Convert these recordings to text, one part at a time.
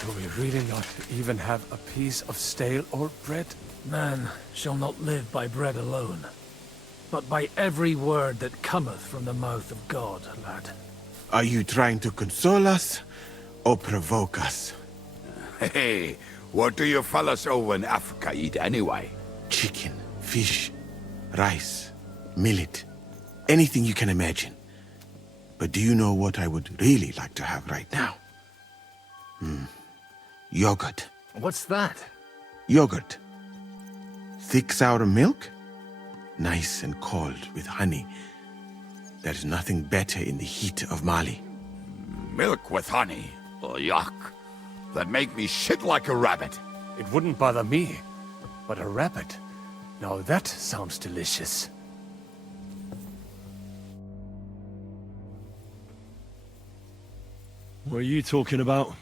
Do we really not even have a piece of stale old bread? Man shall not live by bread alone, but by every word that cometh from the mouth of God, lad. Are you trying to console us or provoke us? Hey, what do you fellas over in Africa eat anyway? Chicken, fish, rice, millet, anything you can imagine. But do you know what I would really like to have right now? Yogurt. What's that? Yogurt. Thick sour milk? Nice and cold with honey. There's nothing better in the heat of Mali. Milk with honey? Oh, yuck. That make me shit like a rabbit. It wouldn't bother me, but a rabbit. Now that sounds delicious. What are you talking about?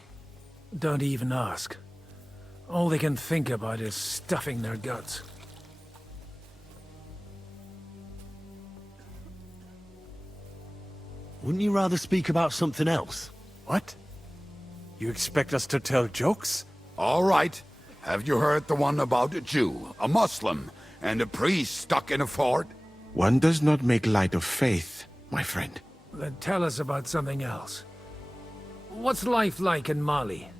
Don't even ask. All they can think about is stuffing their guts. Wouldn't you rather speak about something else? What? You expect us to tell jokes? All right. Have you heard the one about a Jew, a Muslim, and a priest stuck in a fort? One does not make light of faith, my friend. Then tell us about something else. What's life like in Mali?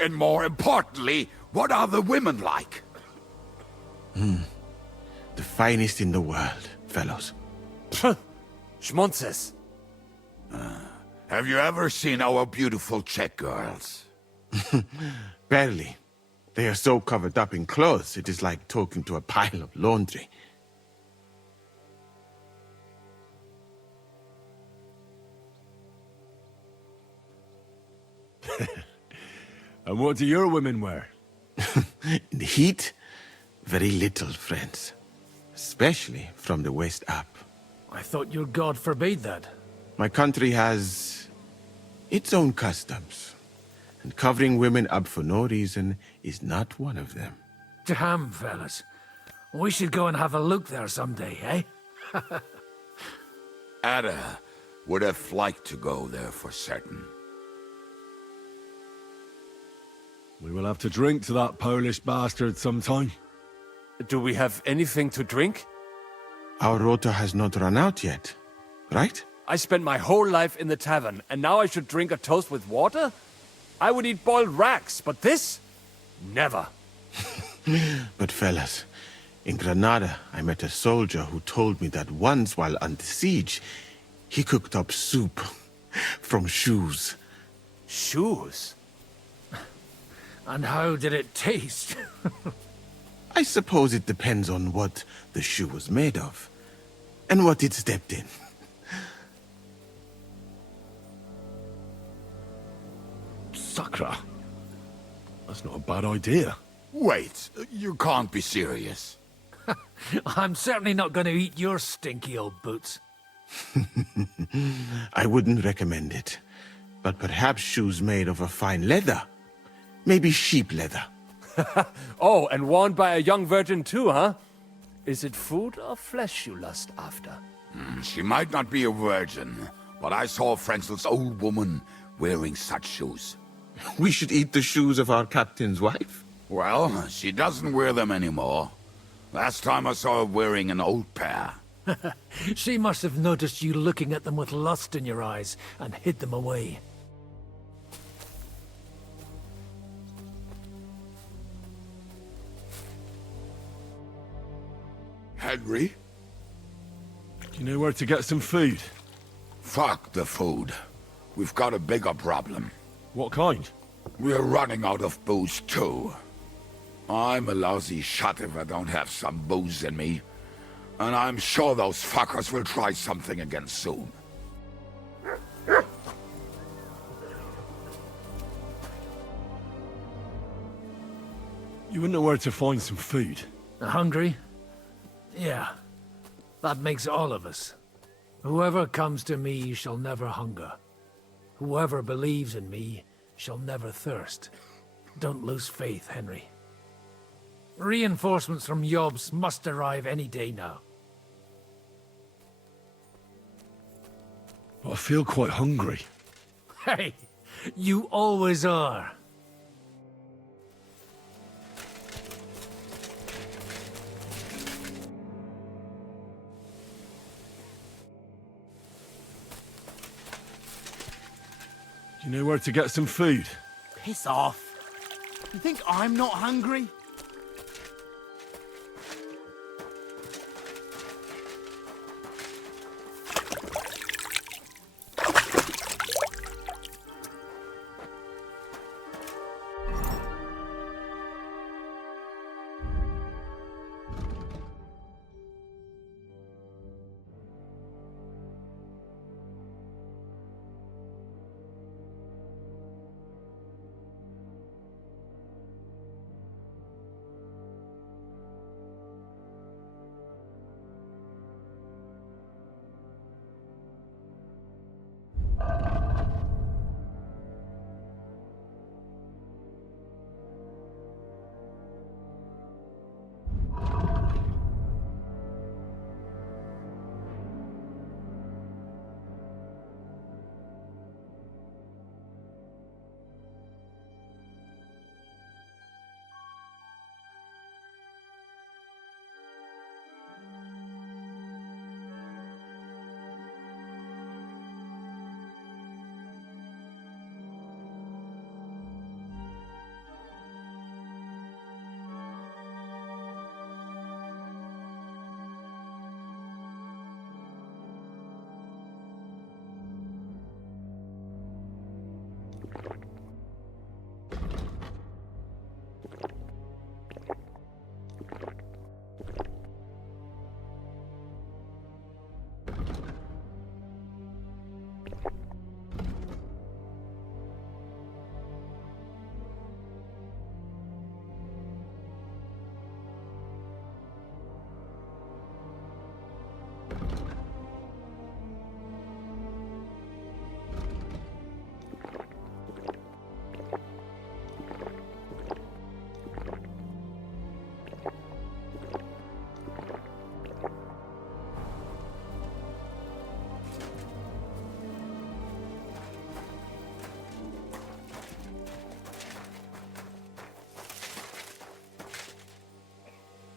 And more importantly, what are the women like? The finest in the world, fellows. Schmonzes. Have you ever seen our beautiful Czech girls? Barely. They are so covered up in clothes, it is like talking to a pile of laundry. And what do your women wear? In the heat, very little, friends. Especially from the west up. I thought your god forbade that. My country has its own customs. And covering women up for no reason is not one of them. Damn, fellas. We should go and have a look there someday, eh? Ada would have liked to go there for certain. We will have to drink to that Polish bastard sometime. Do we have anything to drink? Our rota has not run out yet, right? I spent my whole life in the tavern, and now I should drink a toast with water? I would eat boiled racks, but this? Never. But fellas, in Granada, I met a soldier who told me that once while under siege, he cooked up soup from shoes. Shoes? And how did it taste? I suppose it depends on what the shoe was made of, and what it stepped in. Sakra. That's not a bad idea. Wait, you can't be serious. I'm certainly not going to eat your stinky old boots. I wouldn't recommend it, but perhaps shoes made of a fine leather. Maybe sheep leather. Oh, and worn by a young virgin too, huh? Is it food or flesh you lust after? She might not be a virgin, but I saw Frenzel's old woman wearing such shoes. We should eat the shoes of our captain's wife. Well, she doesn't wear them anymore. Last time I saw her wearing an old pair. She must have noticed you looking at them with lust in your eyes and hid them away. Henry? Do you know where to get some food? Fuck the food. We've got a bigger problem. What kind? We're running out of booze too. I'm a lousy shot if I don't have some booze in me. And I'm sure those fuckers will try something again soon. You wouldn't know where to find some food. Hungry? Yeah. That makes all of us. Whoever comes to me shall never hunger. Whoever believes in me shall never thirst. Don't lose faith, Henry. Reinforcements from Yobs must arrive any day now. But I feel quite hungry. Hey, You always are. Do you know where to get some food? Piss off. You think I'm not hungry?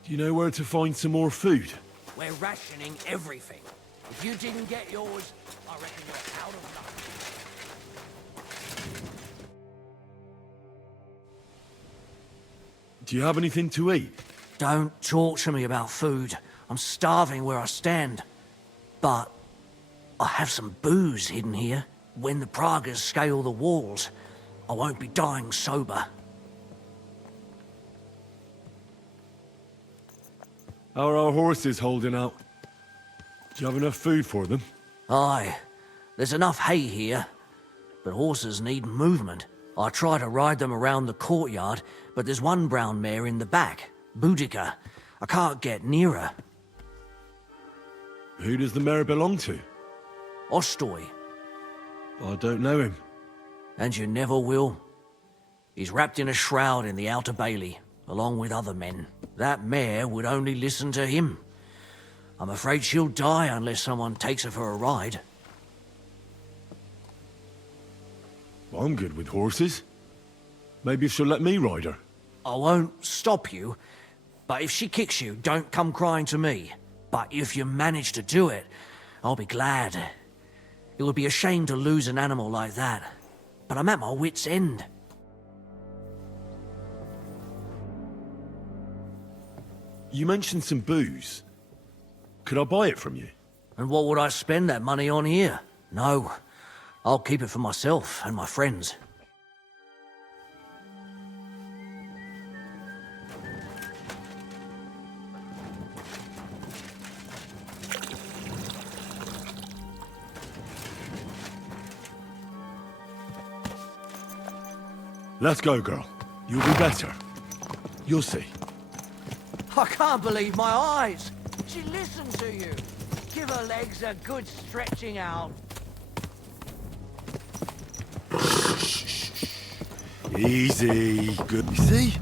Do you know where to find some more food? We're rationing everything. If you didn't get yours, I reckon you're out of luck. Do you have anything to eat? Don't talk to me about food. I'm starving where I stand. But I have some booze hidden here. When the Pragas scale the walls, I won't be dying sober. How are our horses holding out? Do you have enough food for them? Aye, there's enough hay here, but horses need movement. I try to ride them around the courtyard, but there's one brown mare in the back, Boudica. I can't get near her. Who does the mare belong to? Ostoy, I don't know him. and you never will. He's wrapped in a shroud in the Outer Bailey, along with other men. That mare would only listen to him. I'm afraid she'll die unless someone takes her for a ride. I'm good with horses. Maybe she'll let me ride her. I won't stop you, but if she kicks you, don't come crying to me. But if you manage to do it, I'll be glad. It would be a shame to lose an animal like that, but I'm at my wit's end. You mentioned some booze. Could I buy it from you? And what would I spend that money on here? No, I'll keep it for myself and my friends. Let's go, girl. You'll be better. You'll see. I can't believe my eyes. She listened to you. Give her legs a good stretching out. Easy. Good. You see?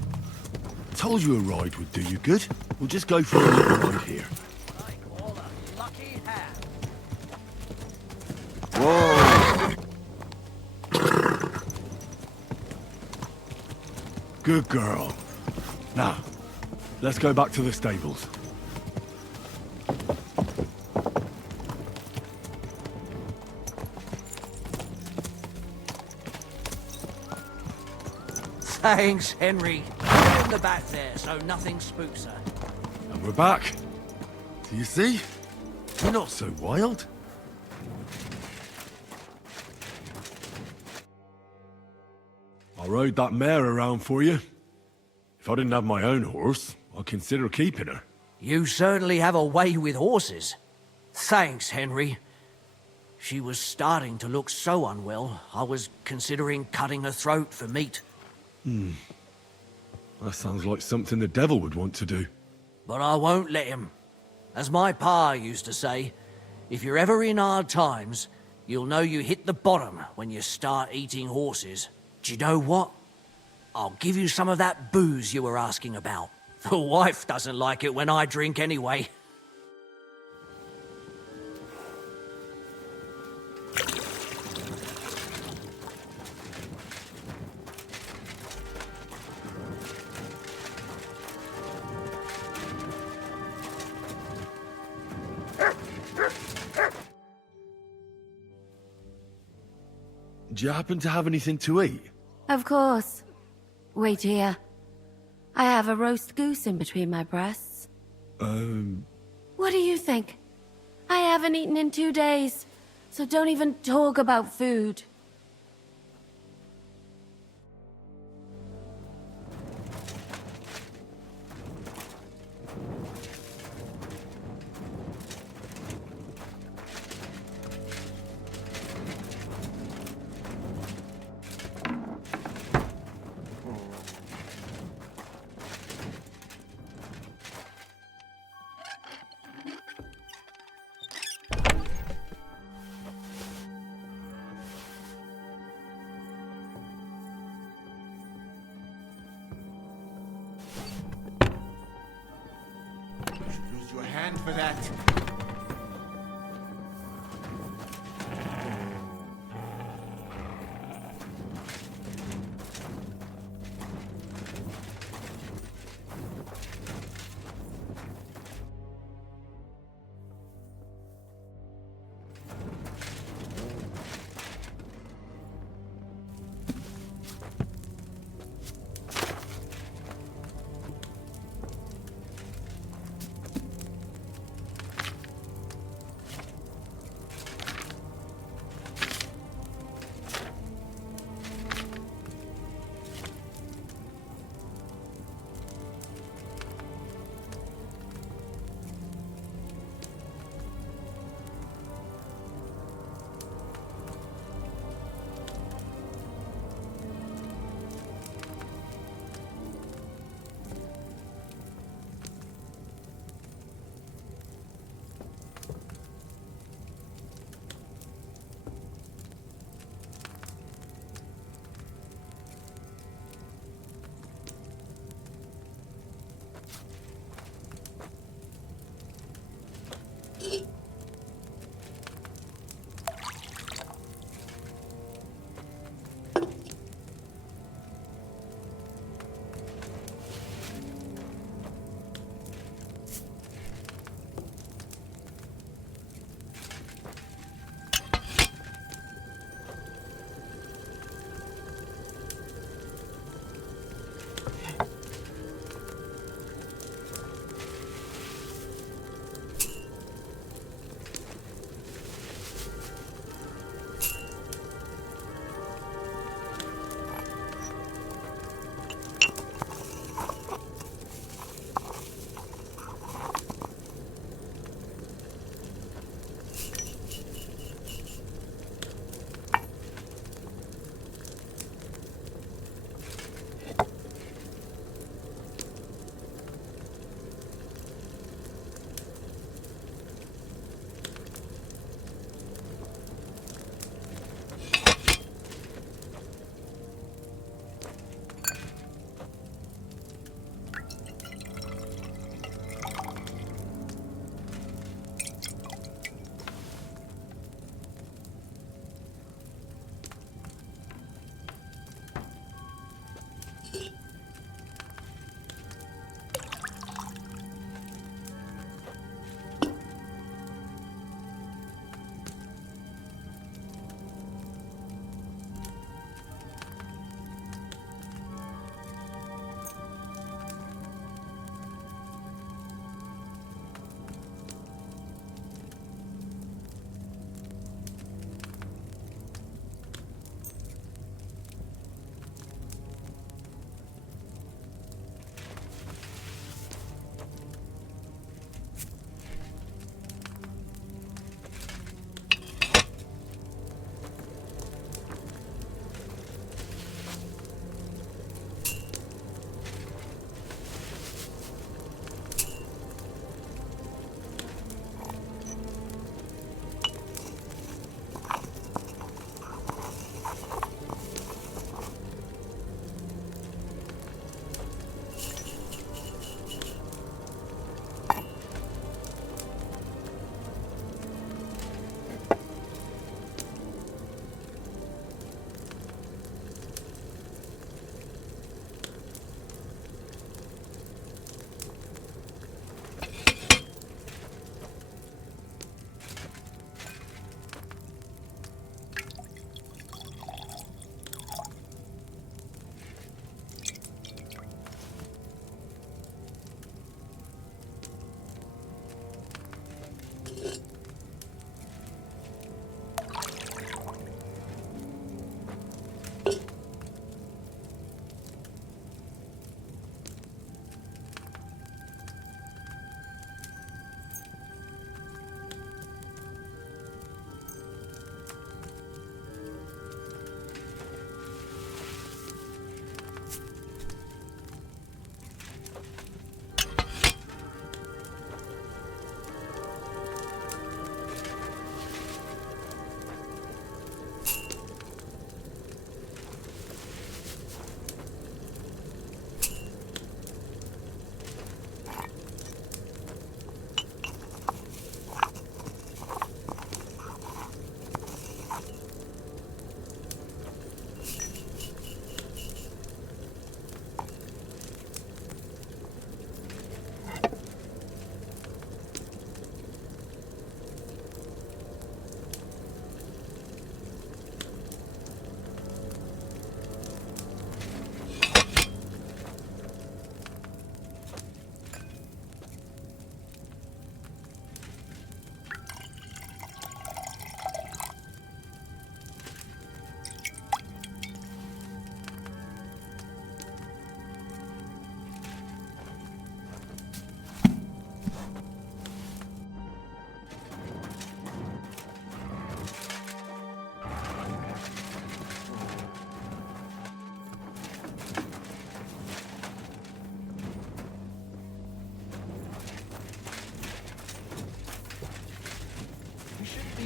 Told you a ride would do you good. We'll just go for a little ride here. I call a lucky hand. Whoa! Good girl. Now, let's go back to the stables. Thanks, Henry. Get in the back there so nothing spooks her. And we're back. Do you see? We're not so wild. I rode that mare around for you. If I didn't have my own horse, I'd consider keeping her. You certainly have a way with horses. Thanks, Henry. She was starting to look so unwell, I was considering cutting her throat for meat. That sounds like something the devil would want to do. But I won't let him. As my pa used to say, if you're ever in hard times, you'll know you hit the bottom when you start eating horses. Do you know what? I'll give you some of that booze you were asking about. The wife doesn't like it when I drink anyway. Do you happen to have anything to eat? Of course. Wait here. I have a roast goose in between my breasts. What do you think? I haven't eaten in 2 days, so don't even talk about food. Lose your hand for that.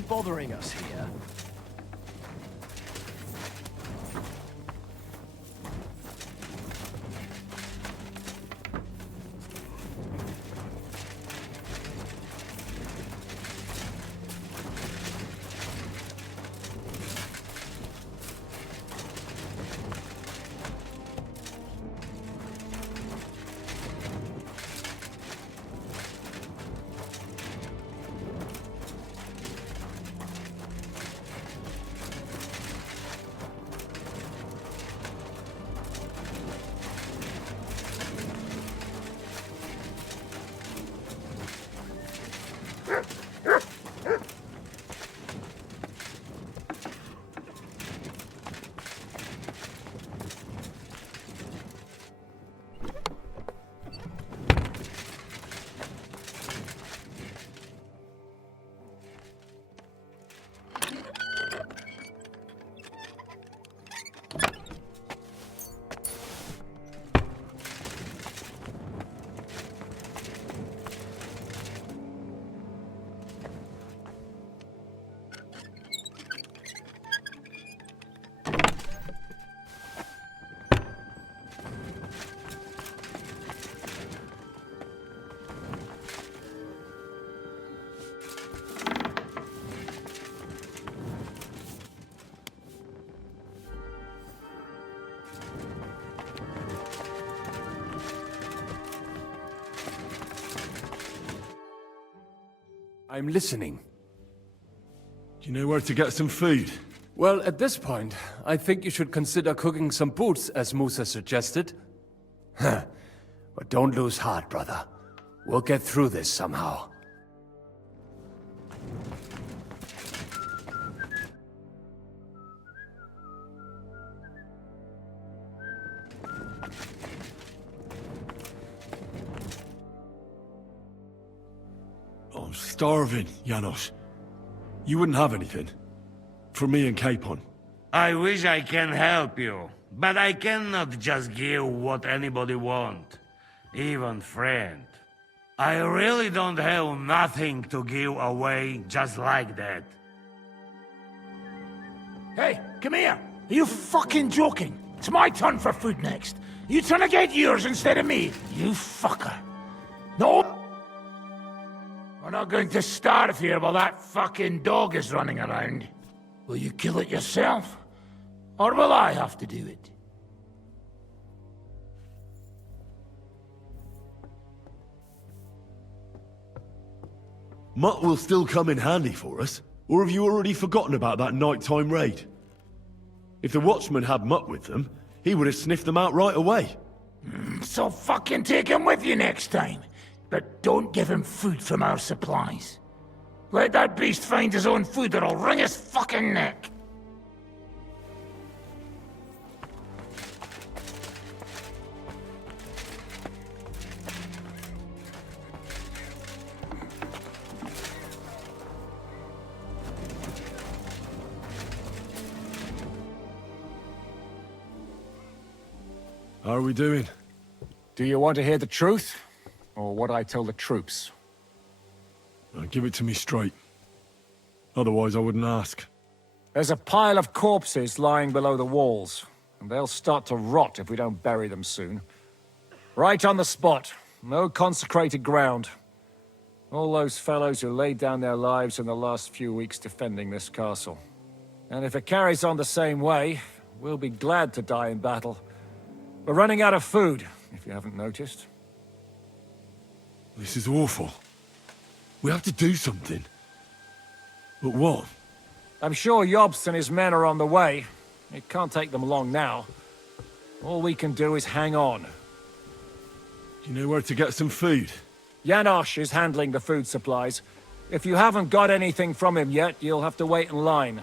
bothering us here? I'm listening. Do you know where to get some food? Well, at this point, I think you should consider cooking some boots, as Musa suggested. Huh. But don't lose heart, brother. We'll get through this somehow. I'm starving, Janos. You wouldn't have anything? For me and Capon. I wish I can help you, but I cannot just give what anybody want, even friend. I really don't have nothing to give away just like that. Hey, come here. Are you fucking joking? It's my turn for food next. You trying to get yours instead of me? You fucker. No. We're not going to starve here while that fucking dog is running around. Will you kill it yourself? Or will I have to do it? Mutt will still come in handy for us. Or have you already forgotten about that nighttime raid? If the watchman had Mutt with them, he would have sniffed them out right away. So fucking take him with you next time. But don't give him food from our supplies. Let that beast find his own food or I'll wring his fucking neck. How are we doing? Do you want to hear the truth? Or what I tell the troops? Give it to me straight. Otherwise I wouldn't ask. There's a pile of corpses lying below the walls, and they'll start to rot if we don't bury them soon. Right on the spot. No consecrated ground. All those fellows who laid down their lives in the last few weeks defending this castle. And if it carries on the same way, we'll be glad to die in battle. We're running out of food, if you haven't noticed. This is awful. We have to do something. But what? I'm sure Yobst and his men are on the way. It can't take them long now. All we can do is hang on. Do you know where to get some food? Janosch is handling the food supplies. If you haven't got anything from him yet, you'll have to wait in line.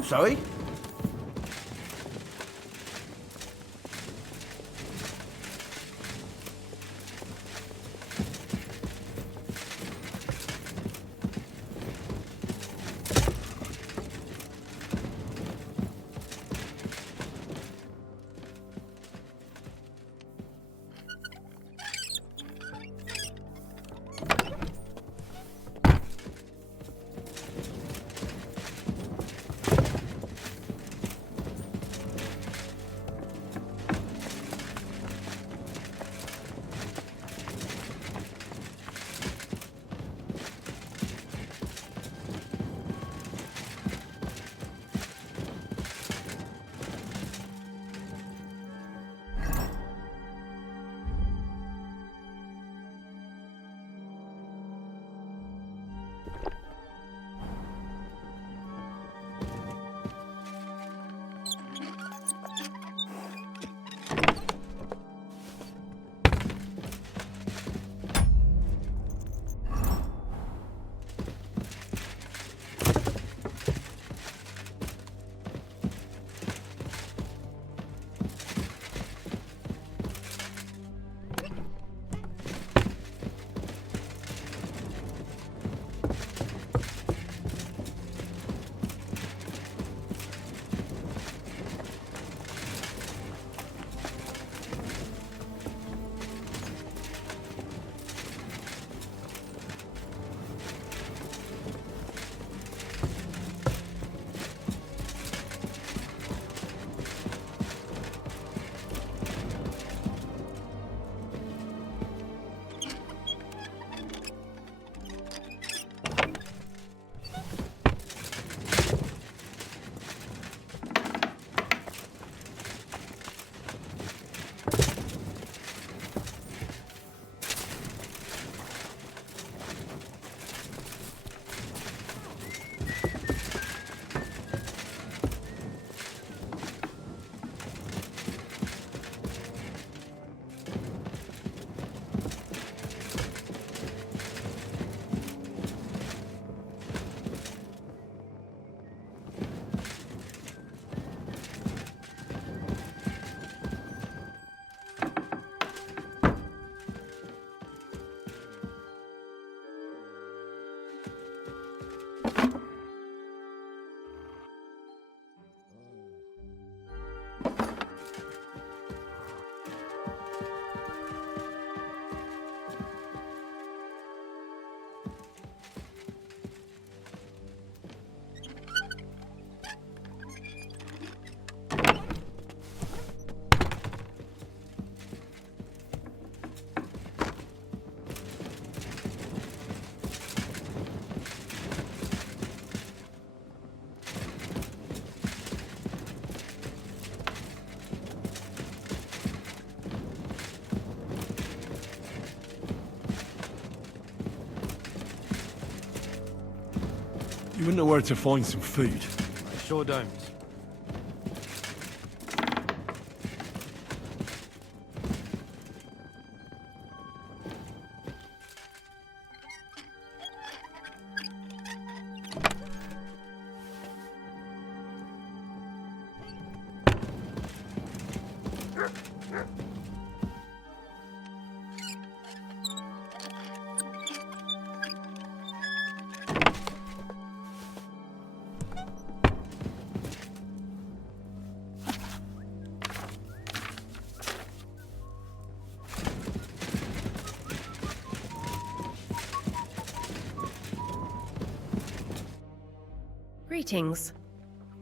I'm sorry. You wouldn't know where to find some food. I sure don't. Greetings.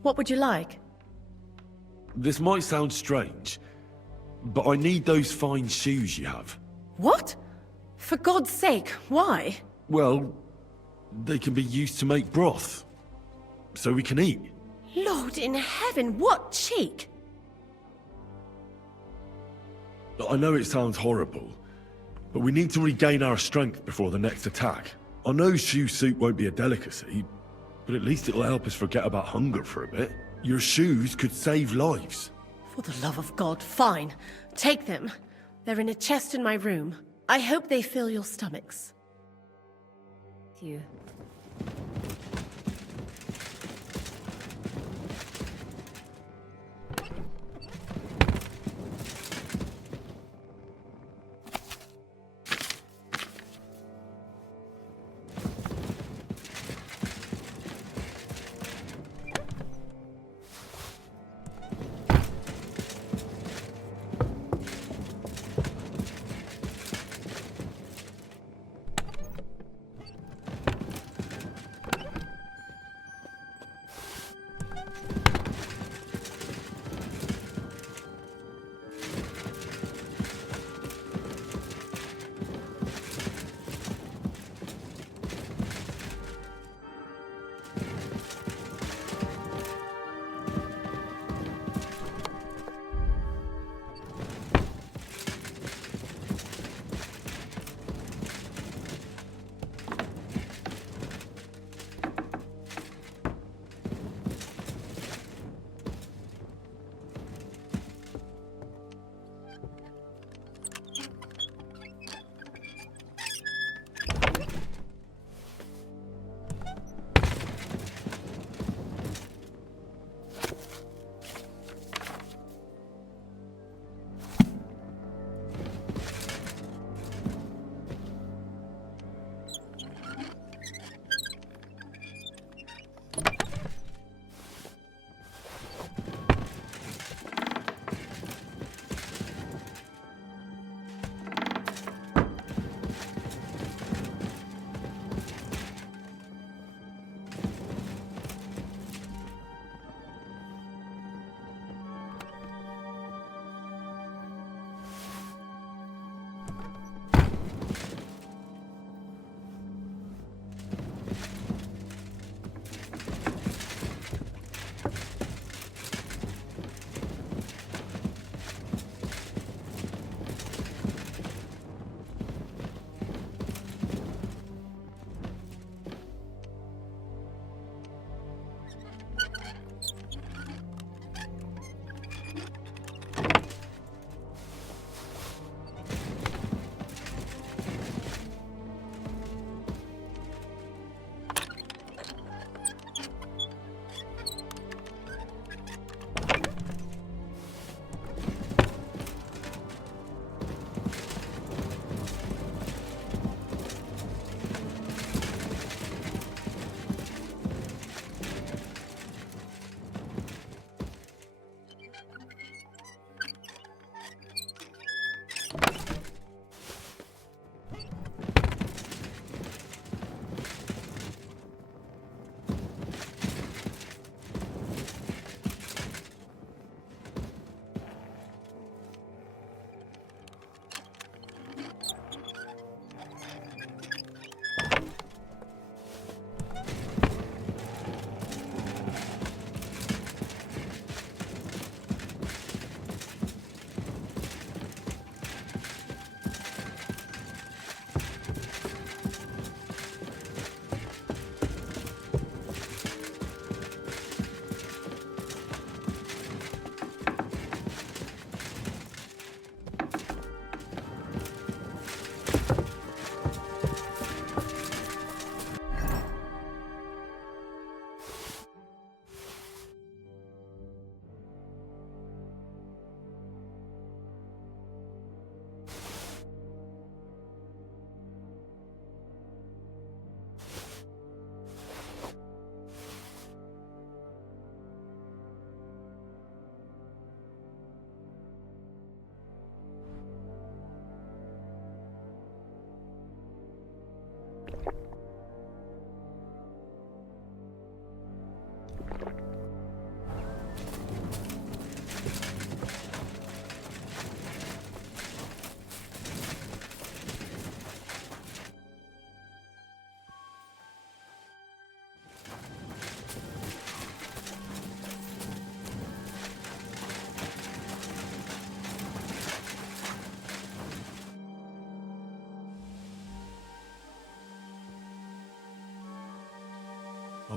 What would you like? This might sound strange, but I need those fine shoes you have. What? For God's sake, why? Well, they can be used to make broth, so we can eat. Lord in heaven, what cheek! I know it sounds horrible, but we need to regain our strength before the next attack. I know shoe soup won't be a delicacy, but at least it'll help us forget about hunger for a bit. Your shoes could save lives. For the love of God, fine. Take them. They're in a chest in my room. I hope they fill your stomachs. You.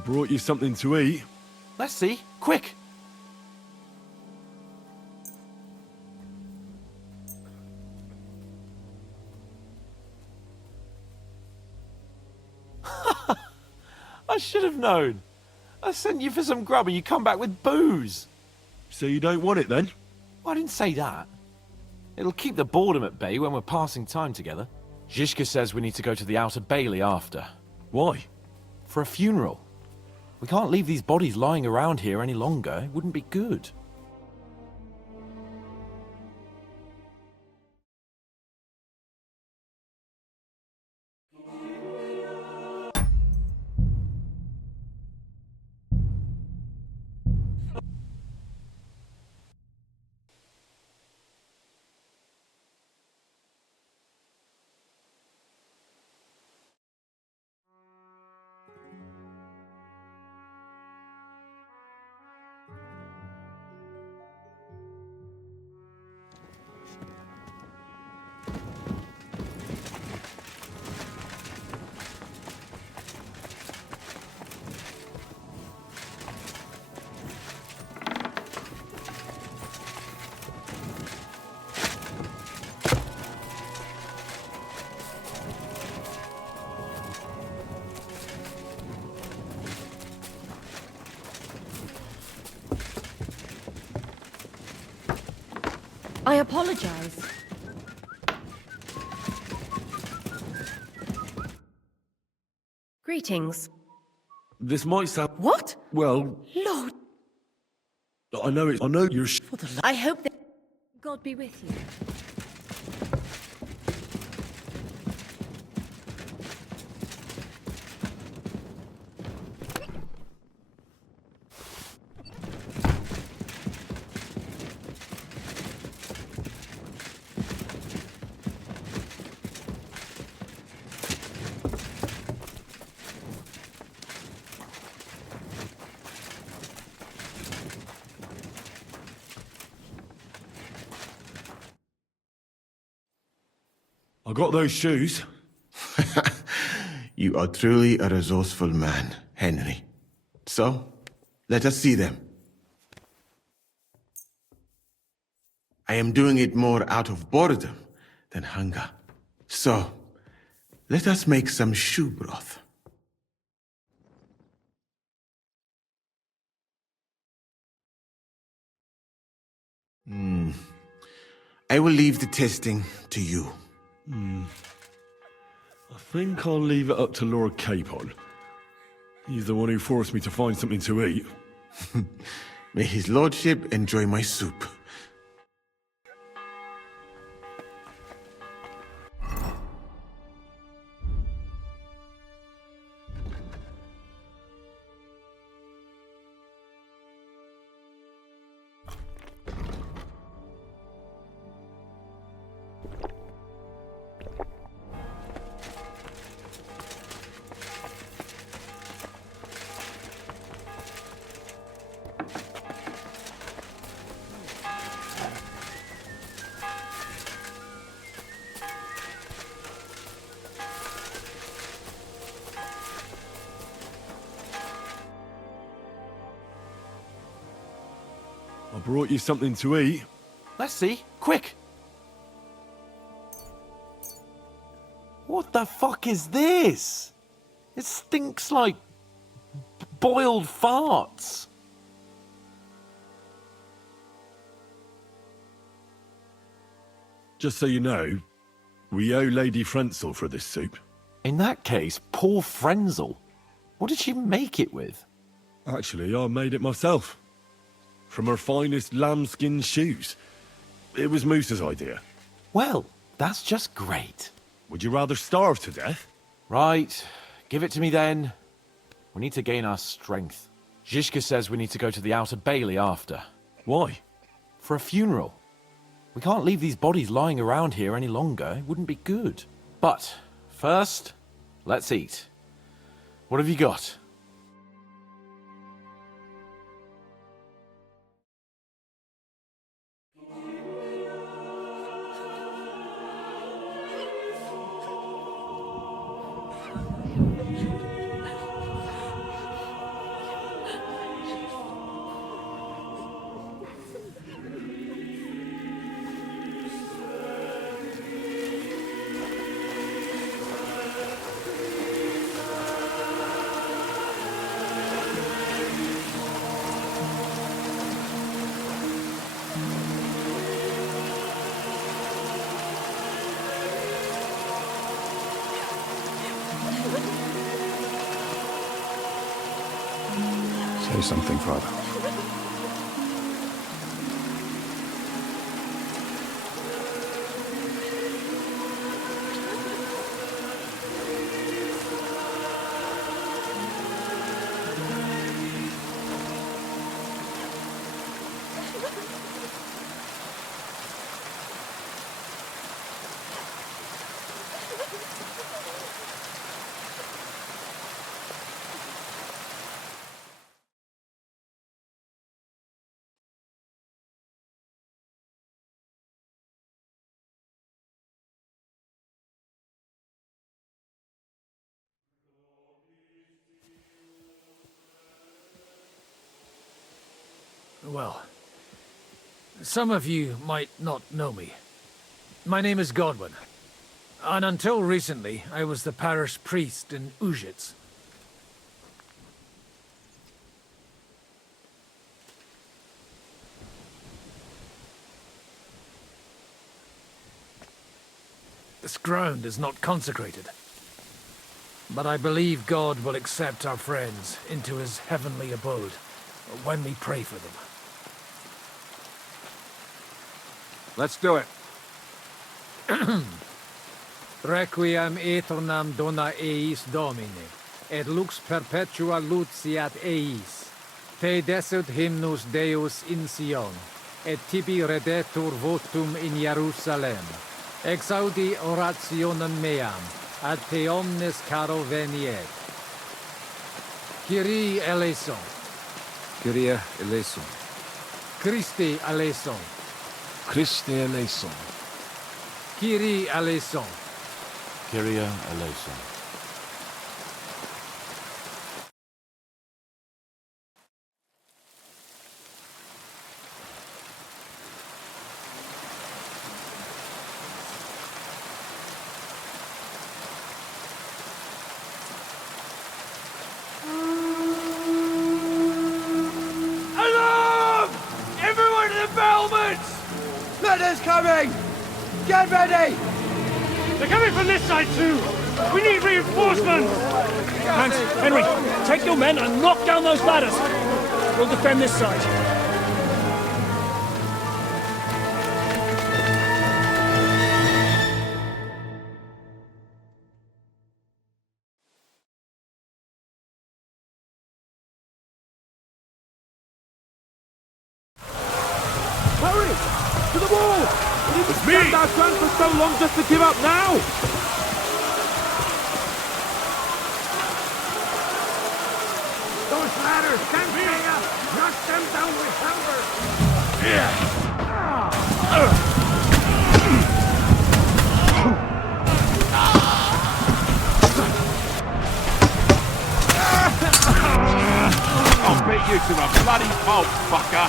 brought you something to eat. Let's see. Quick! I should have known. I sent you for some grub and you come back with booze. So you don't want it then? I didn't say that. It'll keep the boredom at bay when we're passing time together. Zizka says we need to go to the Outer Bailey after. Why? For a funeral. We can't leave these bodies lying around here any longer. It wouldn't be good. I apologize. Greetings. This might sound... What? Well, Lord, I know you're... for the I hope that... God be with you. I got those shoes. You are truly a resourceful man, Henry. So, let us see them. I am doing it more out of boredom than hunger. So, let us make some shoe broth. I will leave the testing to you. I think I'll leave it up to Lord Capon. He's the one who forced me to find something to eat. May his lordship enjoy my soup. I brought you something to eat. Let's see. Quick! What the fuck is this? It stinks like... boiled farts. Just so you know, we owe Lady Frenzel for this soup. In that case, poor Frenzel. What did she make it with? Actually, I made it myself. From her finest lambskin shoes. It was Moose's idea. Well, that's just great. Would you rather starve to death? Right. Give it to me then. We need to gain our strength. Zizka says we need to go to the Outer Bailey after. Why? For a funeral. We can't leave these bodies lying around here any longer. It wouldn't be good. But, first, let's eat. What have you got? say something, Father. Well, some of you might not know me. My name is Godwin, and until recently, I was the parish priest in Ujits. This ground is not consecrated, but I believe God will accept our friends into his heavenly abode when we pray for them. Let's do it. Requiem aeternam dona eis Domine, et lux perpetua luciat eis. Te desut hymnus Deus in Sion, et tibi redetur votum in Jerusalem. Exaudi orationem meam, ad te omnes caro veniet. Kyrie eleison. Kyrie eleison. Christe eleison. Christe eleison. Kyrie eleison. Kyrie eleison. Coming! Get ready! They're coming from this side too! We need reinforcements! Hans, Henry, take your men and knock down those ladders! We'll defend this side. Hurry! To the wall! We didn't stand our ground for so long just to give up now! Those ladders can't stay up! Knock them down with hunger! I'll beat you to a bloody pulp, fucker!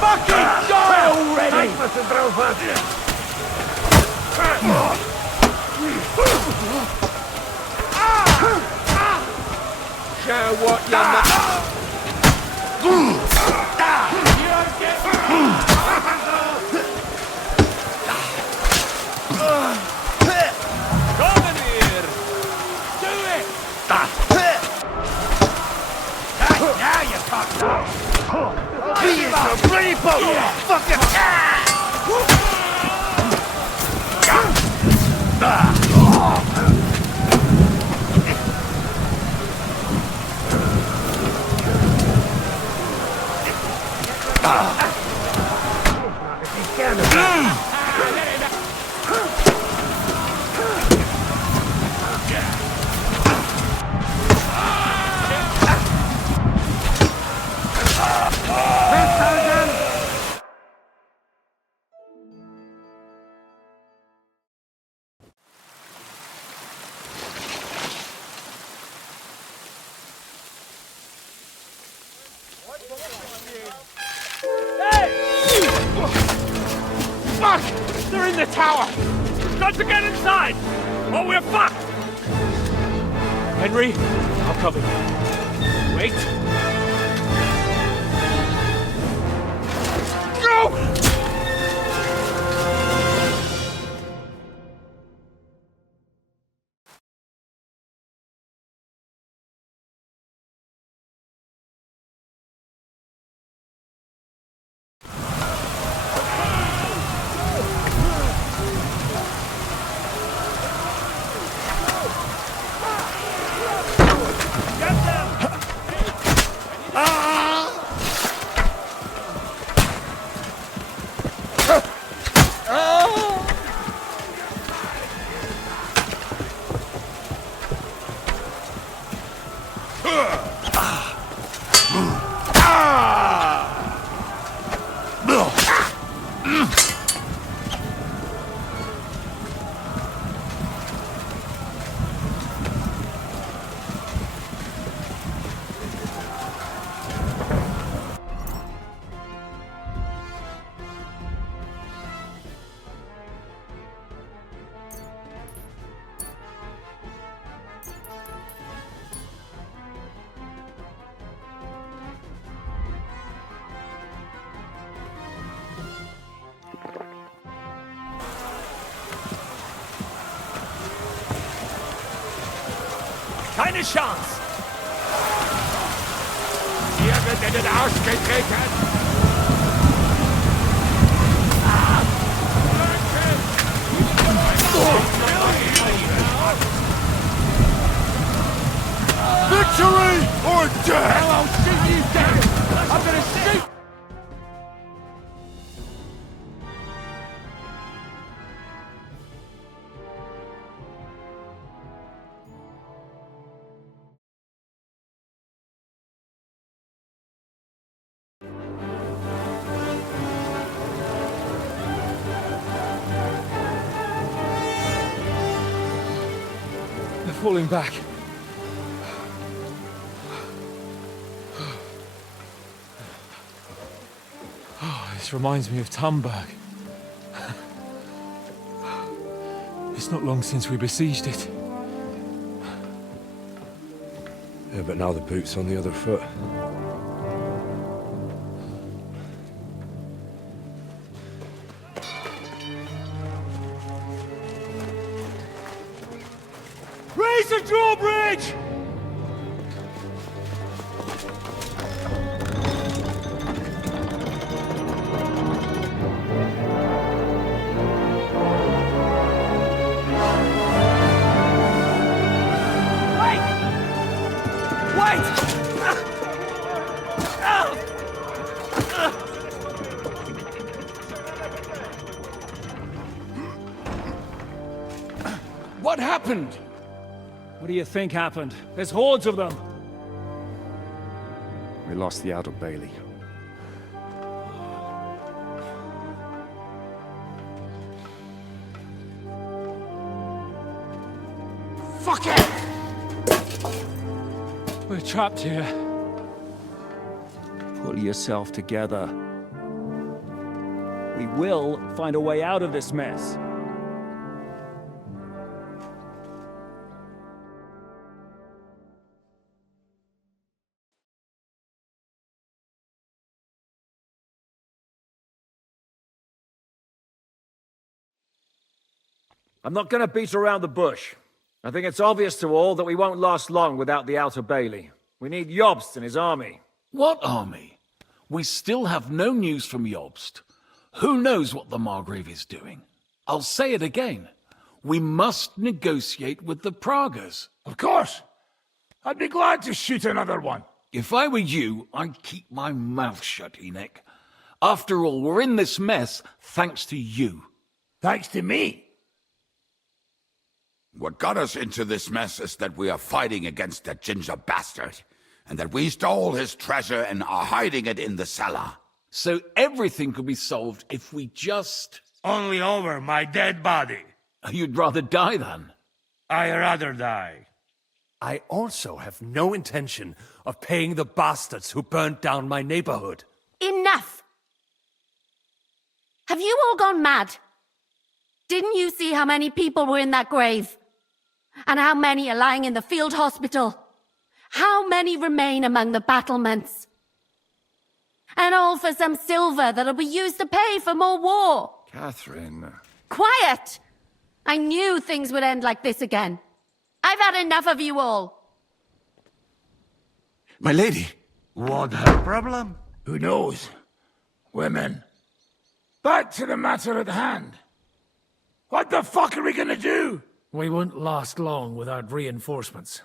Fucking die already! Show what you're Come here! Do it! Now you fucked up! Be it a bloody boat! Fucking... They're in the tower! We've got to get inside, or we're fucked! Henry, I'll cover you. Wait. Go! Keine Chance! Ihr werdet in den Arsch getreten! Victory or death! I'll shoot you down! I'm gonna shoot! They're falling back. Oh, this reminds me of Tumberg. It's not long since we besieged it. Yeah, but now the boot's on the other foot. Raise the drawbridge! What happened? What do you think happened? There's hordes of them. We lost the outer bailey. Fuck it! We're trapped here. Pull yourself together. We will find a way out of this mess. I'm not going to beat around the bush. I think it's obvious to all that we won't last long without the outer bailey. We need Jobst and his army. What army? We still have no news from Jobst. Who knows what the Margrave is doing? I'll say it again. We must negotiate with the Pragas. Of course! I'd be glad to shoot another one. If I were you, I'd keep my mouth shut, Enoch. After all, we're in this mess thanks to you. Thanks to me? What got us into this mess is that we are fighting against that ginger bastard, and that we stole his treasure and are hiding it in the cellar. So everything could be solved if we just... Only over my dead body. You'd rather die then? I'd rather die. I also have no intention of paying the bastards who burnt down my neighborhood. Enough! Have you all gone mad? Didn't you see how many people were in that grave? And how many are lying in the field hospital? How many remain among the battlements? And all for some silver that'll be used to pay for more war. Catherine... Quiet! I knew things would end like this again. I've had enough of you all. My lady! What her problem? Who knows? Women. Back to the matter at hand. What the fuck are we gonna do? We won't last long without reinforcements.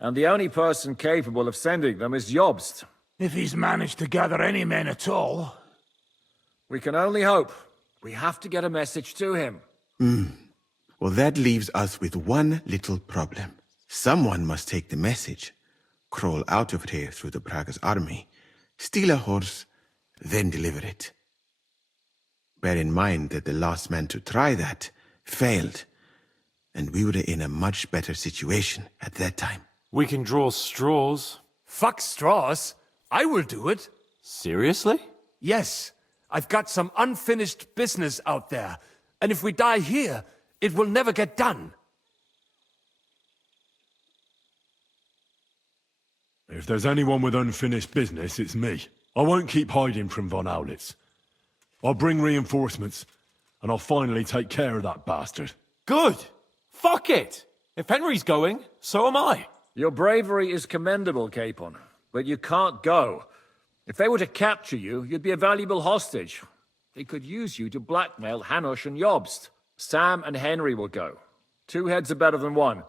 And the only person capable of sending them is Jobst. If he's managed to gather any men at all. We can only hope. We have to get a message to him. Well, that leaves us with one little problem. Someone must take the message, crawl out of here through the Prague's army, steal a horse, then deliver it. Bear in mind that the last man to try that failed, and we were in a much better situation at that time. We can draw straws. Fuck straws. I will do it. Seriously? Yes. I've got some unfinished business out there, and if we die here, it will never get done. If there's anyone with unfinished business, it's me. I won't keep hiding from von Aulitz. I'll bring reinforcements, and I'll finally take care of that bastard. Good! Fuck it! If Henry's going, so am I. Your bravery is commendable, Capon, but you can't go. If they were to capture you, you'd be a valuable hostage. They could use you to blackmail Hanush and Jobst. Sam and Henry will go. 2 heads are better than 1,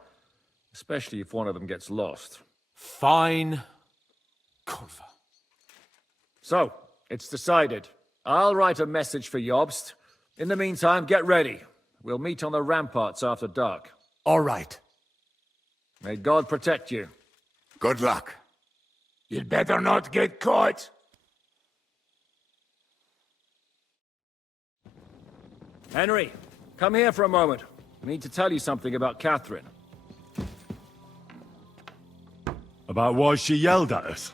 especially if one of them gets lost. Fine. Kurva. So, it's decided. I'll write a message for Jobst. In the meantime, get ready. We'll meet on the ramparts after dark. All right. May God protect you. Good luck. You'd better not get caught. Henry, come here for a moment. I need to tell you something about Catherine. About why she yelled at us?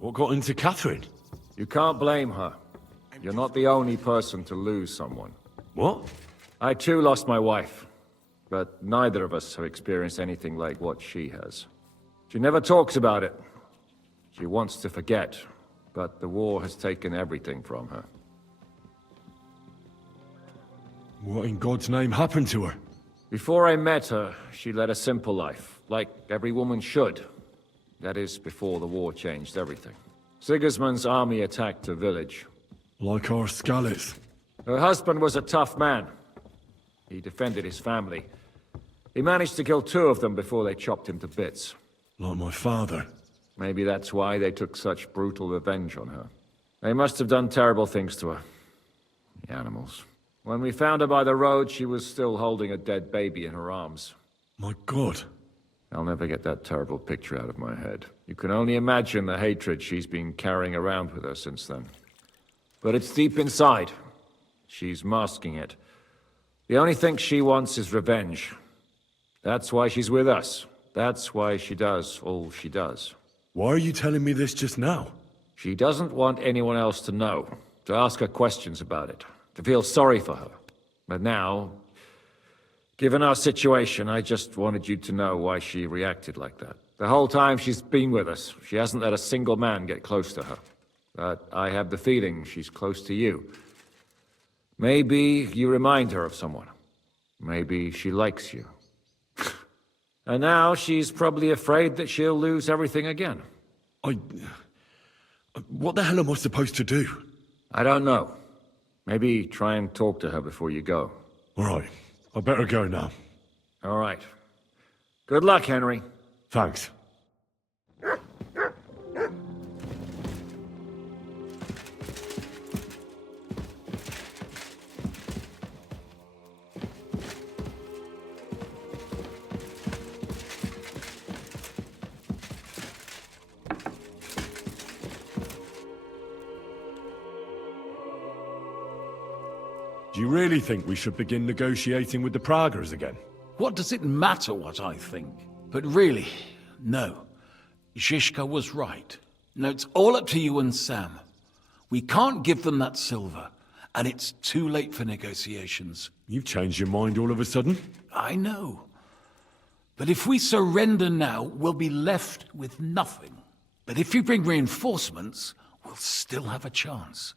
What got into Catherine? You can't blame her. You're not the only person to lose someone. What? I too lost my wife, but neither of us have experienced anything like what she has. She never talks about it. She wants to forget, but the war has taken everything from her. What in God's name happened to her? Before I met her, she led a simple life, like every woman should. That is, before the war changed everything. Sigismund's army attacked her village. Like our Skalitz. Her husband was a tough man. He defended his family. He managed to kill 2 of them before they chopped him to bits. Like my father. Maybe that's why they took such brutal revenge on her. They must have done terrible things to her. The animals. When we found her by the road, she was still holding a dead baby in her arms. My God. I'll never get that terrible picture out of my head. You can only imagine the hatred she's been carrying around with her since then. But it's deep inside. She's masking it. The only thing she wants is revenge. That's why she's with us. That's why she does all she does. Why are you telling me this just now? She doesn't want anyone else to know, to ask her questions about it, to feel sorry for her. But now, given our situation, I just wanted you to know why she reacted like that. The whole time she's been with us, she hasn't let a single man get close to her. But I have the feeling she's close to you. Maybe you remind her of someone. Maybe she likes you. And now she's probably afraid that she'll lose everything again. What the hell am I supposed to do? I don't know. Maybe try and talk to her before you go. All right. I better go now. All right. Good luck, Henry. Thanks. Do you really think we should begin negotiating with the Praguers again? What does it matter what I think? But really, no. Zizka was right. No, it's all up to you and Sam. We can't give them that silver, and it's too late for negotiations. You've changed your mind all of a sudden? I know. But if we surrender now, we'll be left with nothing. But if you bring reinforcements, we'll still have a chance.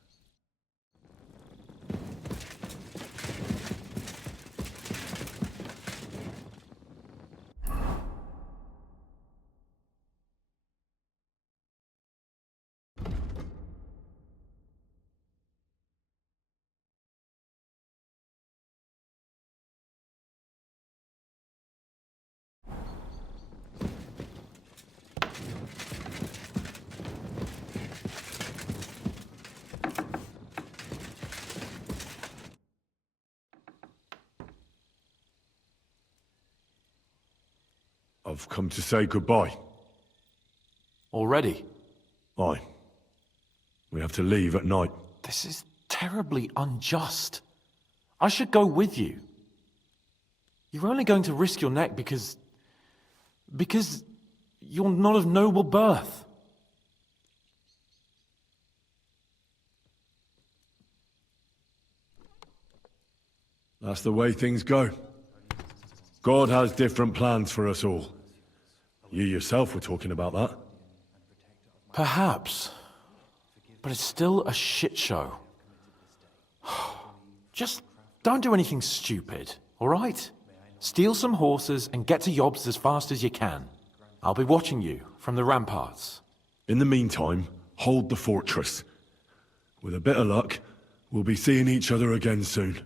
I've come to say goodbye. Already? Aye. We have to leave at night. This is terribly unjust. I should go with you. You're only going to risk your neck because you're not of noble birth. That's the way things go. God has different plans for us all. You yourself were talking about that. Perhaps. But it's still a shit show. Just don't do anything stupid, all right? Steal some horses and get to Yobs as fast as you can. I'll be watching you from the ramparts. In the meantime, hold the fortress. With a bit of luck, we'll be seeing each other again soon.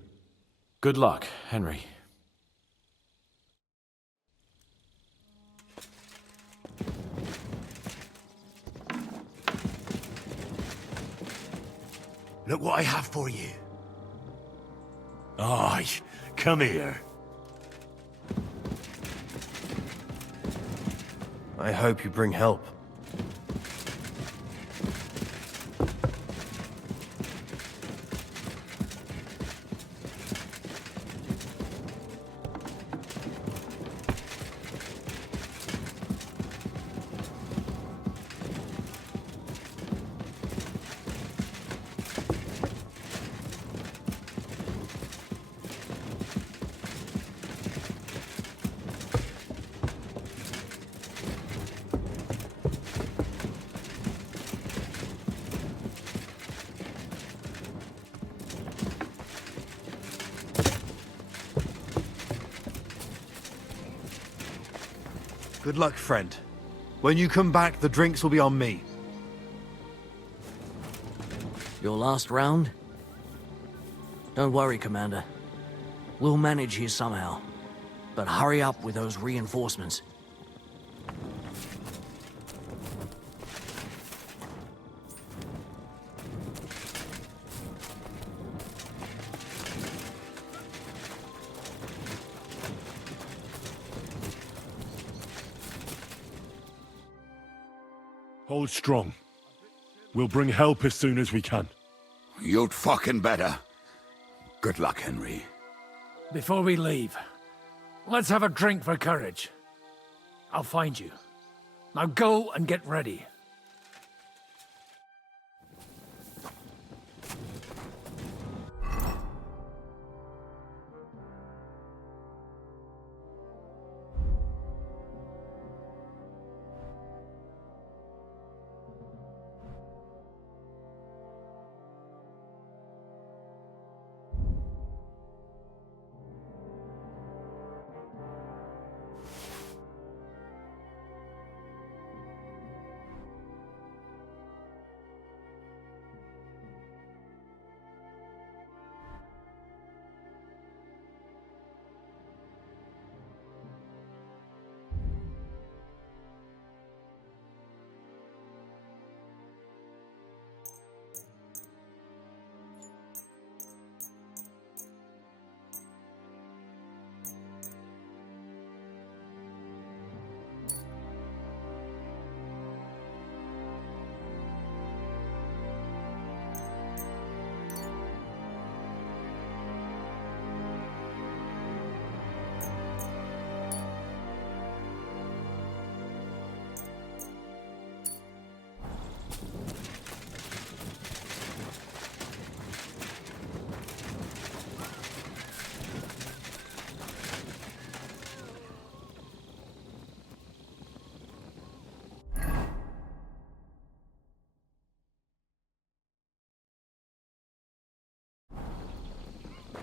Good luck, Henry. Look what I have for you. Aye, come here. I hope you bring help. Good luck, friend. When you come back, the drinks will be on me. Your last round? Don't worry, Commander. We'll manage here somehow. But hurry up with those reinforcements. Hold strong. We'll bring help as soon as we can. You'd fucking better. Good luck, Henry. Before we leave, let's have a drink for courage. I'll find you. Now go and get ready.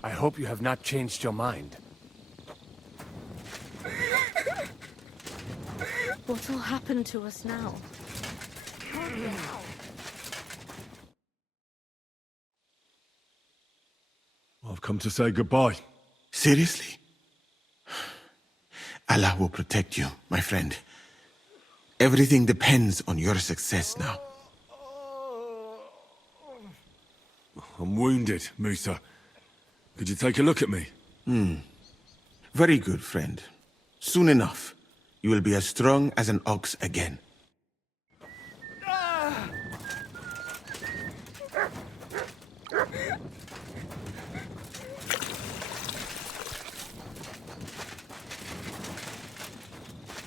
I hope you have not changed your mind. What will happen to us now? I've come to say goodbye. Seriously? Allah will protect you, my friend. Everything depends on your success now. I'm wounded, Musa. Could you take a look at me? Very good, friend. Soon enough, you will be as strong as an ox again.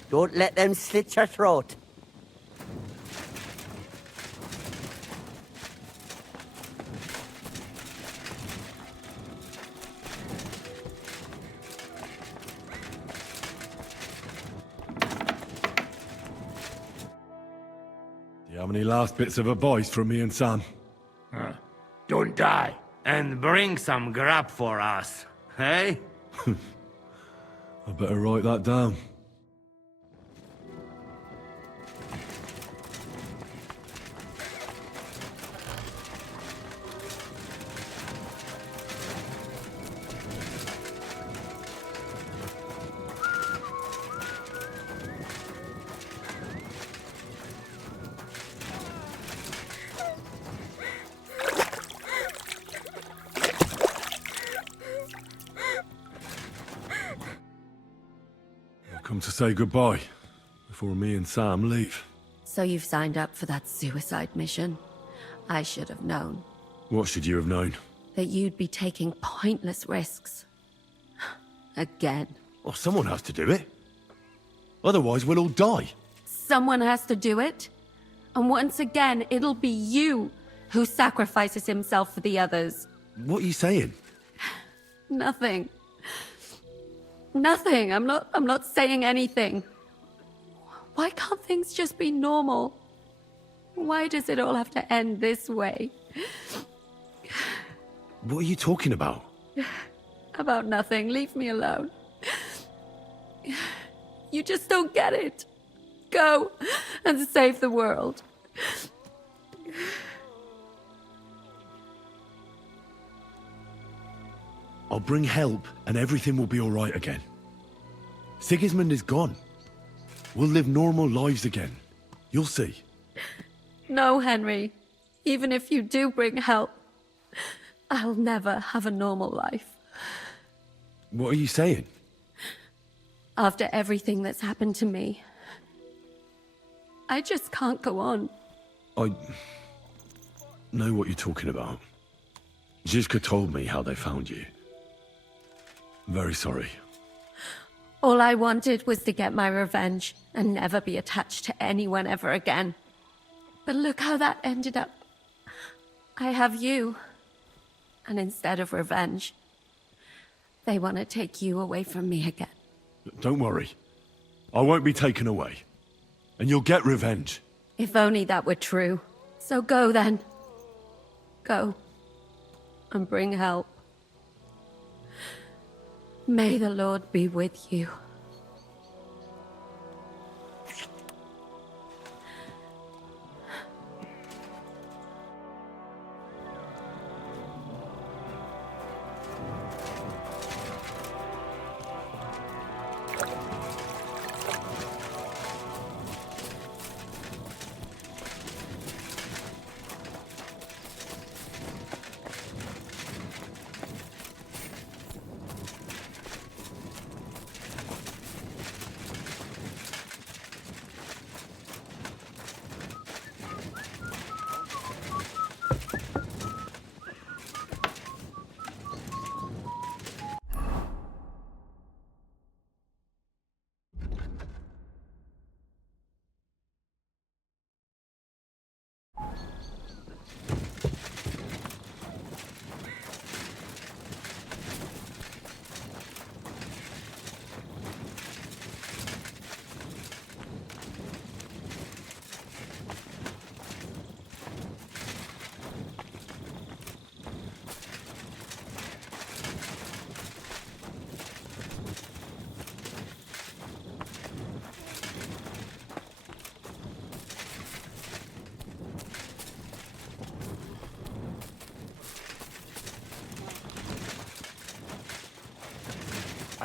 Don't let them slit your throat. Do you have any last bits of advice from me and Sam? Don't die. And bring some grub for us, hey? I better write that down. Come to say goodbye before me and Sam leave. So you've signed up for that suicide mission? I should have known. What should you have known? That you'd be taking pointless risks. Again. Well, someone has to do it. Otherwise, we'll all die. Someone has to do it. And once again, it'll be you who sacrifices himself for the others. What are you saying? Nothing. Nothing. I'm not saying anything. Why can't things just be normal? Why does it all have to end this way? What are you talking about? About nothing. Leave me alone. You just don't get it. Go and save the world. I'll bring help and everything will be all right again. Sigismund is gone. We'll live normal lives again. You'll see. No, Henry. Even if you do bring help, I'll never have a normal life. What are you saying? After everything that's happened to me, I just can't go on. I know what you're talking about. Zizka told me how they found you. I'm very sorry. All I wanted was to get my revenge and never be attached to anyone ever again. But look how that ended up. I have you. And instead of revenge, they want to take you away from me again. Don't worry. I won't be taken away. And you'll get revenge. If only that were true. So go then. Go. And bring help. May the Lord be with you.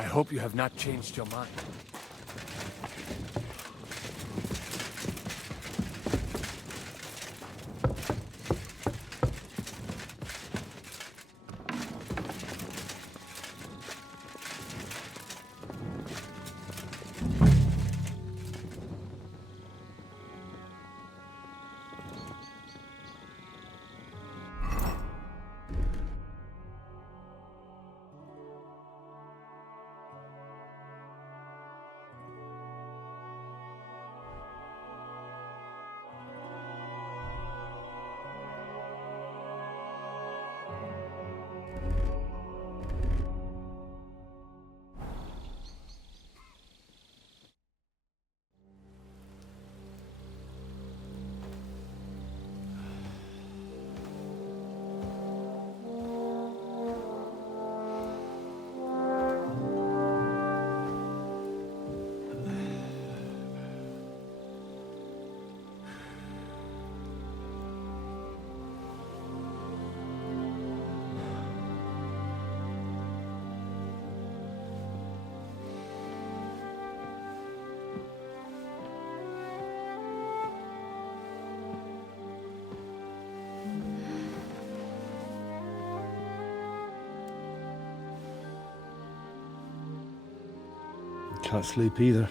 hope you have not changed your mind. Can't sleep either.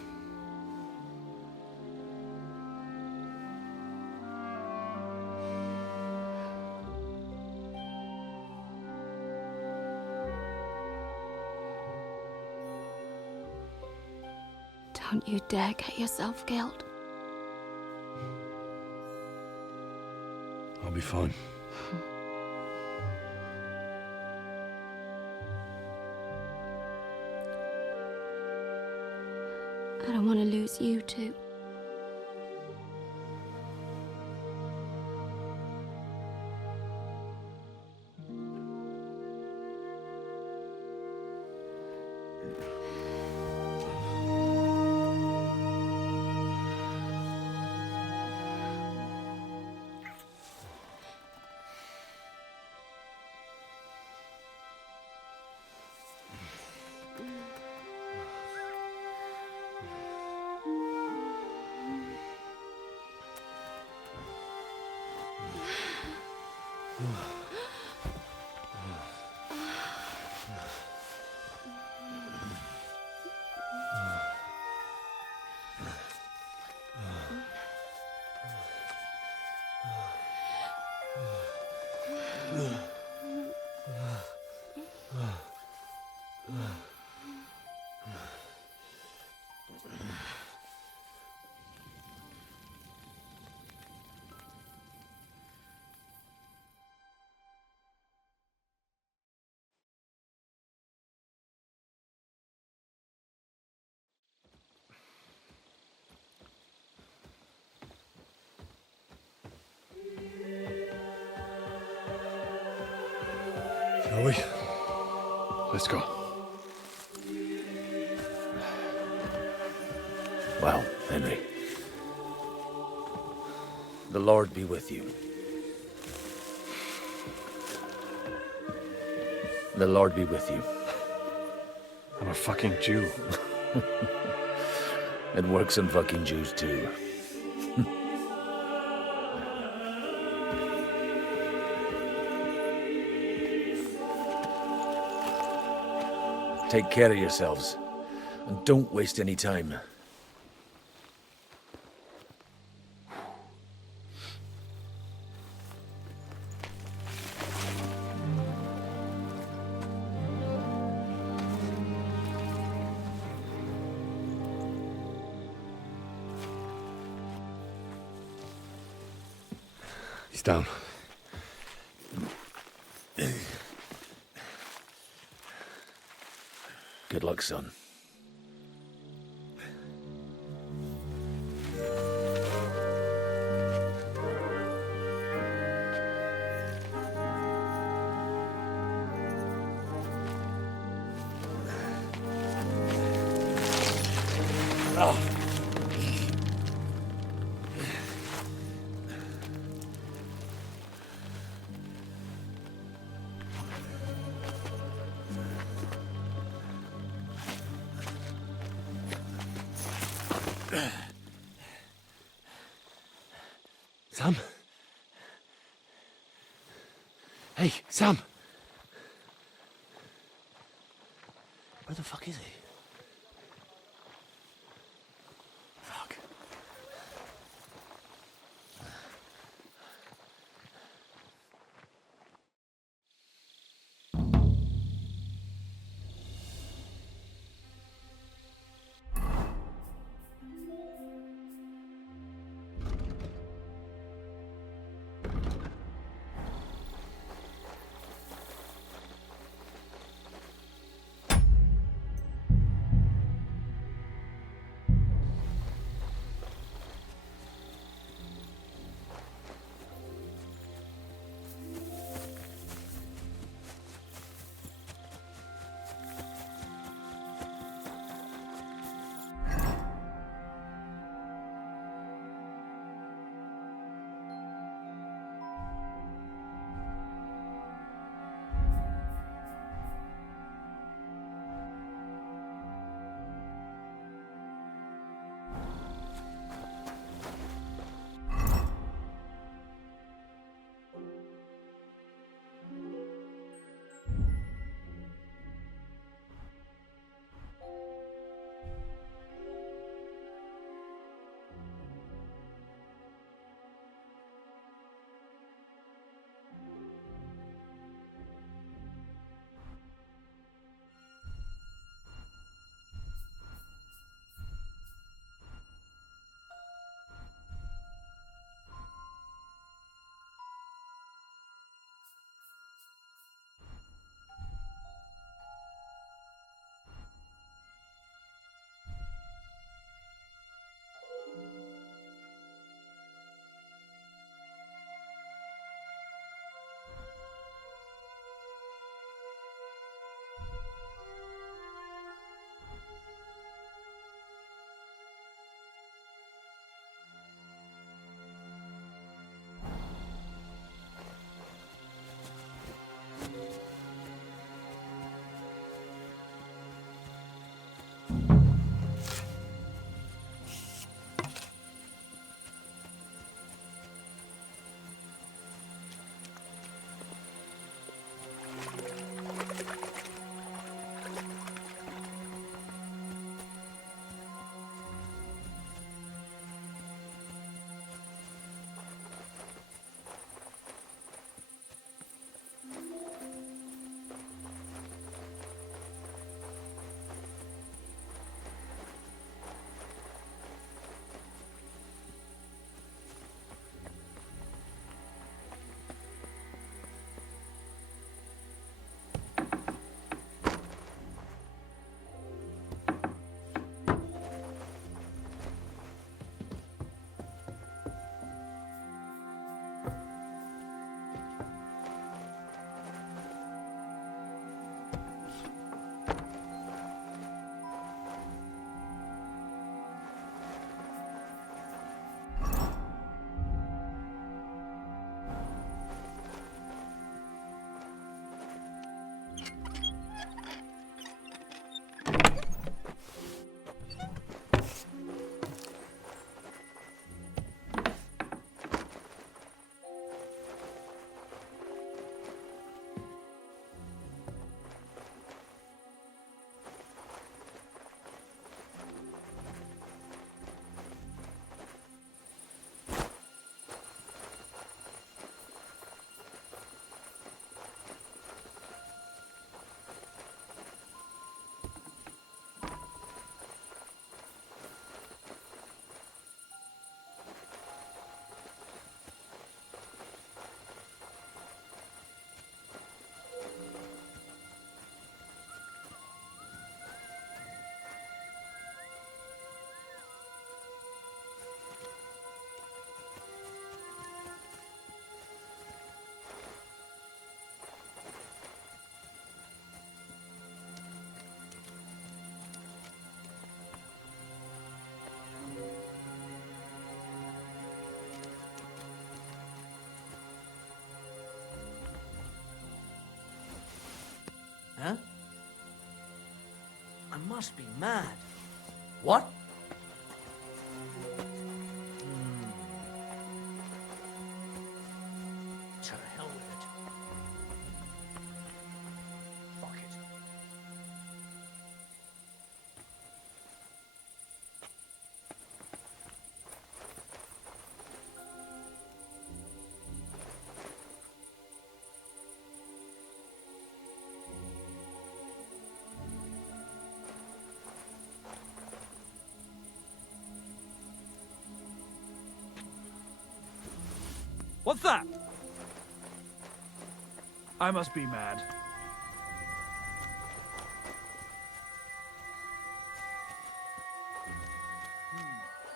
Don't you dare get yourself killed. I'll be fine. I don't want to lose you too. Shall we? Let's go. Well, Henry. The Lord be with you. The Lord be with you. I'm a fucking Jew. It works on fucking Jews too. Take care of yourselves, and don't waste any time. He's down. Good luck, son. Sam? Hey, Sam! Where the fuck is he? Fuck. Huh? I must be mad. What? What's that? I must be mad.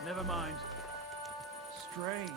Never mind. Strange.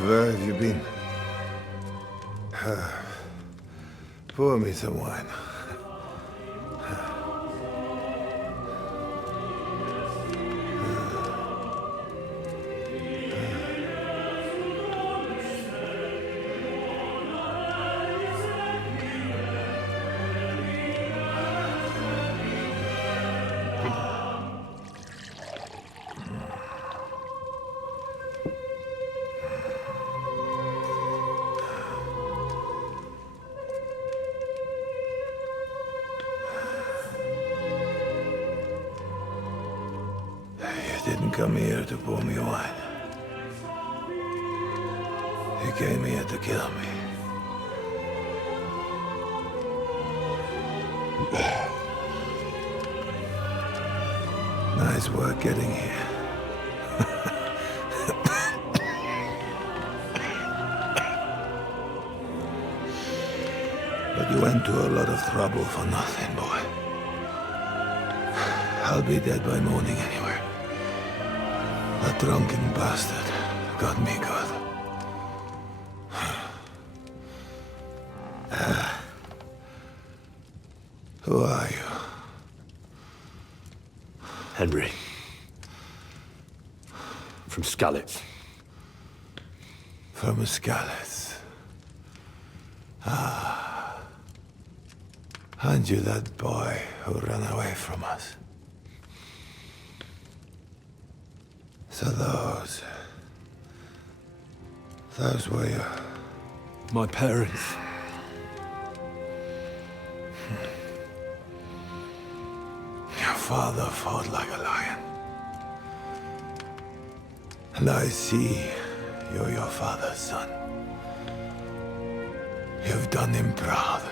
Where have you been? Pour me some wine. You didn't come here to pour me wine. You came here to kill me. Nice work getting here. But you went to a lot of trouble for nothing, boy. I'll be dead by morning anyway. That drunken bastard got me good. Who are you? Henry. From Skalitz. From Skalitz. Ah. Aren't you that boy who ran away from us? So those were your... My parents. Your father fought like a lion. And I see you're your father's son. You've done him proud.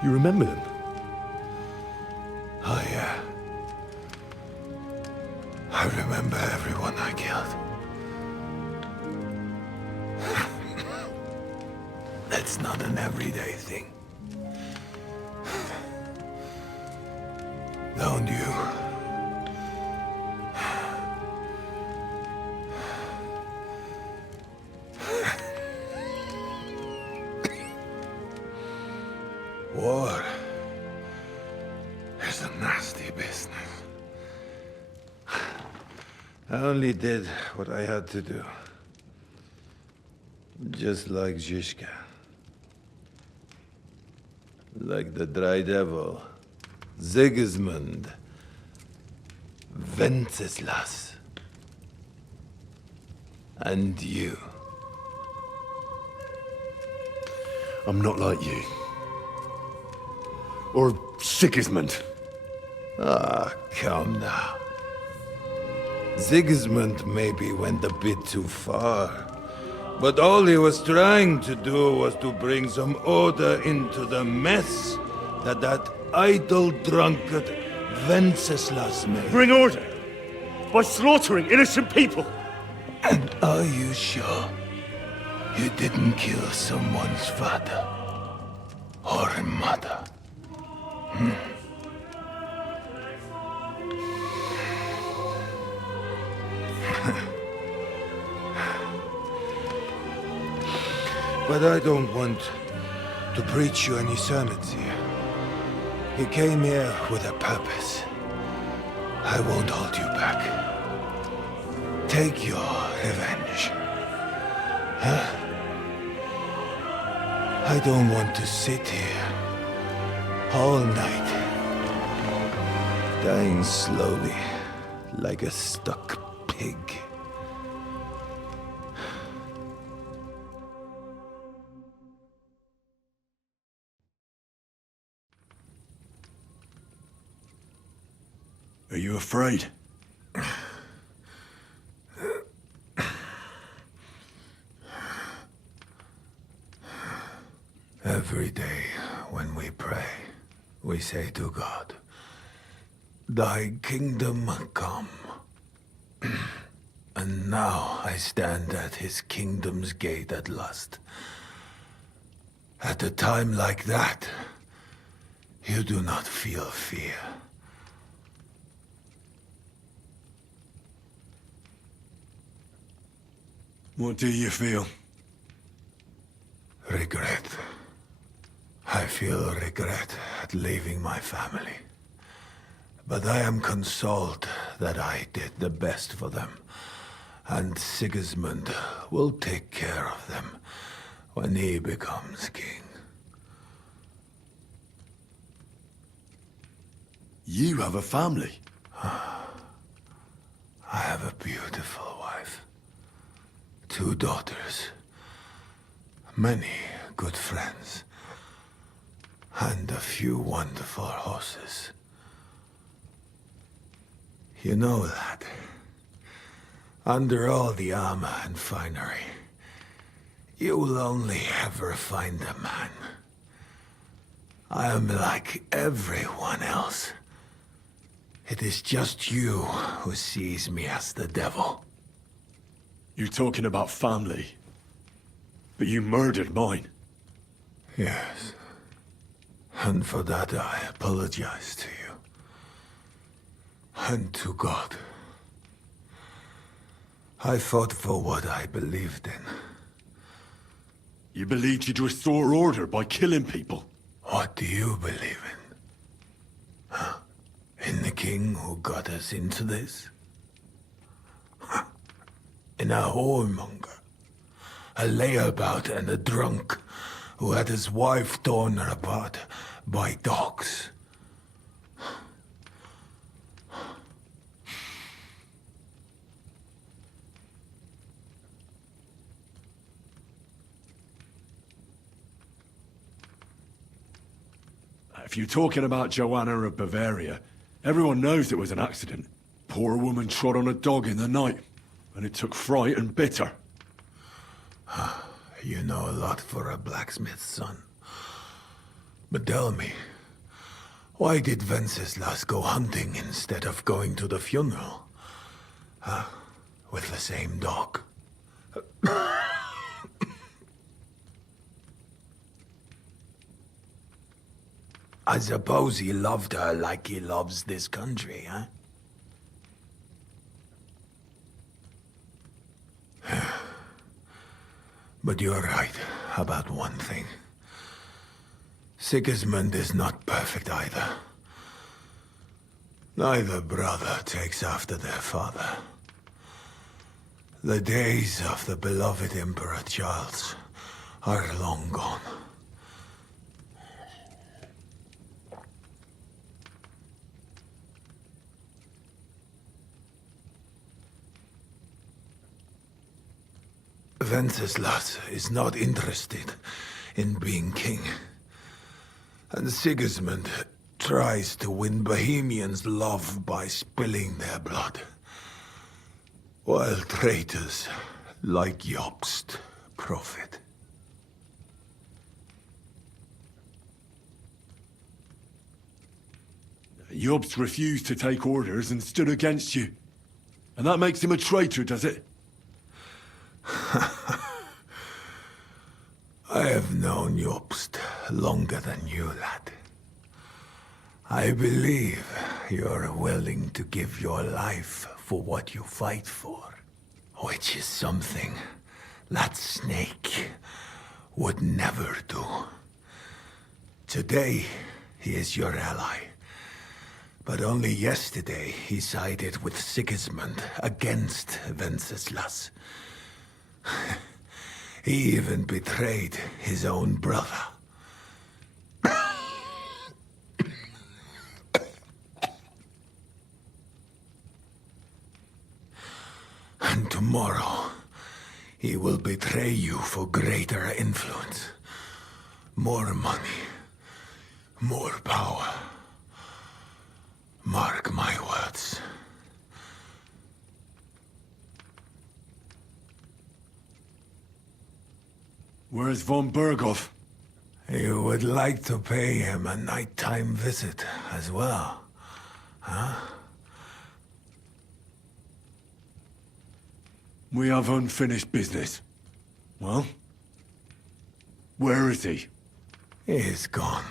You remember them? Oh, yeah. I remember everyone I killed. That's not an everyday thing. Don't you? War is a nasty business. I only did what I had to do. Just like Zizka. Like the Dry Devil, Sigismund, Wenceslas, and you. I'm not like you. Or Sigismund. Ah, come now. Sigismund maybe went a bit too far. But all he was trying to do was to bring some order into the mess that idle drunkard Venceslas made. Bring order? By slaughtering innocent people? And are you sure you didn't kill someone's father or mother? But I don't want to preach you any sermons here. You came here with a purpose. I won't hold you back. Take your revenge. Huh? I don't want to sit here all night, dying slowly like a stuck pig. Are you afraid? Every day when we pray, we say to God, "Thy kingdom come." And now I stand at his kingdom's gate at last. At a time like that, you do not feel fear. What do you feel? Regret. I feel regret at leaving my family. But I am consoled that I did the best for them. And Sigismund will take care of them when he becomes king. You have a family? I have a beautiful wife. 2 daughters. Many good friends. And a few wonderful horses. You know that. Under all the armor and finery, you will only ever find a man. I am like everyone else. It is just you who sees me as the devil. You're talking about family. But you murdered mine. Yes. And for that I apologize to you. And to God. I fought for what I believed in. You believed you'd restore order by killing people? What do you believe in? Huh? In the king who got us into this? Huh? In a whoremonger? A layabout and a drunk who had his wife torn apart by dogs? If you're talking about Joanna of Bavaria, everyone knows it was an accident. Poor woman trod on a dog in the night, and it took fright and bitter. You know a lot for a blacksmith's son. But tell me, why did Venceslas go hunting instead of going to the funeral? Huh? With the same dog? I suppose he loved her like he loves this country, huh? But you're right about one thing. Sigismund is not perfect either. Neither brother takes after their father. The days of the beloved Emperor Charles are long gone. Venceslas is not interested in being king. And Sigismund tries to win Bohemians' love by spilling their blood. While traitors like Jobst profit. Jobst refused to take orders and stood against you. And that makes him a traitor, does it? I have known Jobst longer than you, lad. I believe you're willing to give your life for what you fight for, which is something that snake would never do. Today, he is your ally. But only yesterday he sided with Sigismund against Wenceslas. He even betrayed his own brother. And tomorrow, he will betray you for greater influence. More money. More power. Mark my words. Where's von Berghoff? You would like to pay him a nighttime visit as well, huh? We have unfinished business. Well? Where is he? He is gone.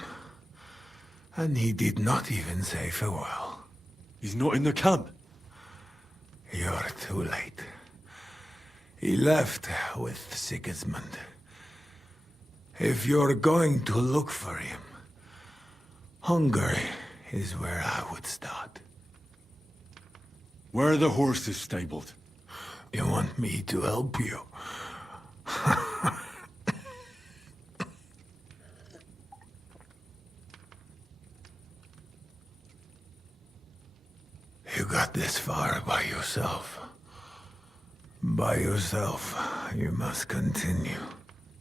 And he did not even say farewell. He's not in the camp? You're too late. He left with Sigismund. If you're going to look for him, Hungary is where I would start. Where are the horses stabled? You want me to help you? You got this far by yourself. By yourself, you must continue.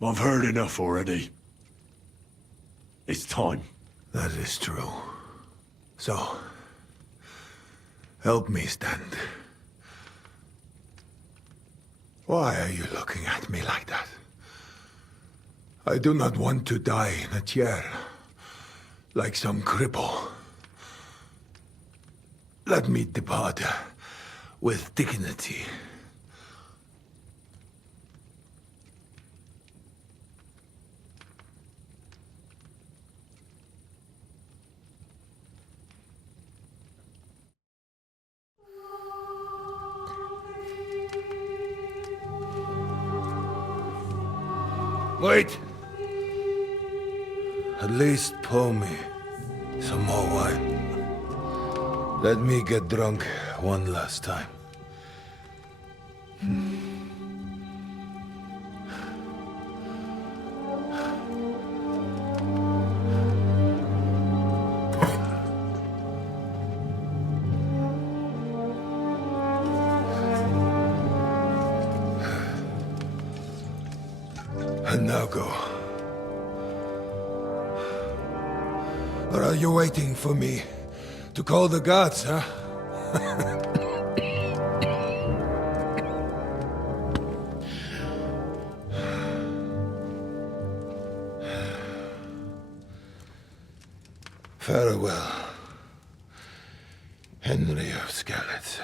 I've heard enough already. It's time. That is true. So, help me stand. Why are you looking at me like that? I do not want to die in a chair, like some cripple. Let me depart with dignity. Wait! At least pour me some more wine. Let me get drunk one last time. And now go. Or are you waiting for me to call the gods, huh? Farewell, Henry of Skalitz.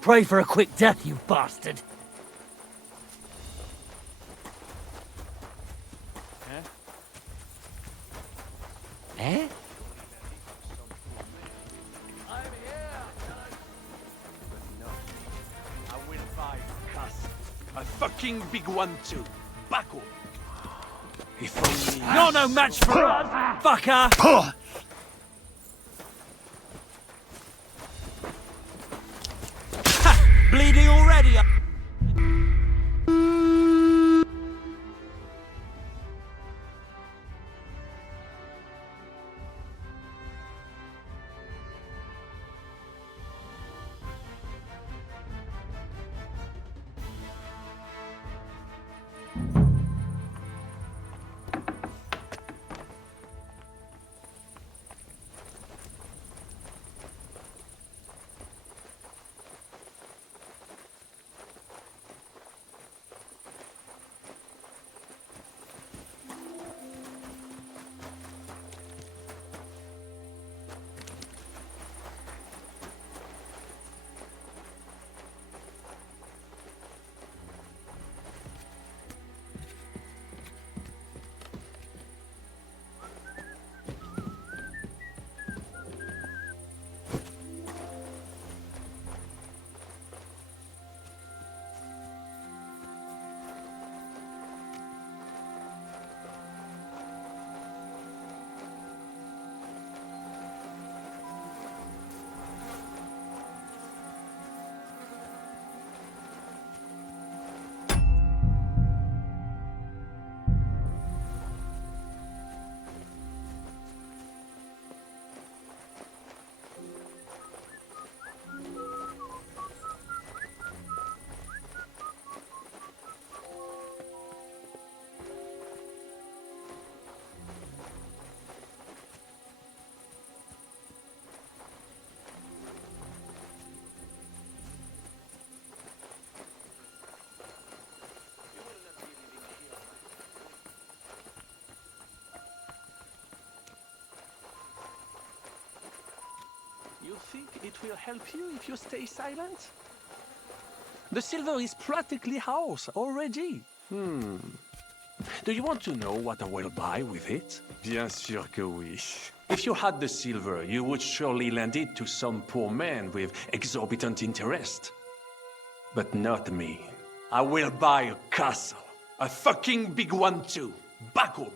Pray for a quick death, you bastard. Eh? A fucking big one too. Buckle. If only... You're no match for us, fucker! Ha! Bleeding already? You think it will help you if you stay silent? The silver is practically ours already. Do you want to know what I will buy with it? Bien sûr que oui. If you had the silver, you would surely lend it to some poor man with exorbitant interest. But not me. I will buy a castle. A fucking big one too. Buckle.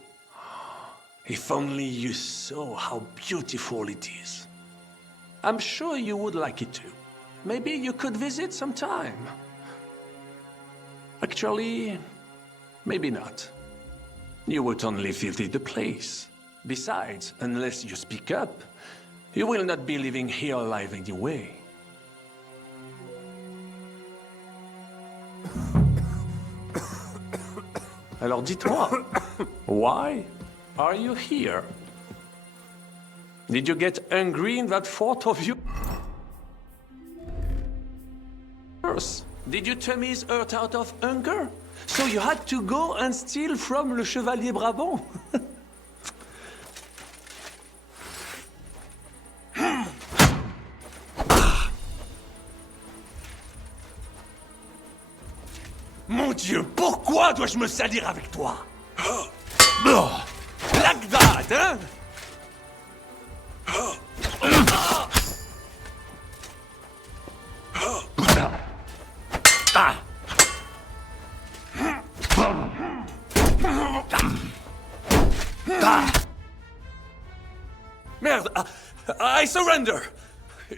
If only you saw how beautiful it is. I'm sure you would like it too. Maybe you could visit sometime. Actually, maybe not. You would only visit the place. Besides, unless you speak up, you will not be living here alive anyway. Alors dites-moi, why are you here? Did you get angry in that fort of yours? Did your tummies hurt out of hunger? So you had to go and steal from le Chevalier Brabant? Mon Dieu, pourquoi dois-je me salir avec toi? Like that, hein? Merde! I surrender!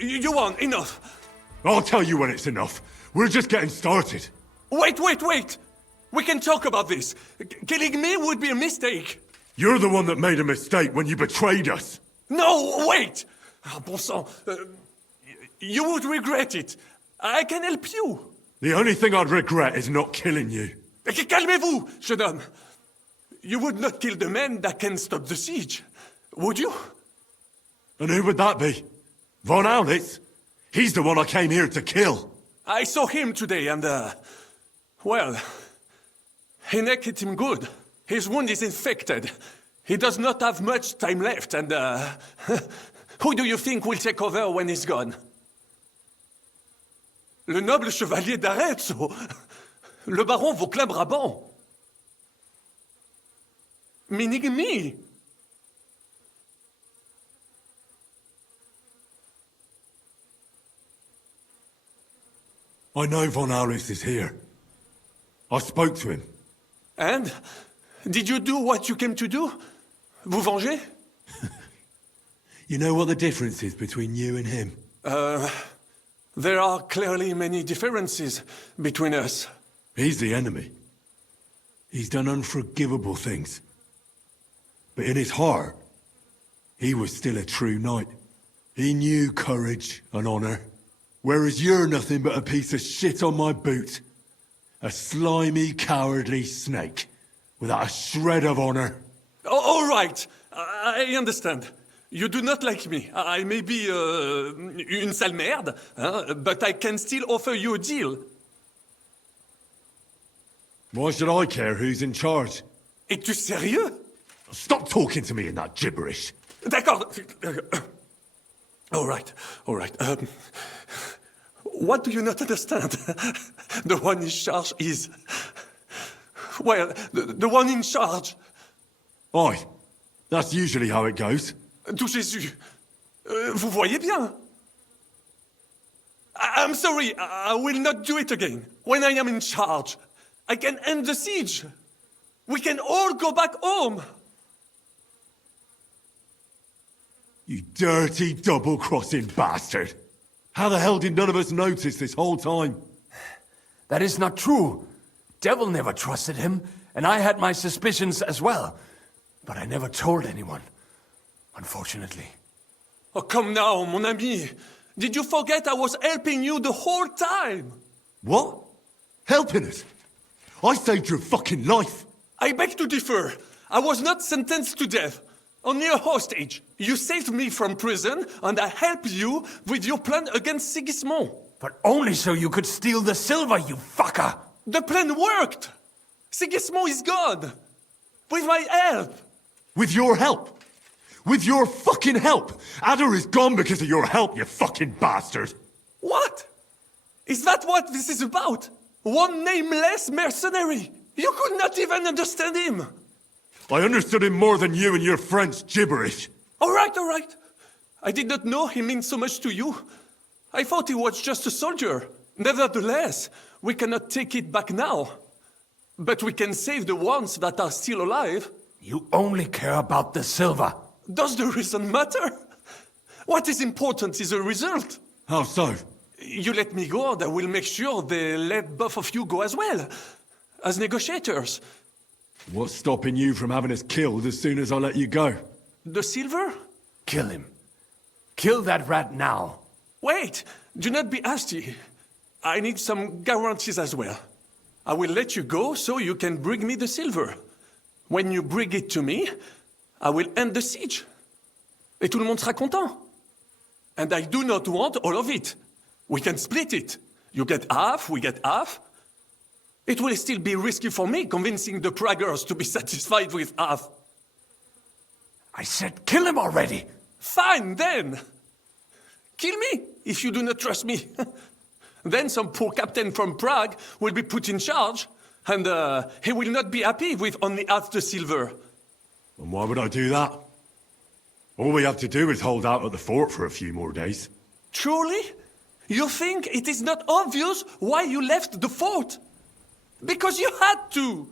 You won, enough! I'll tell you when it's enough. We're just getting started. Wait! We can talk about this. Killing me would be a mistake. You're the one that made a mistake when you betrayed us. No, wait! Bon sang, you would regret it. I can help you. The only thing I'd regret is not killing you. Calmez-vous, jeune homme. You would not kill the man that can stop the siege, would you? And who would that be? Von Aulitz? He's the one I came here to kill. I saw him today and, well, he naked him good. His wound is infected. He does not have much time left and, who do you think will take over when he's gone? Le noble chevalier d'Arezzo. Le baron Vauclin-Brabant. Meaning me. I know Von Aris is here. I spoke to him. And? Did you do what you came to do? Vous venger? You know what the difference is between you and him? There are clearly many differences between us. He's the enemy. He's done unforgivable things. But in his heart, he was still a true knight. He knew courage and honor. Whereas you're nothing but a piece of shit on my boot. A slimy, cowardly snake. Without a shred of honor. All right, I understand. You do not like me. I may be une sale merde, but I can still offer you a deal. Why should I care who's in charge? Es-tu sérieux? Stop talking to me in that gibberish. D'accord. All right. What do you not understand? The one in charge is... Well, the one in charge. Aye. That's usually how it goes. Tout Jésus. Vous voyez bien. I'm sorry, I will not do it again. When I am in charge, I can end the siege. We can all go back home. You dirty, double-crossing bastard. How the hell did none of us notice this whole time? That is not true. Devil never trusted him, and I had my suspicions as well. But I never told anyone, unfortunately. Oh, come now, mon ami. Did you forget I was helping you the whole time? What? Helping us? I saved your fucking life. I beg to differ. I was not sentenced to death. Only a hostage. You saved me from prison, and I helped you with your plan against Sigismund. But only so you could steal the silver, you fucker! The plan worked! Sigismund is gone! With my help! With your help? With your fucking help! Adder is gone because of your help, you fucking bastard! What? Is that what this is about? One nameless mercenary! You could not even understand him! I understood him more than you and your French gibberish. All right. I did not know he meant so much to you. I thought he was just a soldier. Nevertheless, we cannot take it back now. But we can save the ones that are still alive. You only care about the silver. Does the reason matter? What is important is the result. How so? You let me go, and I will make sure they let both of you go as well. As negotiators. What's stopping you from having us killed as soon as I let you go? The silver? Kill him. Kill that rat now. Wait! Do not be hasty. I need some guarantees as well. I will let you go so you can bring me the silver. When you bring it to me, I will end the siege. Et tout le monde sera content. And I do not want all of it. We can split it. You get half, we get half. It will still be risky for me convincing the Praggers to be satisfied with half. I said kill him already! Fine, then! Kill me, if you do not trust me. Then some poor captain from Prague will be put in charge, and he will not be happy with only half the silver. And why would I do that? All we have to do is hold out at the fort for a few more days. Truly? You think it is not obvious why you left the fort? Because you had to!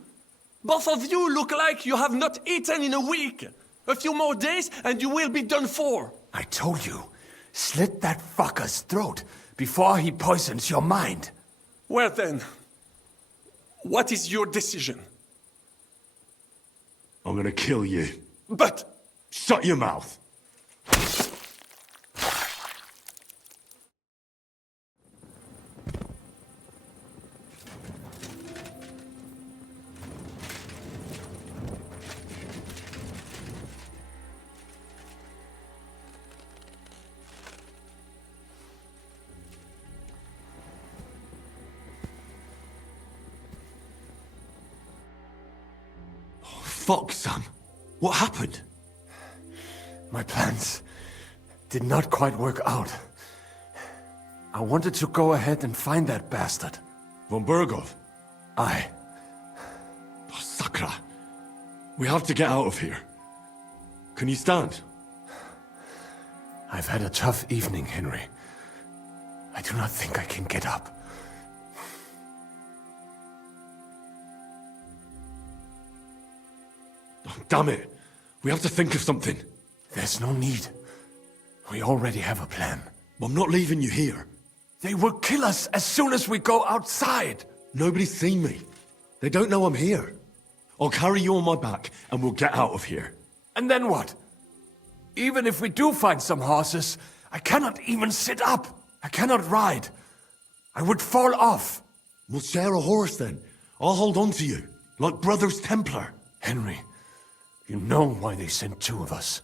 Both of you look like you have not eaten in a week. A few more days and you will be done for. I told you, slit that fucker's throat before he poisons your mind. Well then, what is your decision? I'm gonna kill you. But... Shut your mouth! Fuck, son. What happened? My plans did not quite work out. I wanted to go ahead and find that bastard. Von Burgov? Aye. Oh, Sakra. We have to get out of here. Can you stand? I've had a tough evening, Henry. I do not think I can get up. Oh, damn it. We have to think of something. There's no need. We already have a plan. I'm not leaving you here. They will kill us as soon as we go outside. Nobody's seen me. They don't know I'm here. I'll carry you on my back and we'll get out of here. And then what? Even if we do find some horses, I cannot even sit up. I cannot ride. I would fall off. We'll share a horse then. I'll hold on to you, like Brothers Templar. Henry, you know why they sent two of us.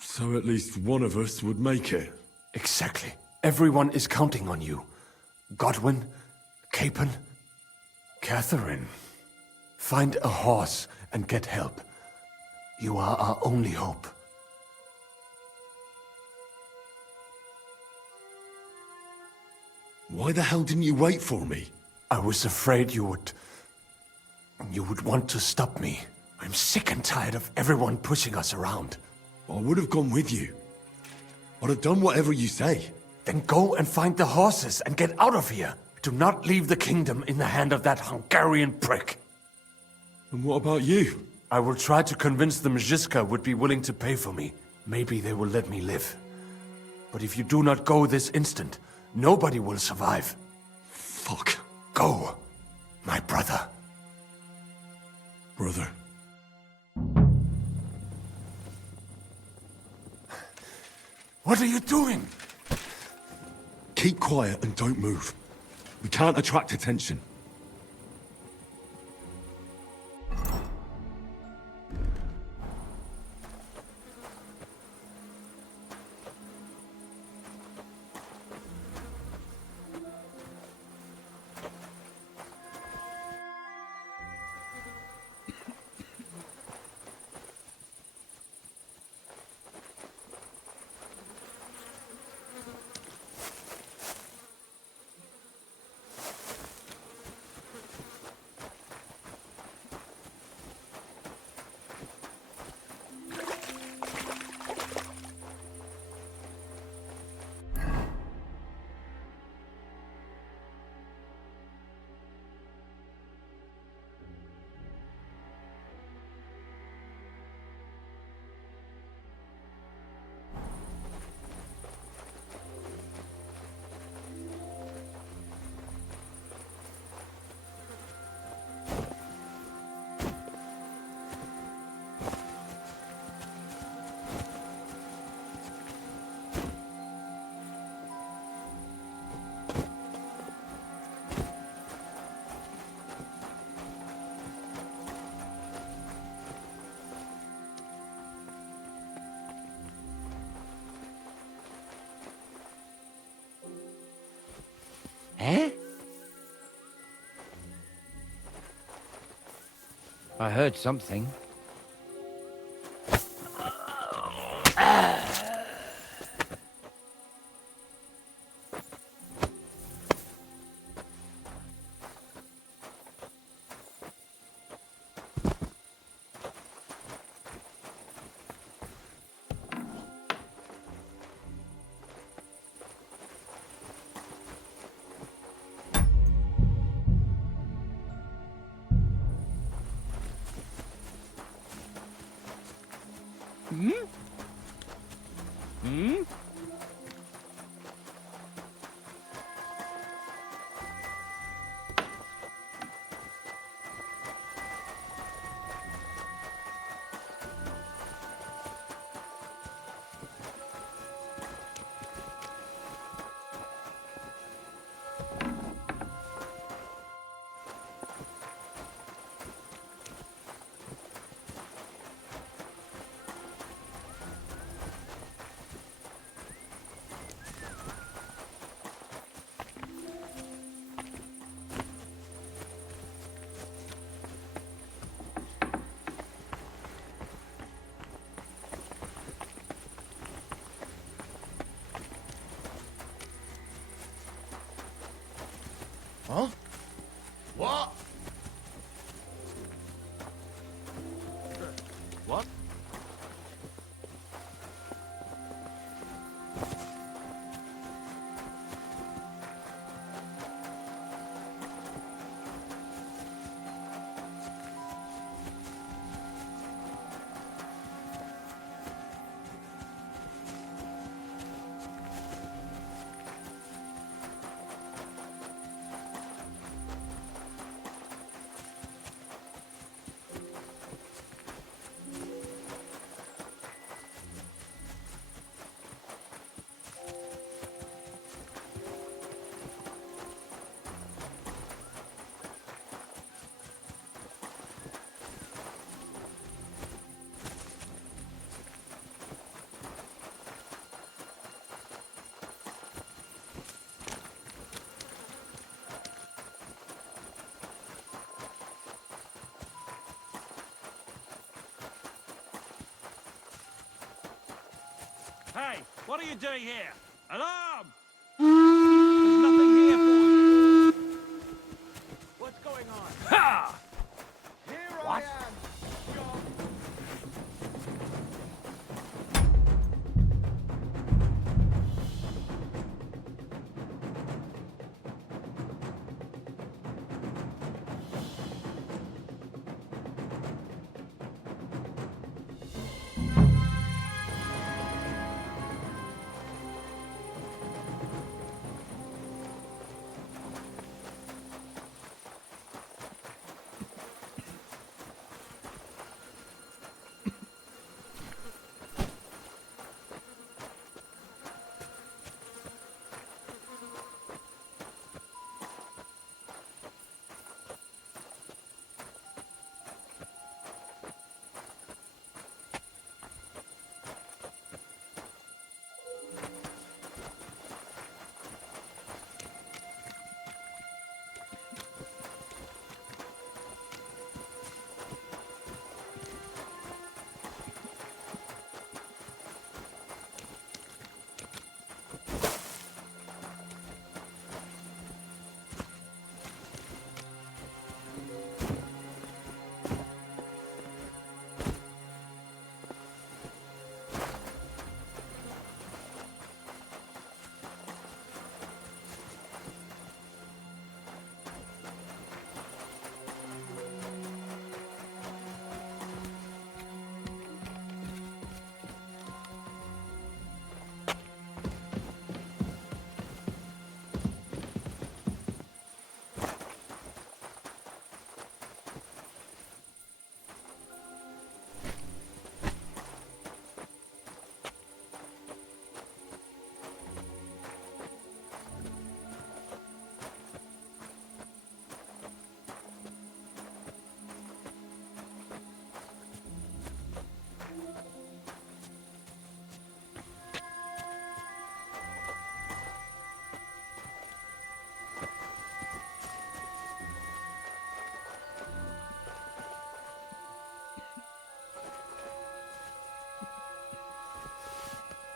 So at least one of us would make it. Exactly. Everyone is counting on you. Godwin, Capon, Catherine. Find a horse and get help. You are our only hope. Why the hell didn't you wait for me? I was afraid you would want to stop me. I'm sick and tired of everyone pushing us around. I would have gone with you. I'd have done whatever you say. Then go and find the horses and get out of here. Do not leave the kingdom in the hand of that Hungarian prick. And what about you? I will try to convince the Mjiska would be willing to pay for me. Maybe they will let me live. But if you do not go this instant, nobody will survive. Fuck. Go, my brother. Brother. What are you doing? Keep quiet and don't move. We can't attract attention. Eh? I heard something. Huh? What? What? Hey, what are you doing here? Alarm! There's nothing here for you. What's going on? Ha! Here What? I am, John.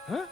Huh?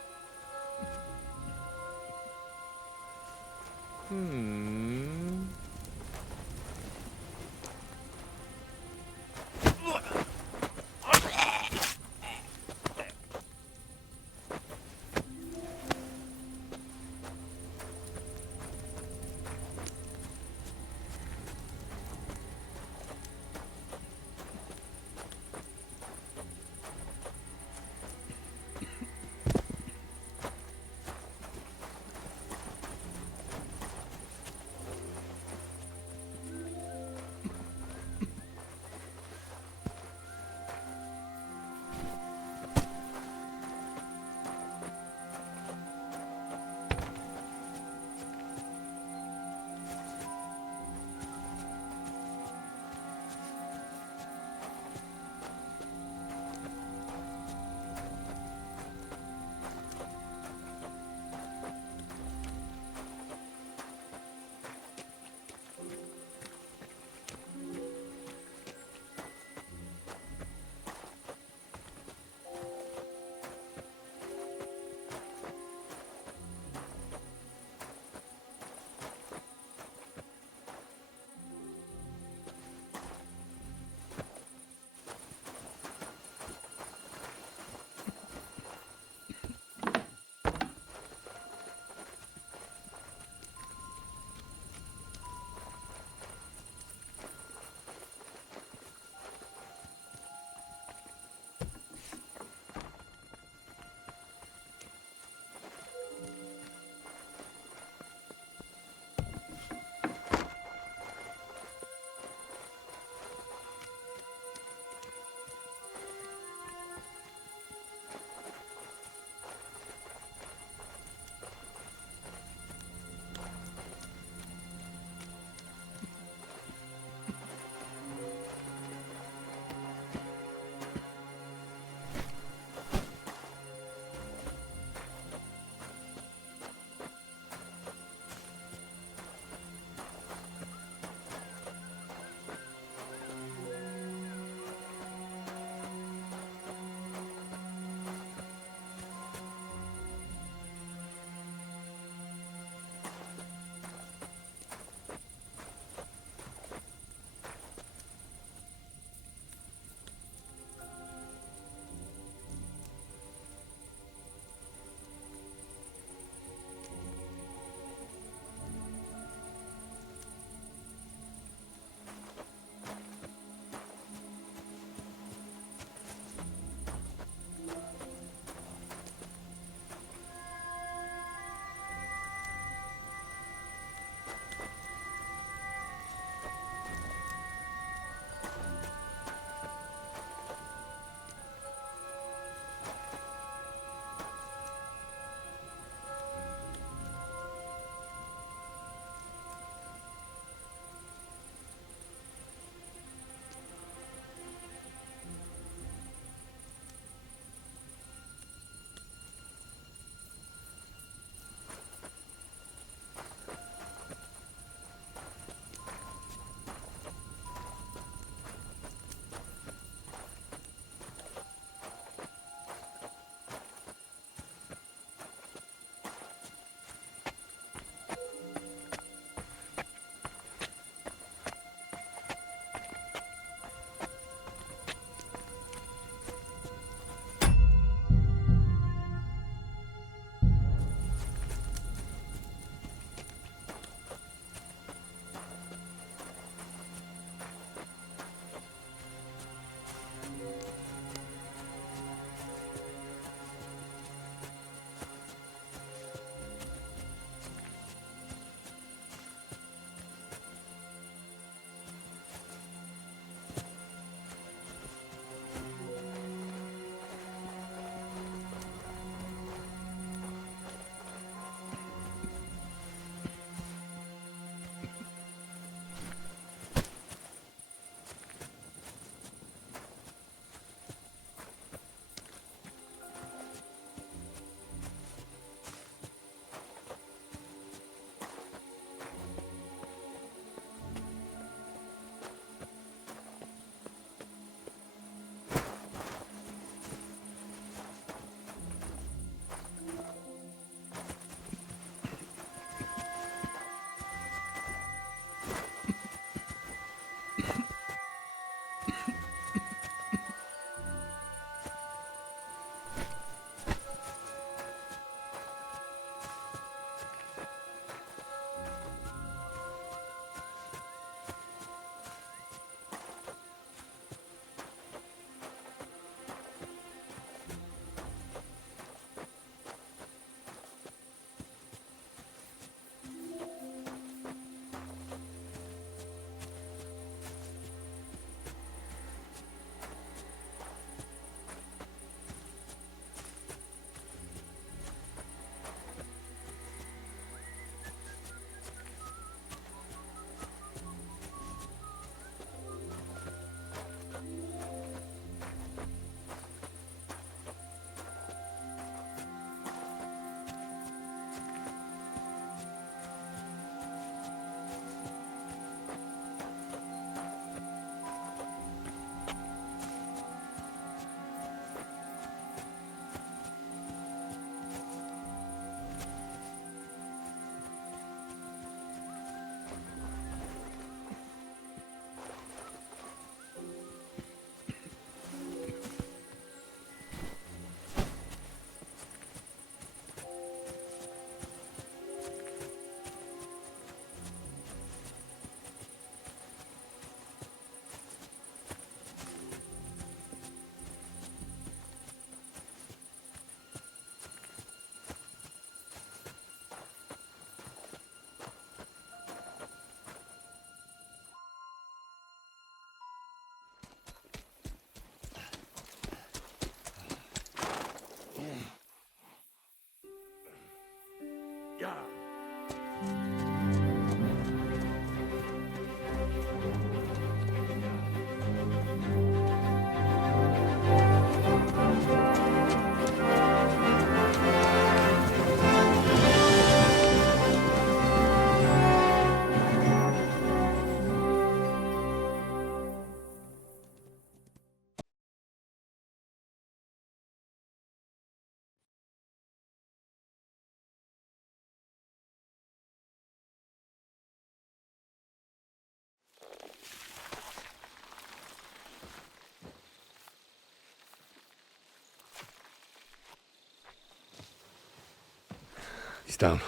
He's down.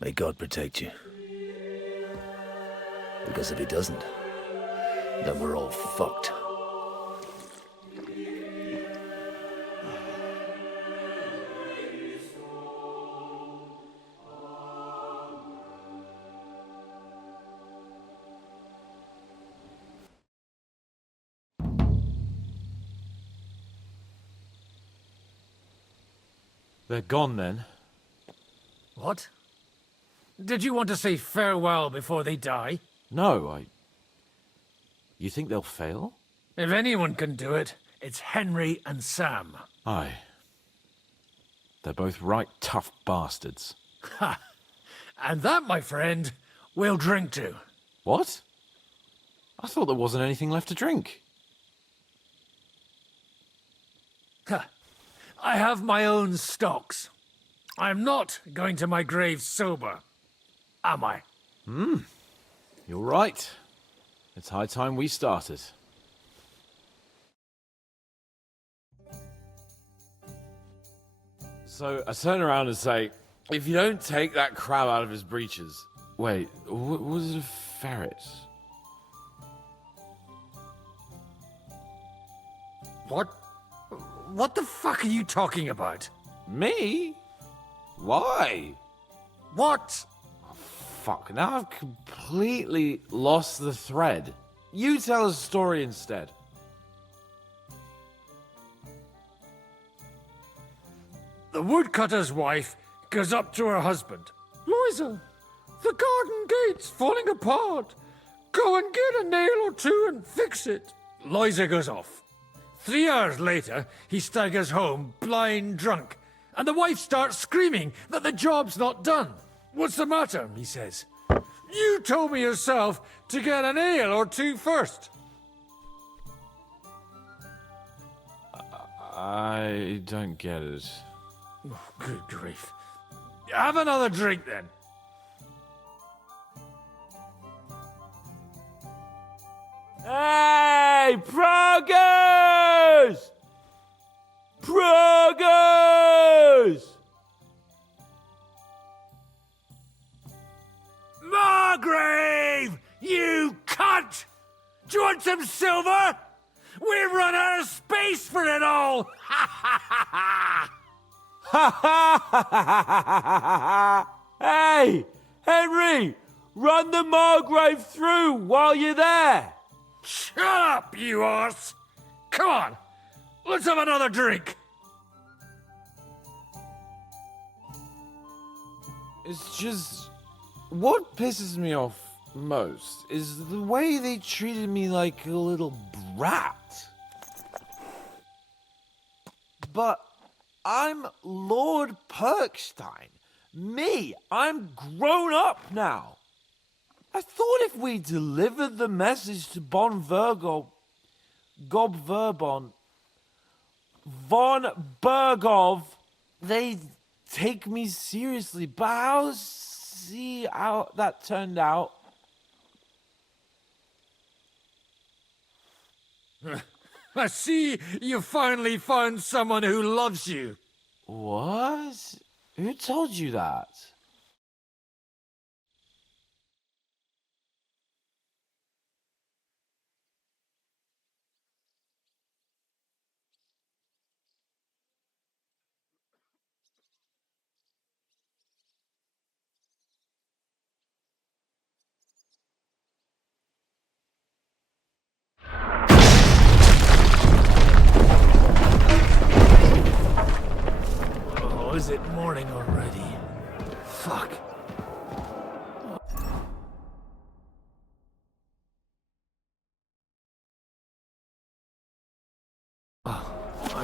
May God protect you. Because if he doesn't, then we're all fucked. They're gone then? What? Did you want to say farewell before they die? No, You think they'll fail? If anyone can do it, it's Henry and Sam. Aye. They're both right tough bastards. Ha! And that, my friend, we'll drink to. What? I thought there wasn't anything left to drink. Ha! I have my own stocks. I'm not going to my grave sober, am I? You're right. It's high time we started. So I turn around and say, if you don't take that crab out of his breeches... Wait, was it a ferret? What? What the fuck are you talking about? Me? Why? What? Oh, fuck, now I've completely lost the thread. You tell us a story instead. The woodcutter's wife goes up to her husband. Loiza, the garden gate's falling apart. Go and get a nail or two and fix it. Loiza goes off. 3 hours later, he staggers home, blind drunk, and the wife starts screaming that the job's not done. What's the matter? He says. You told me yourself to get an ale or two first. I don't get it. Oh, good grief. Have another drink then. Hey, progress! Progress! Margrave! You cunt! Do you want some silver? We've run out of space for it all! Ha ha ha ha! Hey, Henry! Run the Margrave through while you're there! Shut up, you arse! Come on, let's have another drink! It's just... What pisses me off most is the way they treated me like a little brat. But I'm Lord Perkstein. Me, I'm grown up now. I thought if we delivered the message to Von Vergov, Gob Verbon, Von Bergov, they'd take me seriously. But I'll see how that turned out. I see you finally found someone who loves you. What? Who told you that?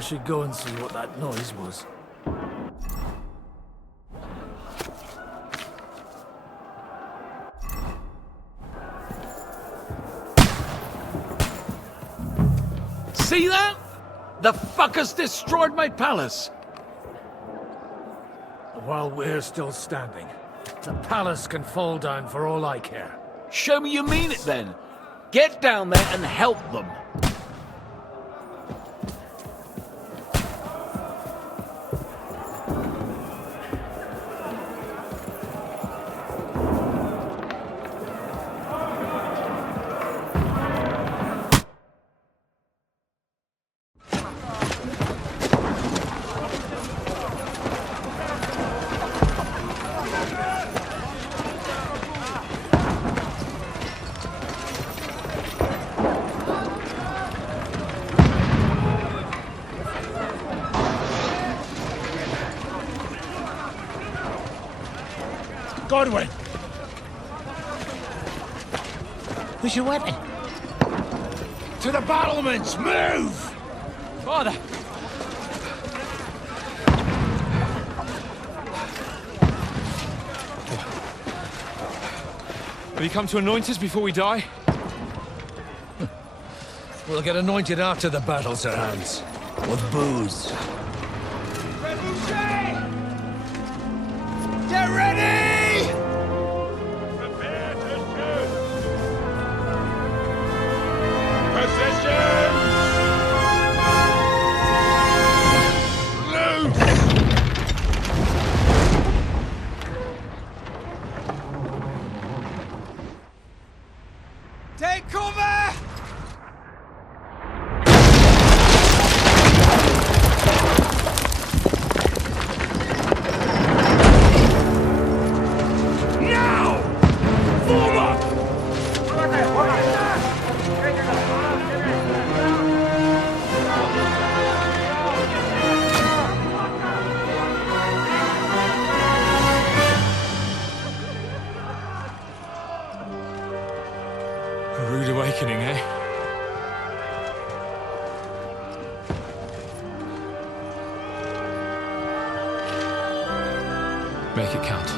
I should go and see what that noise was. See that? The fuckers destroyed my palace. While we're still standing, the palace can fall down for all I care. Show me you mean it then. Get down there and help them. Godwin! Where's your weapon? To the battlements! Move! Father! Have you come to anoint us before we die? We'll get anointed after the battle, Sir Hans. With booze. Get ready! Take cover! Now! Forward! A rude awakening, eh? Make it count.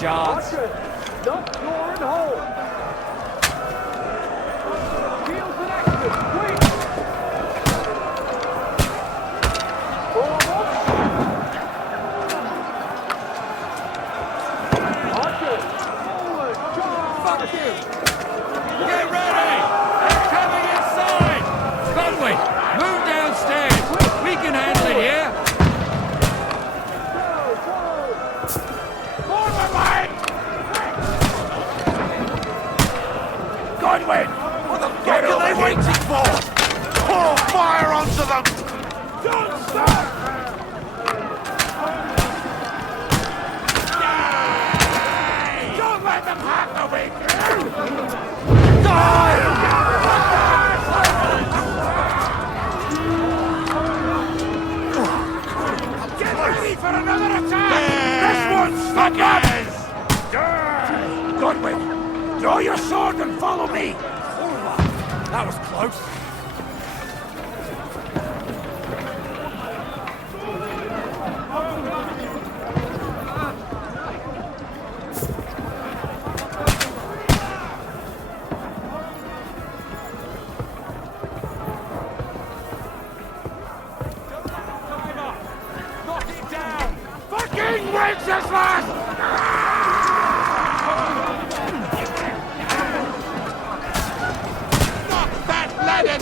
Chance. Not door and hole. Shields and axes, quick! Forward. Archers, forward, charge! Fuck you! Get ready! They're coming inside! Godwin, move downstairs! We can handle it here! Godwin! What the fuck are they waiting for? Pour fire onto them! Don't stop! Don't let them have the way through! Die! Get ready for another attack! This one's fuckers! Godwin, draw your sword and follow me! That was close.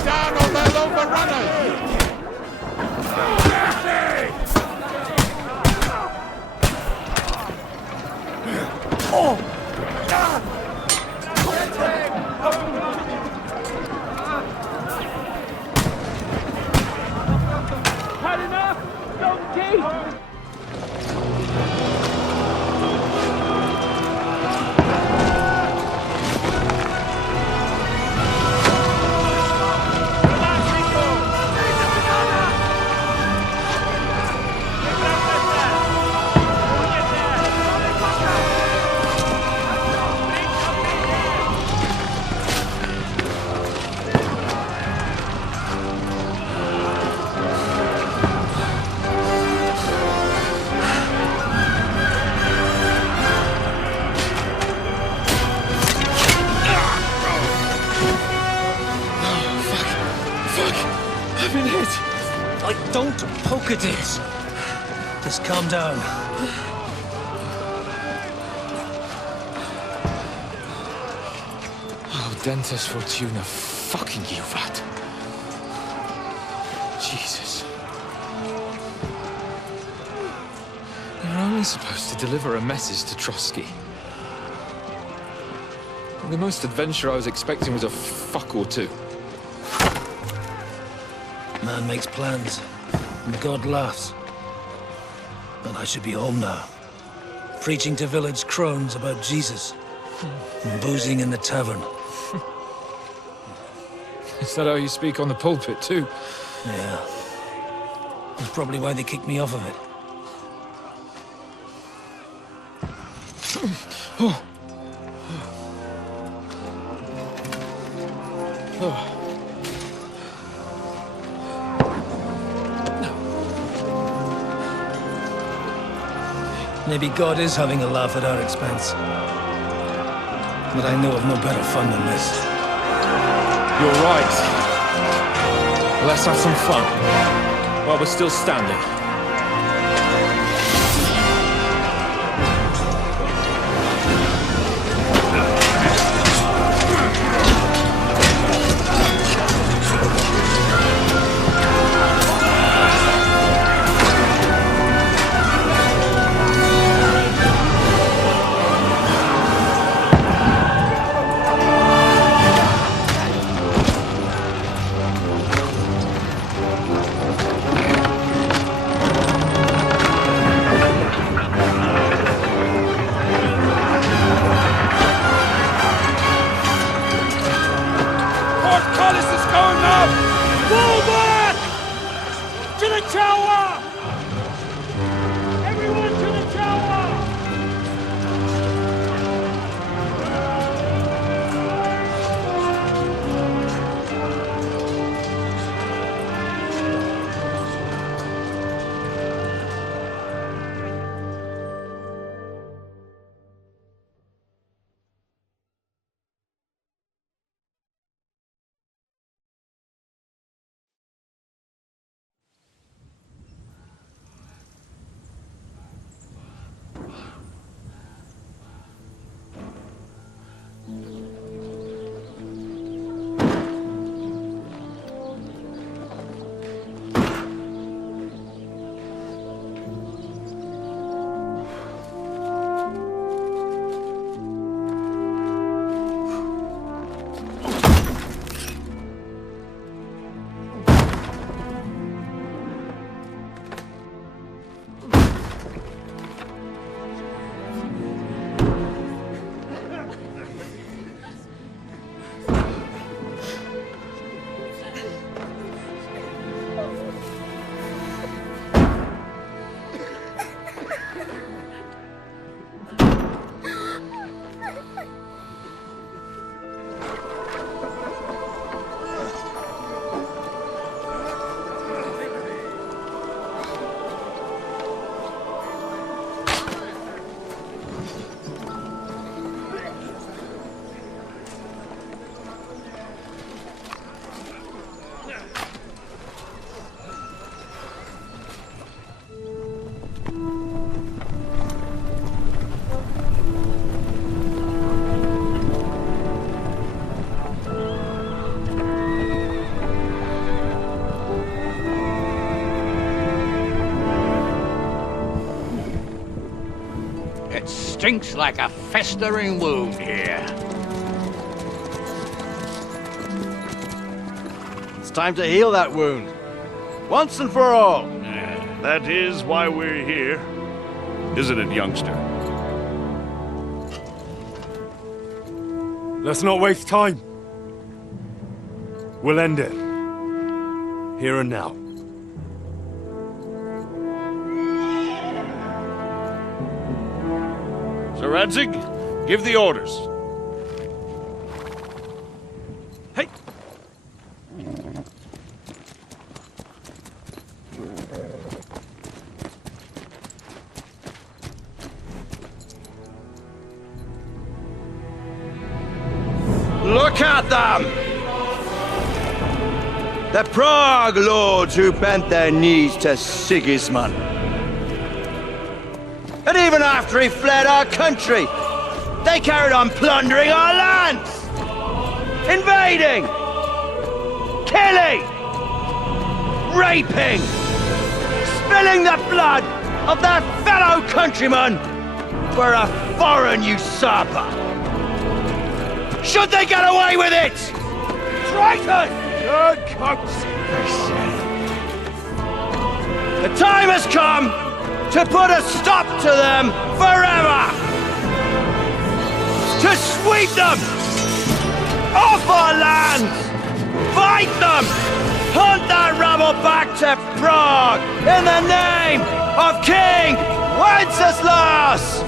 down or they'll overrun us! Had enough, donkey! I've been hit. Don't poke at it. Just calm down. Oh, Dentes Fortuna, fucking you, rat. Jesus. You're only supposed to deliver a message to Trotsky. The most adventure I was expecting was a fuck or two. Man makes plans, and God laughs. But I should be home now. Preaching to village crones about Jesus. And boozing in the tavern. Is that how you speak on the pulpit, too? Yeah. That's probably why they kicked me off of it. Oh. Oh. Maybe God is having a laugh at our expense. But I know of no better fun than this. You're right. Let's have some fun. While we're still standing. stinks like a festering wound here. It's time to heal that wound. Once and for all. That is why we're here. Isn't it, youngster? Let's not waste time. We'll end it. Here and now. Sir Radzig, give the orders. Hey! Look at them! The Prague lords who bent their knees to Sigismund. And even after he fled our country, they carried on plundering our lands! Invading! Killing! Raping! Spilling the blood of their fellow countrymen for a foreign usurper! Should they get away with it? Traitors! The time has come to put a stop to them forever! To sweep them off our lands! Fight them! Hunt that rabble back to Prague in the name of King Wenceslas!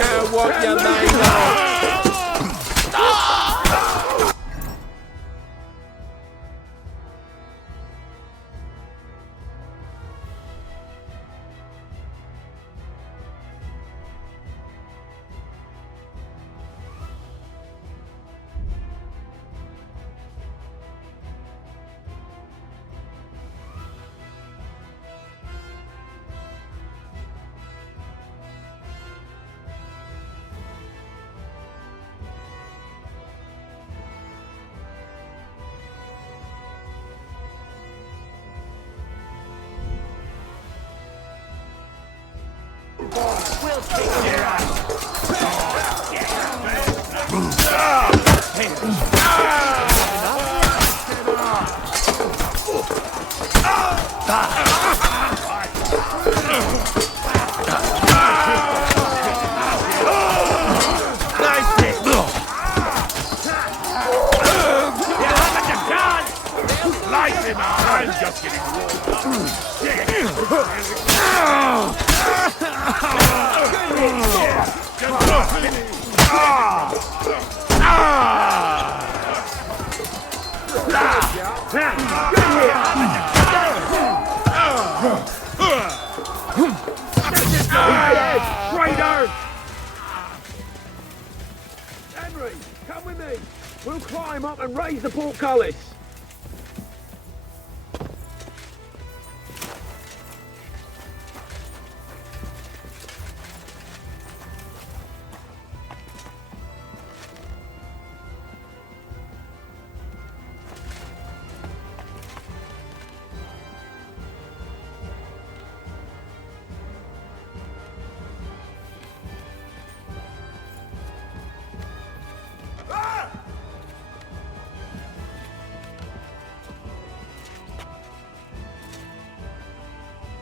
Care what you may know. We'll kick your ass. I'm just getting Henry, come with me. We'll climb up and raise the portcullis.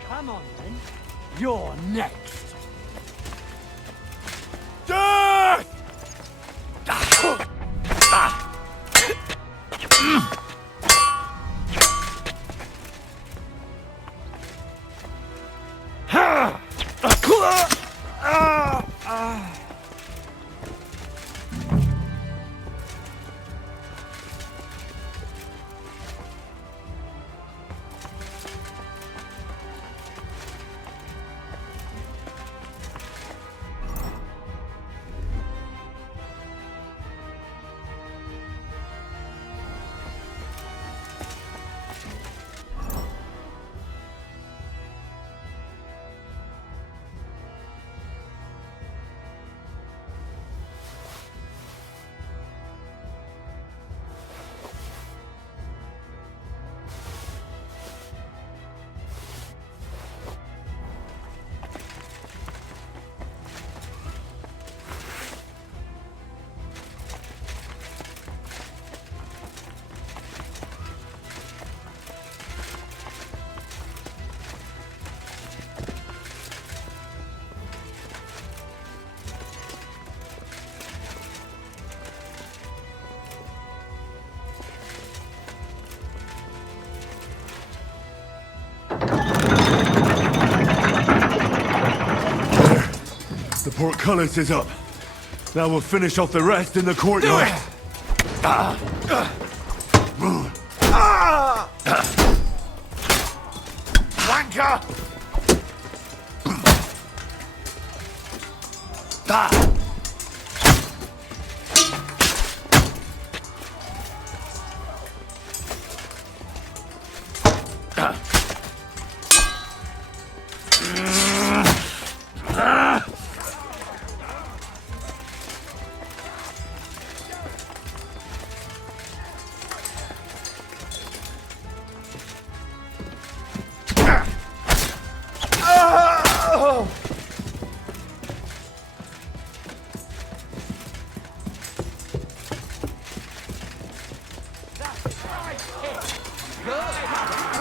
Come on, then. You're next. The portcullis is up. Now we'll finish off the rest in the courtyard. Wanker!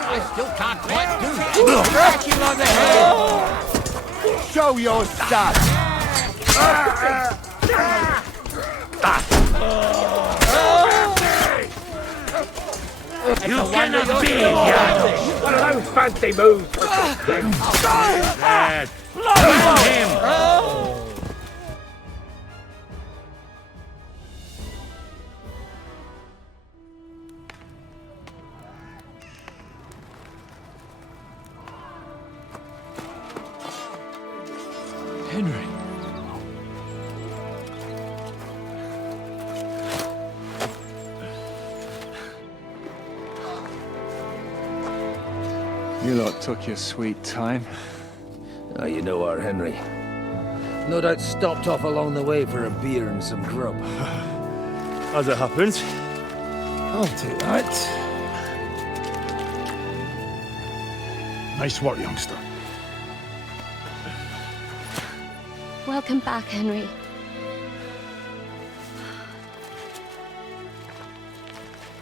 I still can't quite do that. Crack you on the head. Show your stuff! You cannot be here! One of those fancy moves for Lad, find him! Henry. You lot took your sweet time. Ah, you know our Henry. No doubt stopped off along the way for a beer and some grub. As it happens. I'll take that. Nice work, youngster. Welcome back, Henry.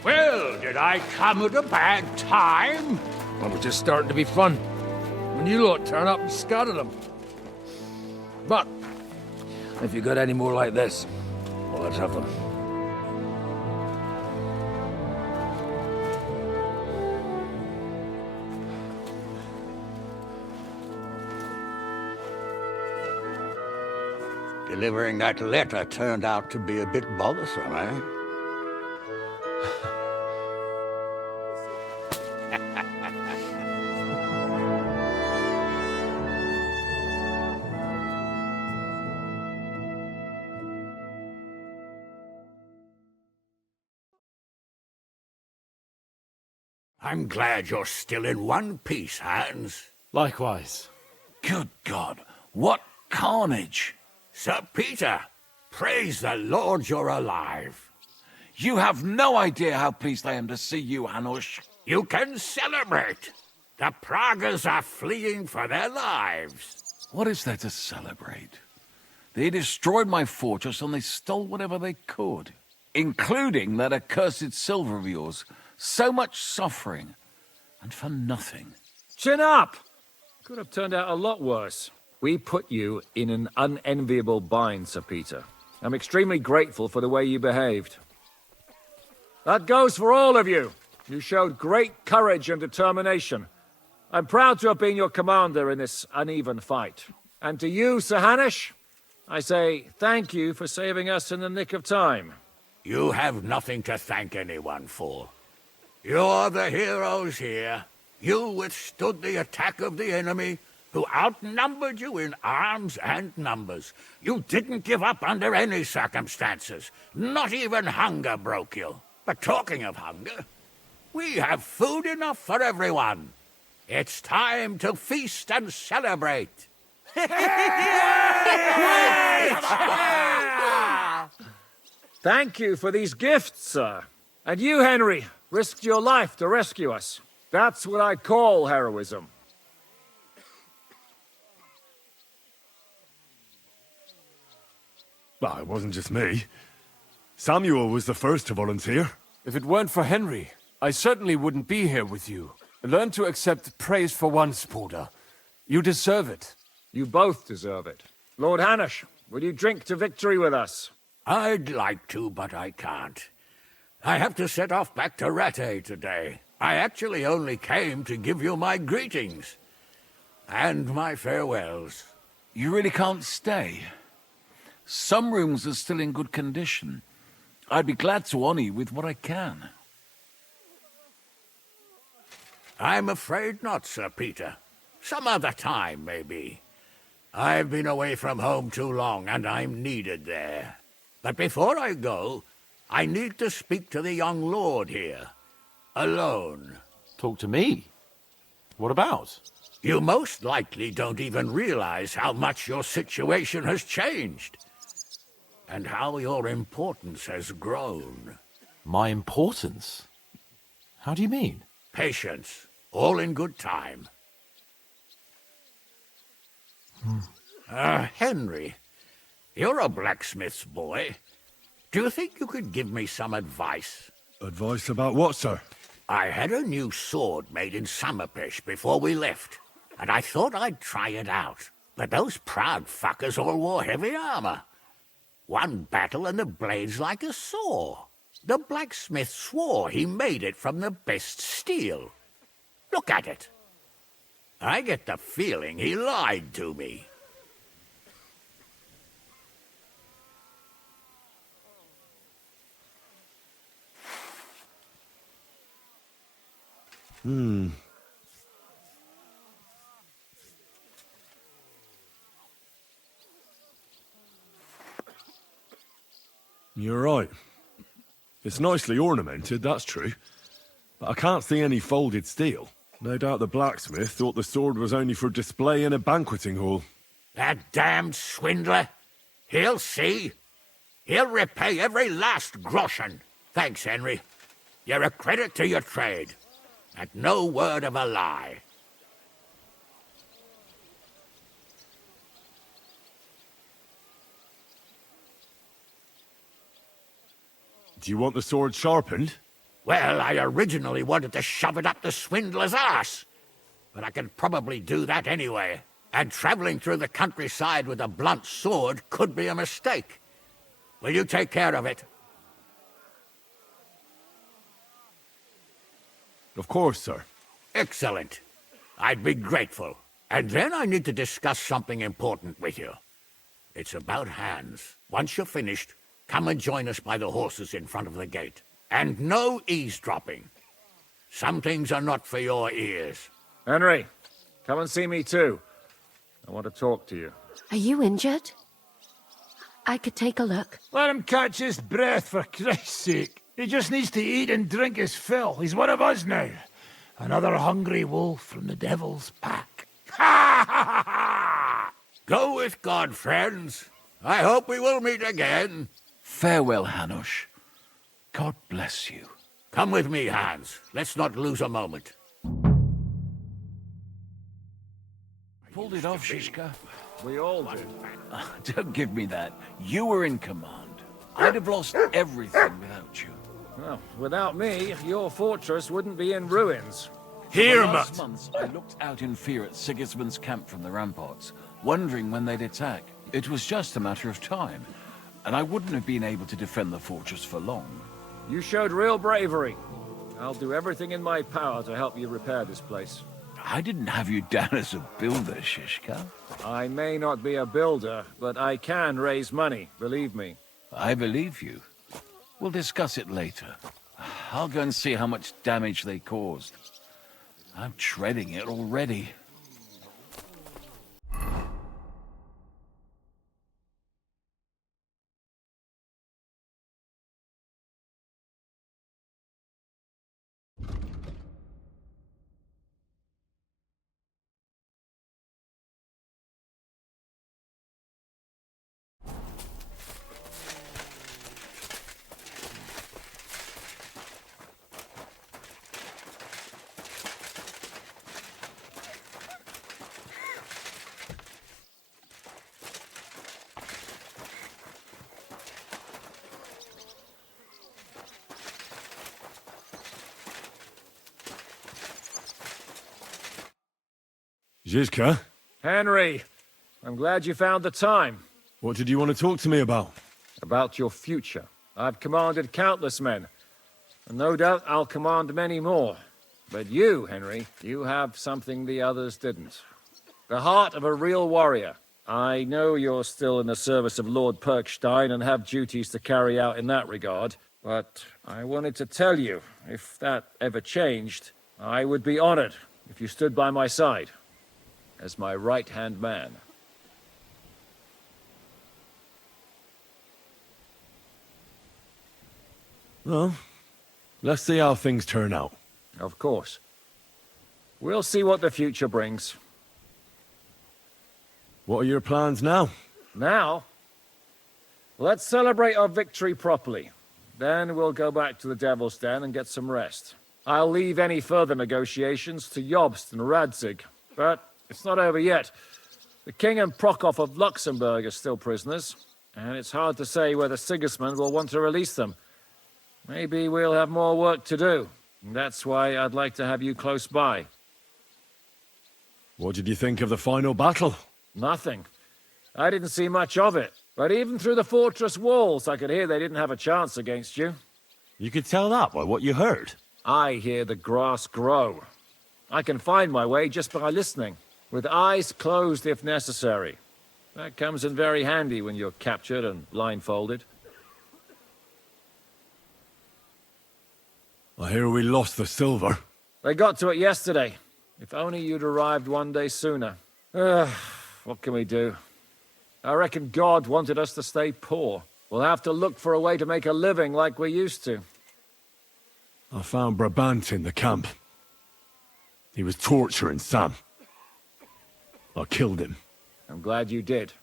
Well, did I come at a bad time? Well, we're just starting to be fun. When you lot turn up and scatter them. But, if you got any more like this, well, let's have them. Delivering that letter turned out to be a bit bothersome, eh? I'm glad you're still in one piece, Hans. Likewise. Good God, what carnage! Sir Peter, praise the Lord you're alive. You have no idea how pleased I am to see you, Hanush. You can celebrate. The Pragas are fleeing for their lives. What is there to celebrate? They destroyed my fortress and they stole whatever they could, including that accursed silver of yours. So much suffering, and for nothing. Chin up! Could have turned out a lot worse. We put you in an unenviable bind, Sir Peter. I'm extremely grateful for the way you behaved. That goes for all of you. You showed great courage and determination. I'm proud to have been your commander in this uneven fight. And to you, Sir Hanush, I say thank you for saving us in the nick of time. You have nothing to thank anyone for. You're the heroes here. You withstood the attack of the enemy, who outnumbered you in arms and numbers. You didn't give up under any circumstances. Not even hunger broke you. But talking of hunger, we have food enough for everyone. It's time to feast and celebrate. Thank you for these gifts, sir. And you, Henry, risked your life to rescue us. That's what I call heroism. Well, it wasn't just me. Samuel was the first to volunteer. If it weren't for Henry, I certainly wouldn't be here with you. Learn to accept praise for once, Porter. You deserve it. You both deserve it. Lord Hanush, will you drink to victory with us? I'd like to, but I can't. I have to set off back to Rattay today. I actually only came to give you my greetings. And my farewells. You really can't stay? Some rooms are still in good condition. I'd be glad to honor you with what I can. I'm afraid not, Sir Peter. Some other time, maybe. I've been away from home too long, and I'm needed there. But before I go, I need to speak to the young lord here. Alone. Talk to me? What about? You most likely don't even realize how much your situation has changed. And how your importance has grown. My importance? How do you mean? Patience. All in good time. Henry, you're a blacksmith's boy. Do you think you could give me some advice? Advice about what, sir? I had a new sword made in Summerpish before we left, and I thought I'd try it out. But those proud fuckers all wore heavy armor. One battle and the blade's like a saw. The blacksmith swore he made it from the best steel. Look at it. I get the feeling he lied to me. You're right. It's nicely ornamented, that's true. But I can't see any folded steel. No doubt the blacksmith thought the sword was only for display in a banqueting hall. That damned swindler. He'll see. He'll repay every last groschen. Thanks, Henry. You're a credit to your trade. And no word of a lie. Do you want the sword sharpened? Well, I originally wanted to shove it up the swindler's arse. But I can probably do that anyway. And traveling through the countryside with a blunt sword could be a mistake. Will you take care of it? Of course, sir. It's about Hans. Once you're finished, come and join us by the horses in front of the gate. And no eavesdropping. Some things are not for your ears. Henry, come and see me too. I want to talk to you. Are you injured? I could take a look. Let him catch his breath, for Christ's sake. He just needs to eat and drink his fill. He's one of us now. Another hungry wolf from the devil's pack. Ha ha ha! Go with God, friends. I hope we will meet again. Farewell, Hanush. God bless you. Come with me, Hans. Let's not lose a moment. Pulled it off, Shishka. We all do. Don't give me that. You were in command. I'd have lost everything without you. Well, without me, your fortress wouldn't be in ruins. For the last months, I looked out in fear at Sigismund's camp from the ramparts, wondering when they'd attack. It was just a matter of time, and I wouldn't have been able to defend the fortress for long. You showed real bravery. I'll do everything in my power to help you repair this place. I didn't have you down as a builder, Shishka. I may not be a builder, but I can raise money, believe me. I believe you. We'll discuss it later. I'll go and see how much damage they caused. I'm dreading it already. Zizka? Henry, I'm glad you found the time. What did you want to talk to me about? About your future. I've commanded countless men, and no doubt I'll command many more. But you, Henry, you have something the others didn't. The heart of a real warrior. I know you're still in the service of Lord Perkstein and have duties to carry out in that regard, but I wanted to tell you, if that ever changed, I would be honored if you stood by my side as my right-hand man. Well, let's see how things turn out. Of course. We'll see what the future brings. What are your plans now? Now? Let's celebrate our victory properly. Then we'll go back to the Devil's Den and get some rest. I'll leave any further negotiations to Jobst and Radzig, but it's not over yet. The King and Prokop of Luxembourg are still prisoners, and it's hard to say whether Sigismund will want to release them. Maybe we'll have more work to do. That's why I'd like to have you close by. What did you think of the final battle? Nothing. I didn't see much of it. But even through the fortress walls, I could hear they didn't have a chance against you. You could tell that by what you heard. I hear the grass grow. I can find my way just by listening, with eyes closed if necessary. That comes in very handy when you're captured and blindfolded. I hear we lost the silver. They got to it yesterday. If only you'd arrived one day sooner. What can we do? I reckon God wanted us to stay poor. We'll have to look for a way to make a living like we used to. I found Brabant in the camp. He was torturing Sam. I killed him. I'm glad you did.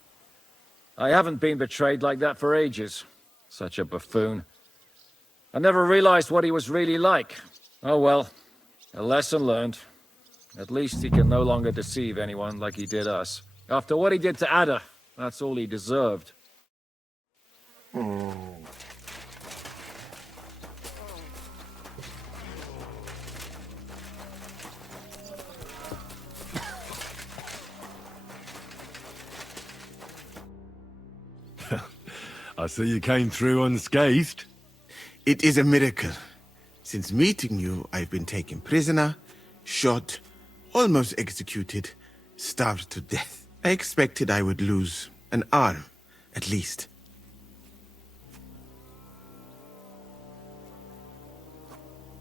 I haven't been betrayed like that for ages. Such a buffoon. I never realized what he was really like. Oh well, a lesson learned. At least he can no longer deceive anyone like he did us. After what he did to Ada, that's all he deserved. I see you came through unscathed. It is a miracle. Since meeting you, I've been taken prisoner, shot, almost executed, starved to death. I expected I would lose an arm, at least.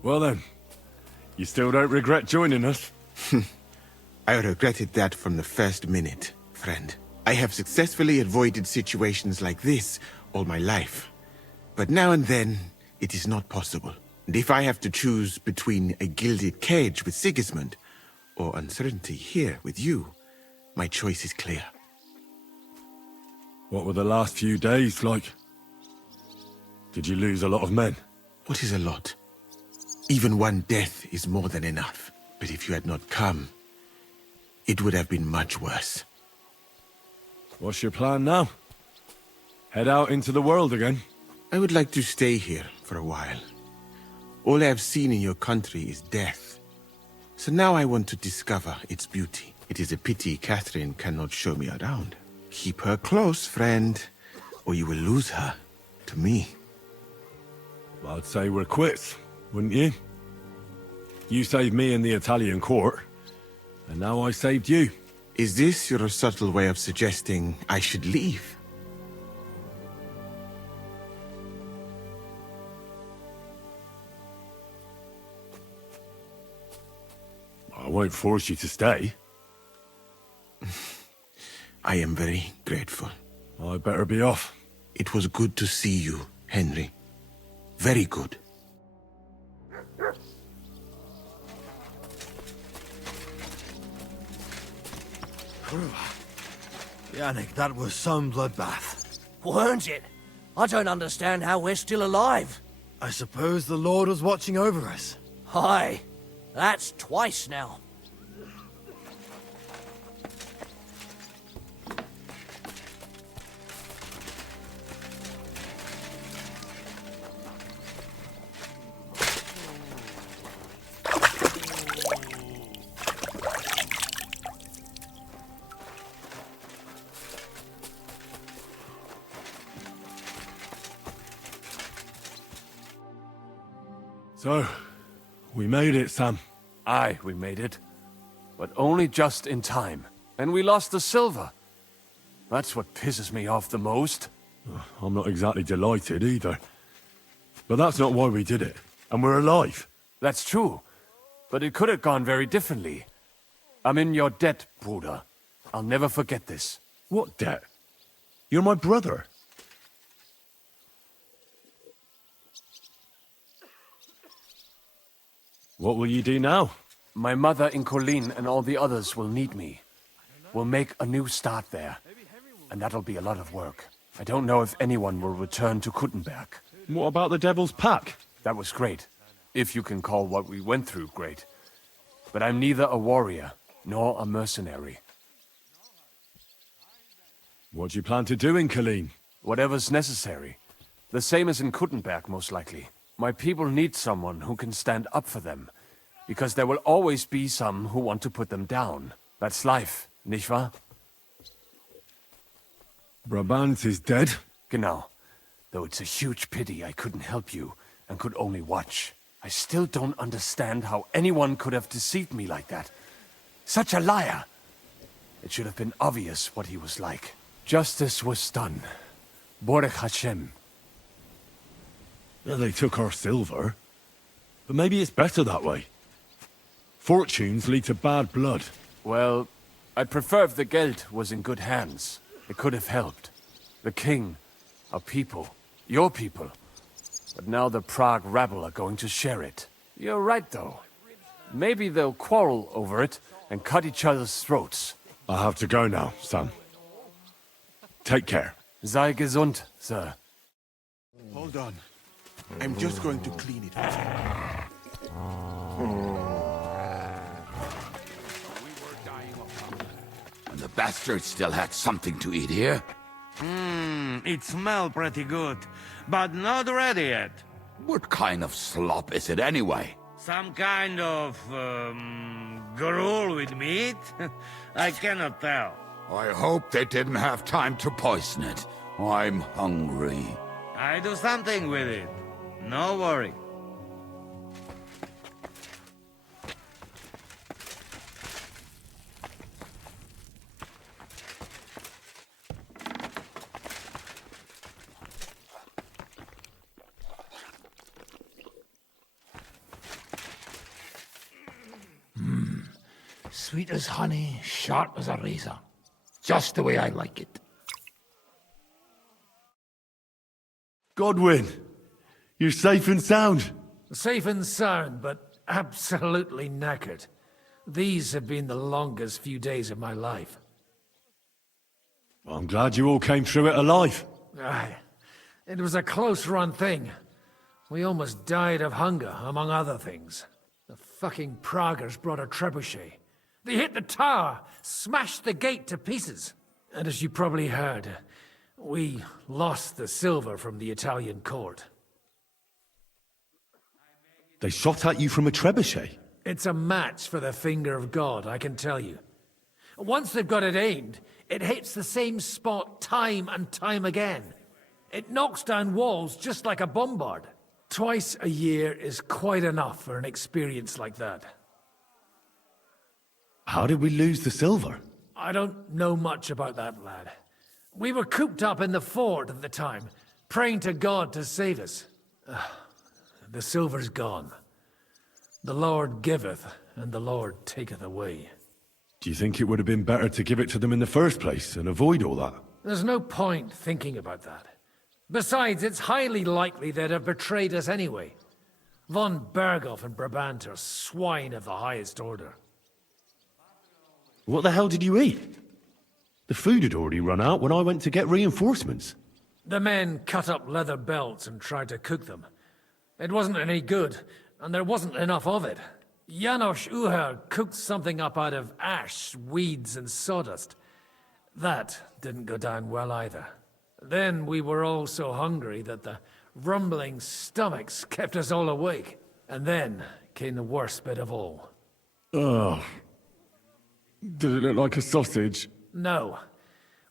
Well then, you still don't regret joining us? I regretted that from the first minute, friend. I have successfully avoided situations like this all my life. But now and then, it is not possible. And if I have to choose between a gilded cage with Sigismund or uncertainty here with you, my choice is clear. What were the last few days like? Did you lose a lot of men? What is a lot? Even one death is more than enough. But if you had not come, it would have been much worse. What's your plan now? Head out into the world again? I would like to stay here for a while. All I have seen in your country is death. So now I want to discover its beauty. It is a pity Catherine cannot show me around. Keep her close, friend, or you will lose her to me. I'd say we're quits, wouldn't you? You saved me in the Italian court, and now I saved you. Is this your subtle way of suggesting I should leave? I won't force you to stay. I am very grateful. I better be off. It was good to see you, Henry. Very good. Yannick, that was some bloodbath. Weren't it? I don't understand how we're still alive. I suppose the Lord was watching over us. Aye. That's twice now. So, we made it, Sam. Aye, we made it. But only just in time. And we lost the silver. That's what pisses me off the most. I'm not exactly delighted either. But that's not why we did it. And we're alive. That's true. But it could have gone very differently. I'm in your debt, Bruder. I'll never forget this. What debt? You're my brother. What will you do now? My mother in Colleen and all the others will need me. We'll make a new start there. And that'll be a lot of work. I don't know if anyone will return to Kuttenberg. What about the Devil's Pack? That was great. If you can call what we went through great. But I'm neither a warrior, nor a mercenary. What do you plan to do in Colleen? Whatever's necessary. The same as in Kuttenberg, most likely. My people need someone who can stand up for them. Because there will always be some who want to put them down. That's life, nicht wahr? Brabant is dead? Genau. Though it's a huge pity I couldn't help you, and could only watch. I still don't understand how anyone could have deceived me like that. Such a liar! It should have been obvious what he was like. Justice was done. Baruch Hashem. Yeah, they took our silver. But maybe it's better that way. Fortunes lead to bad blood. Well, I'd prefer if the Geld was in good hands. It could have helped. The king, our people, your people. But now the Prague rabble are going to share it. You're right, though. Maybe they'll quarrel over it and cut each other's throats. I have to go now, Sam. Take care. Sei gesund, sir. Hold on. I'm just going to clean it. And the bastard still had something to eat here. It smells pretty good, but not ready yet. What kind of slop is it anyway? Some kind of, gruel with meat? I cannot tell. I hope they didn't have time to poison it. I'm hungry. I do something with it. No worry. Sweet as honey, sharp as a razor. Just the way I like it. Godwin, you're safe and sound. Safe and sound, but absolutely knackered. These have been the longest few days of my life. I'm glad you all came through it alive. Aye. It was a close-run thing. We almost died of hunger, among other things. The fucking Praguers brought a trebuchet. They hit the tower, smashed the gate to pieces. And as you probably heard, we lost the silver from the Italian court. They shot at you from a trebuchet? It's a match for the finger of God, I can tell you. Once they've got it aimed, it hits the same spot time and time again. It knocks down walls just like a bombard. Twice a year is quite enough for an experience like that. How did we lose the silver? I don't know much about that, lad. We were cooped up in the fort at the time, praying to God to save us. The silver's gone. The Lord giveth, and the Lord taketh away. Do you think it would have been better to give it to them in the first place and avoid all that? There's no point thinking about that. Besides, it's highly likely they'd have betrayed us anyway. Von Berghoff and Brabant are swine of the highest order. What the hell did you eat? The food had already run out when I went to get reinforcements. The men cut up leather belts and tried to cook them. It wasn't any good, and there wasn't enough of it. Janos Uher cooked something up out of ash, weeds, and sawdust. That didn't go down well either. Then we were all so hungry that the rumbling stomachs kept us all awake. And then came the worst bit of all. Oh. Did it look like a sausage? No.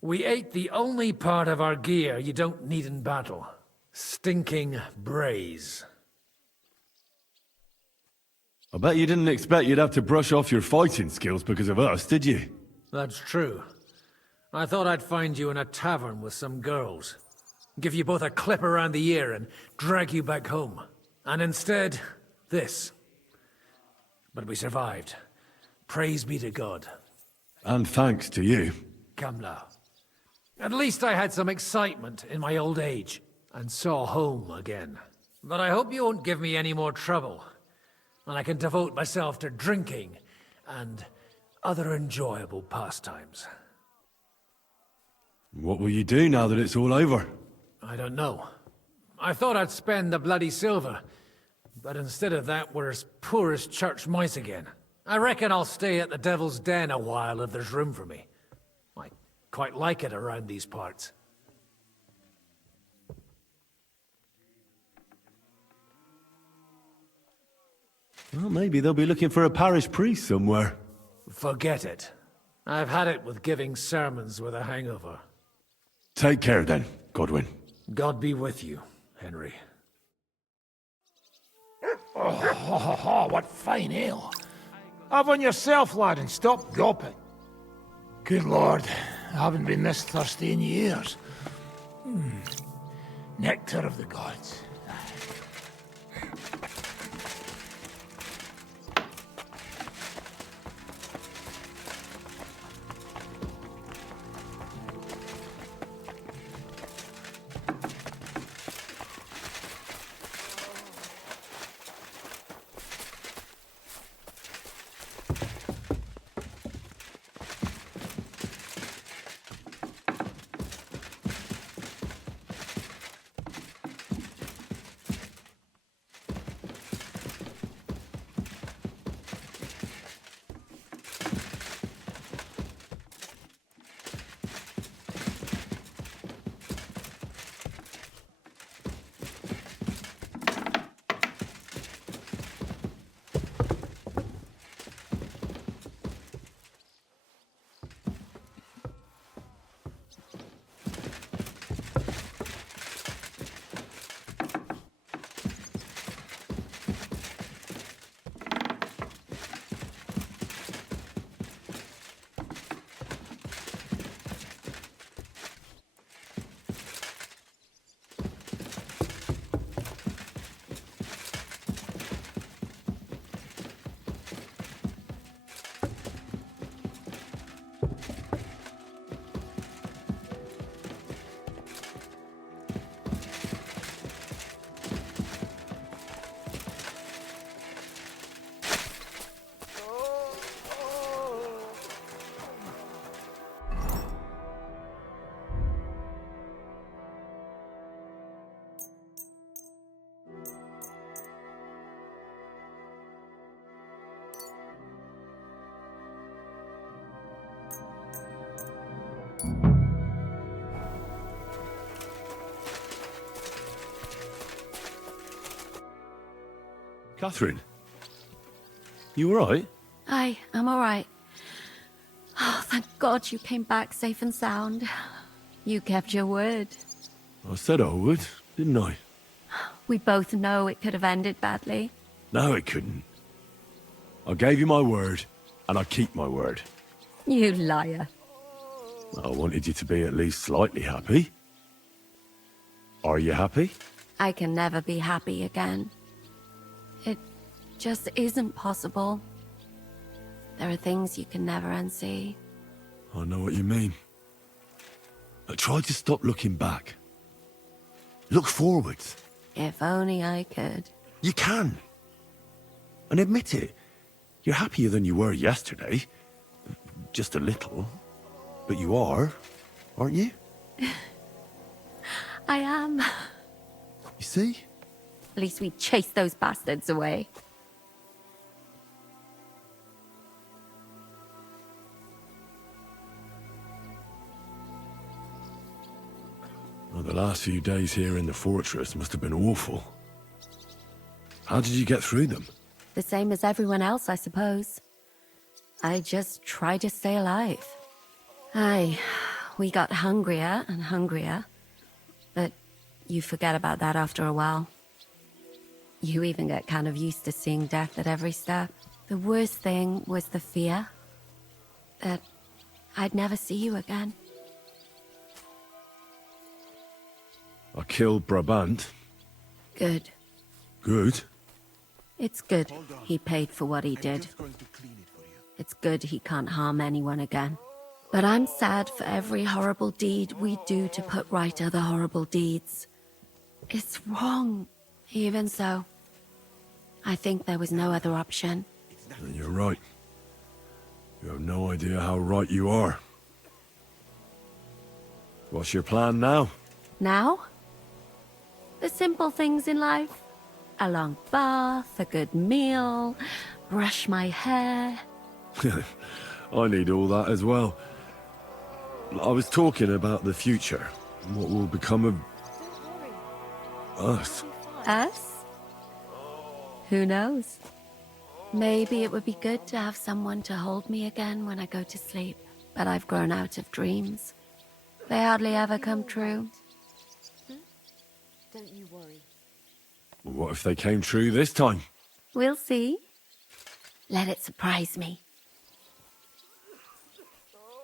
We ate the only part of our gear you don't need in battle. Stinking braise. I bet you didn't expect you'd have to brush off your fighting skills because of us, did you? That's true. I thought I'd find you in a tavern with some girls. Give you both a clip around the ear and drag you back home. And instead, this. But we survived. Praise be to God. And thanks to you. Come now. At least I had some excitement in my old age, and saw home again. But I hope you won't give me any more trouble, and I can devote myself to drinking and other enjoyable pastimes. What will you do now that it's all over? I don't know. I thought I'd spend the bloody silver, but instead of that, we're as poor as church mice again. I reckon I'll stay at the Devil's Den a while if there's room for me. I quite like it around these parts. Well, maybe they'll be looking for a parish priest somewhere. Forget it. I've had it with giving sermons with a hangover. Take care then, Godwin. God be with you, Henry. Oh, what fine ale. Have one yourself, lad, and stop gulping. Good Lord, I haven't been this thirsty in years. Nectar of the gods. Catherine, you alright? I'm all right. Oh, thank God you came back safe and sound. You kept your word. I said I would, didn't I? We both know it could have ended badly. No, it couldn't. I gave you my word, and I keep my word. You liar. I wanted you to be at least slightly happy. Are you happy? I can never be happy again. It just isn't possible. There are things you can never unsee. I know what you mean. But try to stop looking back. Look forwards. If only I could. You can. And admit it. You're happier than you were yesterday. Just a little. But you are, aren't you? I am. You see? At least we chased those bastards away. Well, the last few days here in the fortress must have been awful. How did you get through them? The same as everyone else, I suppose. I just tried to stay alive. We got hungrier and hungrier. But you forget about that after a while. You even get kind of used to seeing death at every step. The worst thing was the fear that I'd never see you again. I killed Brabant. Good. Good? It's good he paid for what he did. It's good he can't harm anyone again. But I'm sad for every horrible deed we do to put right other horrible deeds. It's wrong. Even so, I think there was no other option. And you're right. You have no idea how right you are. What's your plan now? Now? The simple things in life. A long bath, a good meal, brush my hair. I need all that as well. I was talking about the future. What will become of us? Us? Who knows? Maybe it would be good to have someone to hold me again when I go to sleep. But I've grown out of dreams. They hardly ever come true. Don't you worry. What if they came true this time? We'll see. Let it surprise me.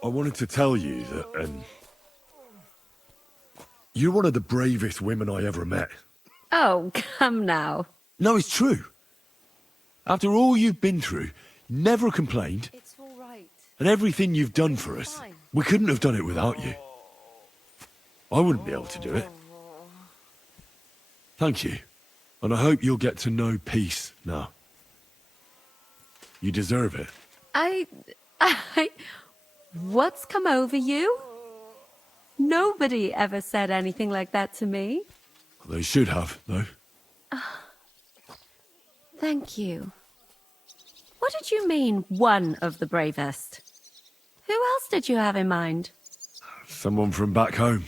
I wanted to tell you that, you're one of the bravest women I ever met. Oh, come now. No, it's true. After all you've been through, never complained. It's all right. And everything you've done for us, we couldn't have done it without you. I wouldn't be able to do it. Thank you. And I hope you'll get to know peace now. You deserve it. What's come over you? Nobody ever said anything like that to me. They should have, though. Thank you. What did you mean, one of the bravest? Who else did you have in mind? Someone from back home.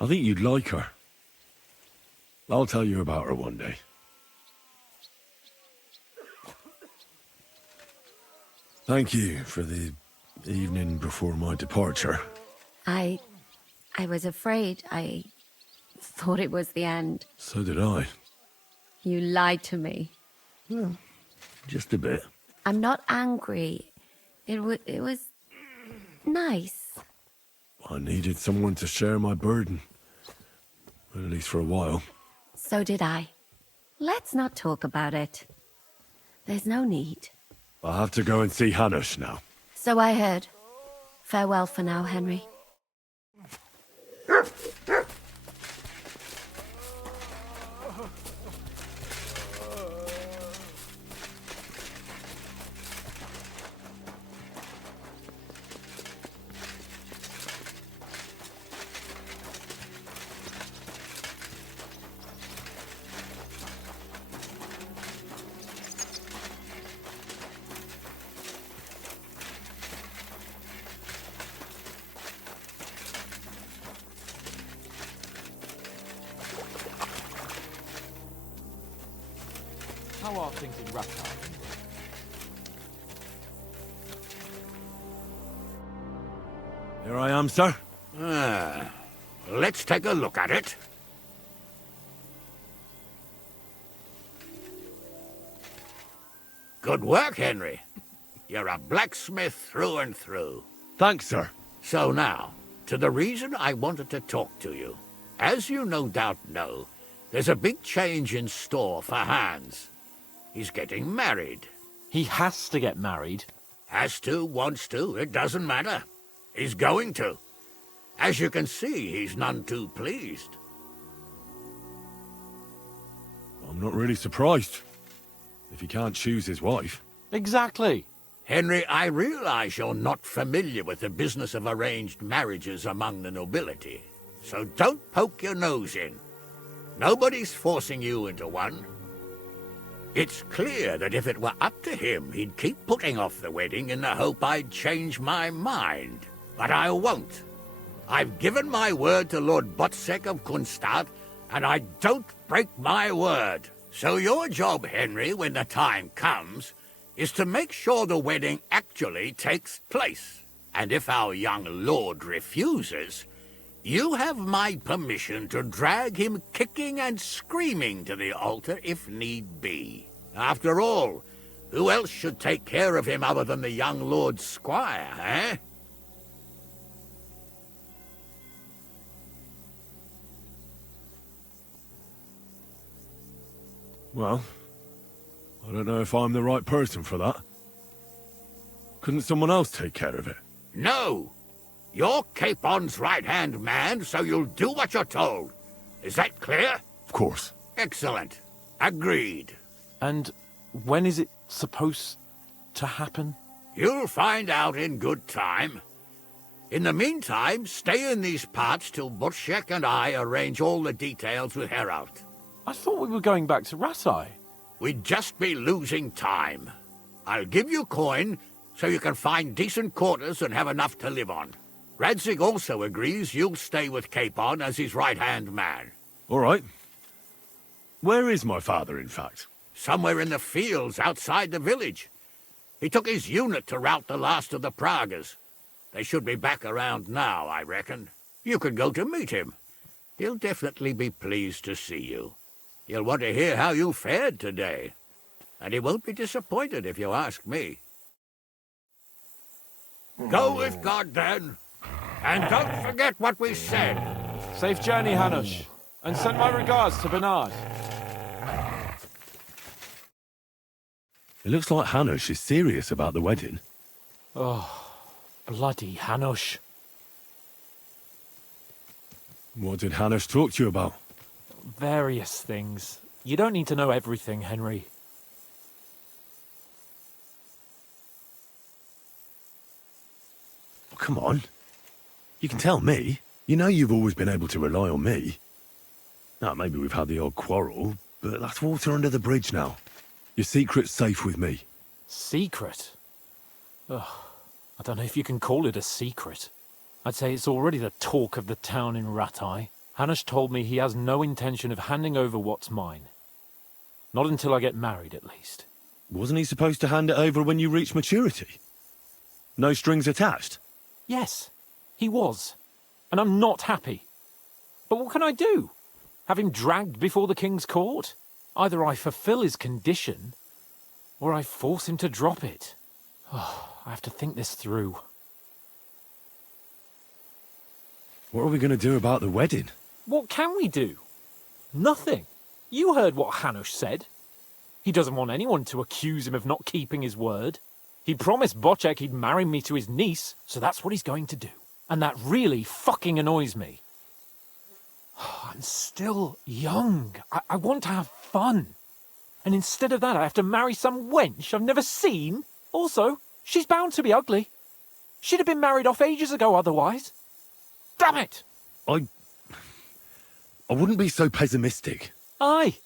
I think you'd like her. I'll tell you about her one day. Thank you for the evening before my departure. I was afraid. I thought it was the end. So did I. You lied to me. Well, just a bit. I'm not angry. It was nice. I needed someone to share my burden. At least for a while. So did I. Let's not talk about it. There's no need. I'll have to go and see Hanush now. So I heard. Farewell for now, Henry. are things in Rattay? Here I am, sir. Let's take a look at it. Good work, Henry. You're a blacksmith through and through. Thanks, sir. So now, to the reason I wanted to talk to you. As you no doubt know, there's a big change in store for Hans. He's getting married. He has to get married. Has to, wants to, it doesn't matter. He's going to. As you can see, he's none too pleased. I'm not really surprised. If he can't choose his wife. Exactly. Henry, I realize you're not familiar with the business of arranged marriages among the nobility, so don't poke your nose in. Nobody's forcing you into one. It's clear that if it were up to him, he'd keep putting off the wedding in the hope I'd change my mind. But I won't. I've given my word to Lord Botsek of Kunstad, and I don't break my word. So your job, Henry, when the time comes, is to make sure the wedding actually takes place. And if our young lord refuses, you have my permission to drag him kicking and screaming to the altar if need be. After all, who else should take care of him other than the young lord's squire, eh? Well, I don't know if I'm the right person for that. Couldn't someone else take care of it? No! You're Capon's right-hand man, so you'll do what you're told. Is that clear? Of course. Excellent. Agreed. And when is it supposed to happen? You'll find out in good time. In the meantime, stay in these parts till Butchek and I arrange all the details with Herald. I thought we were going back to Rattay. We'd just be losing time. I'll give you coin so you can find decent quarters and have enough to live on. Radzig also agrees you'll stay with Capon as his right-hand man. All right. Where is my father, in fact? Somewhere in the fields outside the village. He took his unit to rout the last of the Pragas. They should be back around now, I reckon. You could go to meet him. He'll definitely be pleased to see you. He'll want to hear how you fared today. And he won't be disappointed if you ask me. Go with God, then. And don't forget what we said. Safe journey, Hanush. And send my regards to Bernard. It looks like Hanush is serious about the wedding. Oh, bloody Hanush. What did Hanush talk to you about? Various things. You don't need to know everything, Henry. Oh, come on. You can tell me. You know you've always been able to rely on me. Now, maybe we've had the odd quarrel, but that's water under the bridge now. Your secret's safe with me. Secret? Ugh, I don't know if you can call it a secret. I'd say it's already the talk of the town in Rattay. Hanush told me he has no intention of handing over what's mine. Not until I get married, at least. Wasn't he supposed to hand it over when you reach maturity? No strings attached? Yes, he was. And I'm not happy. But what can I do? Have him dragged before the king's court? Either I fulfill his condition, or I force him to drop it. Oh, I have to think this through. What are we going to do about the wedding? What can we do? Nothing. You heard what Hanush said. He doesn't want anyone to accuse him of not keeping his word. He promised Bocek he'd marry me to his niece, so that's what he's going to do. And that really fucking annoys me. I'm still young. I want to have fun. And instead of that, I have to marry some wench I've never seen. Also, she's bound to be ugly. She'd have been married off ages ago otherwise. Damn it! I wouldn't be so pessimistic. Aye.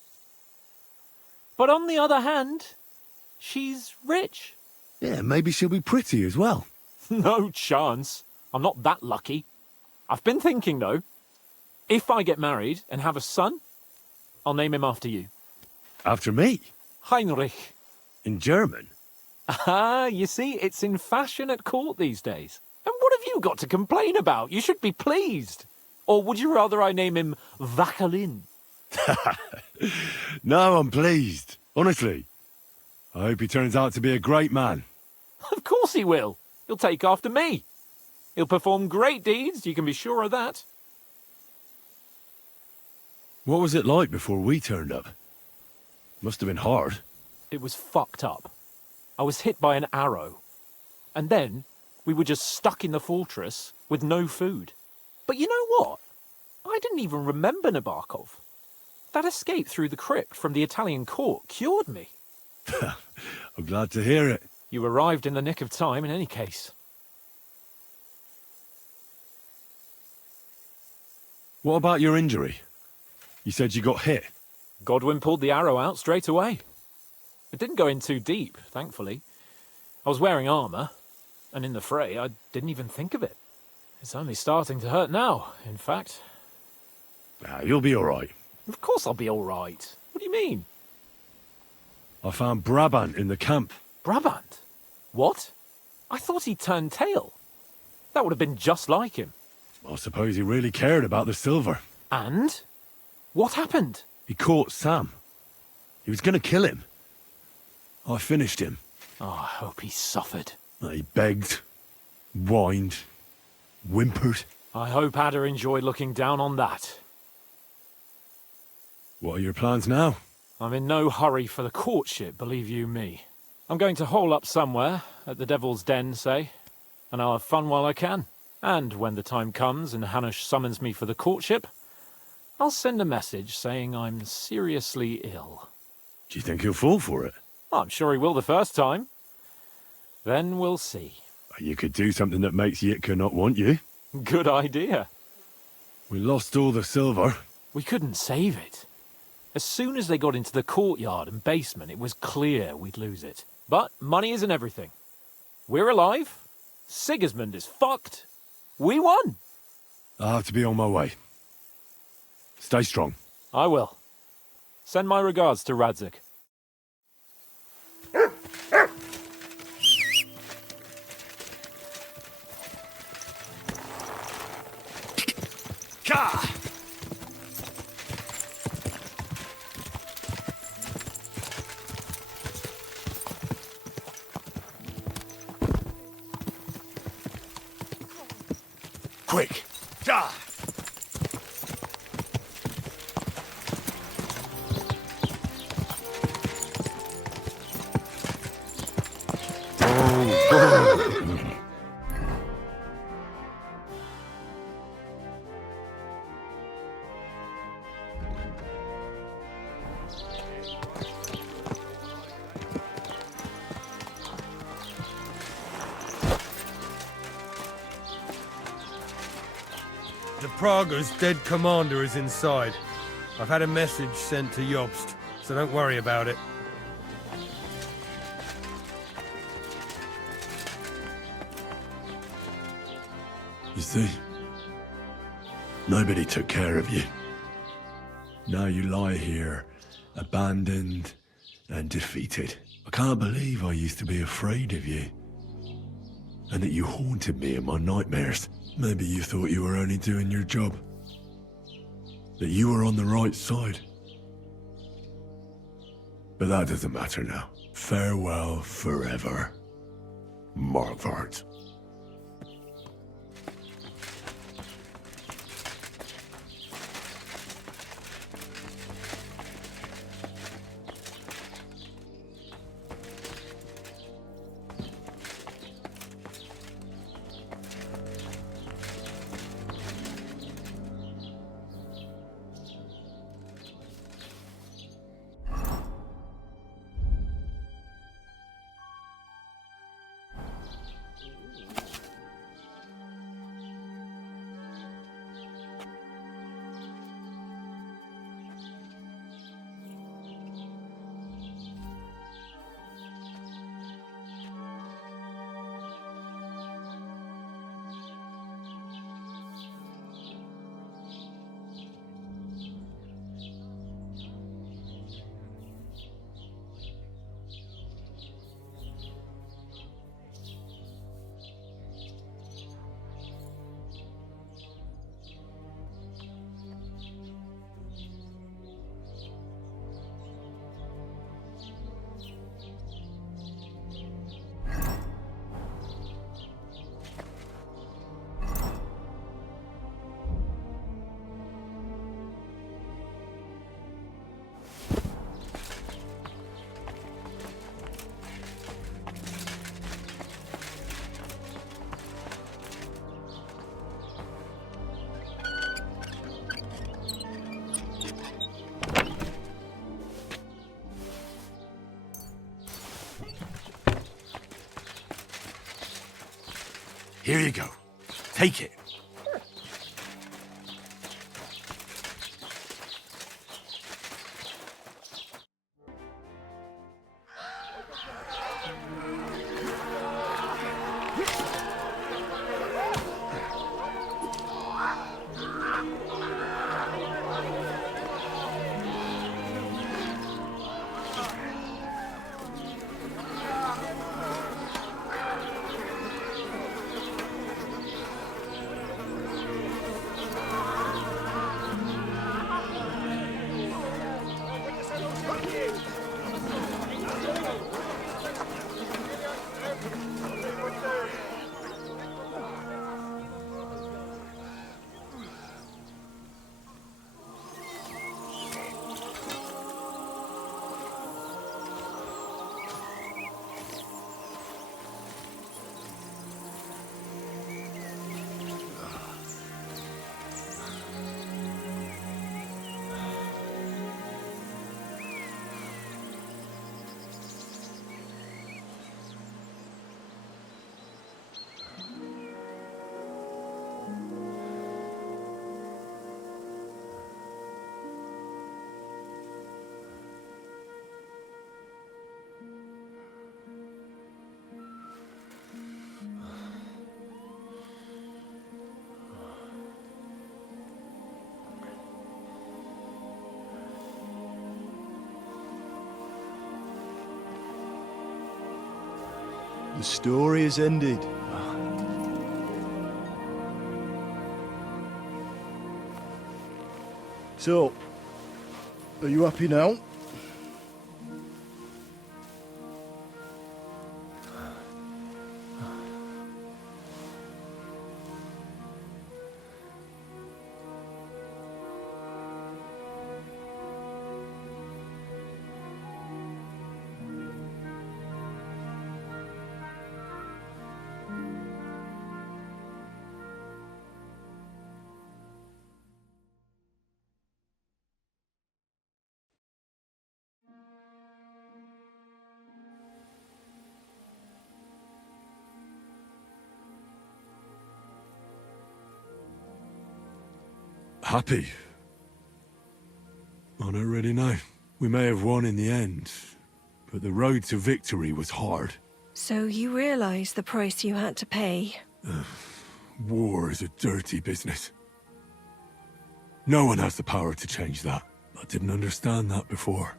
But on the other hand, she's rich. Yeah, maybe she'll be pretty as well. No chance. I'm not that lucky. I've been thinking, though. If I get married and have a son, I'll name him after you. After me? Heinrich. In German? Ah, you see, it's in fashion at court these days. And what have you got to complain about? You should be pleased. Or would you rather I name him Vachelin? No, I'm pleased. Honestly. I hope he turns out to be a great man. Of course he will. He'll take after me. He'll perform great deeds, you can be sure of that. What was it like before we turned up? Must have been hard. It was fucked up. I was hit by an arrow. And then we were just stuck in the fortress with no food. But you know what? I didn't even remember Nabokov. That escape through the crypt from the Italian court cured me. I'm glad to hear it. You arrived in the nick of time in any case. What about your injury? You said you got hit. Godwin pulled the arrow out straight away. It didn't go in too deep, thankfully. I was wearing armor, and in the fray, I didn't even think of it. It's only starting to hurt now, in fact. You'll be all right. Of course I'll be all right. What do you mean? I found Brabant in the camp. Brabant? What? I thought he turned tail. That would have been just like him. I suppose he really cared about the silver. And? What happened? He caught Sam. He was going to kill him. I finished him. Oh, I hope he suffered. He begged, whined, whimpered. I hope Ada enjoyed looking down on that. What are your plans now? I'm in no hurry for the courtship, believe you me. I'm going to hole up somewhere, at the Devil's Den, say, and I'll have fun while I can. And when the time comes and Hanush summons me for the courtship, I'll send a message saying I'm seriously ill. Do you think he'll fall for it? I'm sure he will the first time. Then we'll see. You could do something that makes Yitka not want you. Good idea. We lost all the silver. We couldn't save it. As soon as they got into the courtyard and basement, it was clear we'd lose it. But money isn't everything. We're alive. Sigismund is fucked. We won. I'll have to be on my way. Stay strong. I will. Send my regards to Radzik. Ka! Quick! Ja! The Prague's dead commander is inside. I've had a message sent to Jobst, so don't worry about it. You see, nobody took care of you. Now you lie here, abandoned and defeated. I can't believe I used to be afraid of you. And that you haunted me in my nightmares. Maybe you thought you were only doing your job. That you were on the right side. But that doesn't matter now. Farewell forever, Margvart. Here you go. Take it. The story is ended. So, are you happy now? Happy? I don't really know. We may have won in the end, but the road to victory was hard. So you realize the price you had to pay? War is a dirty business. No one has the power to change that. I didn't understand that before.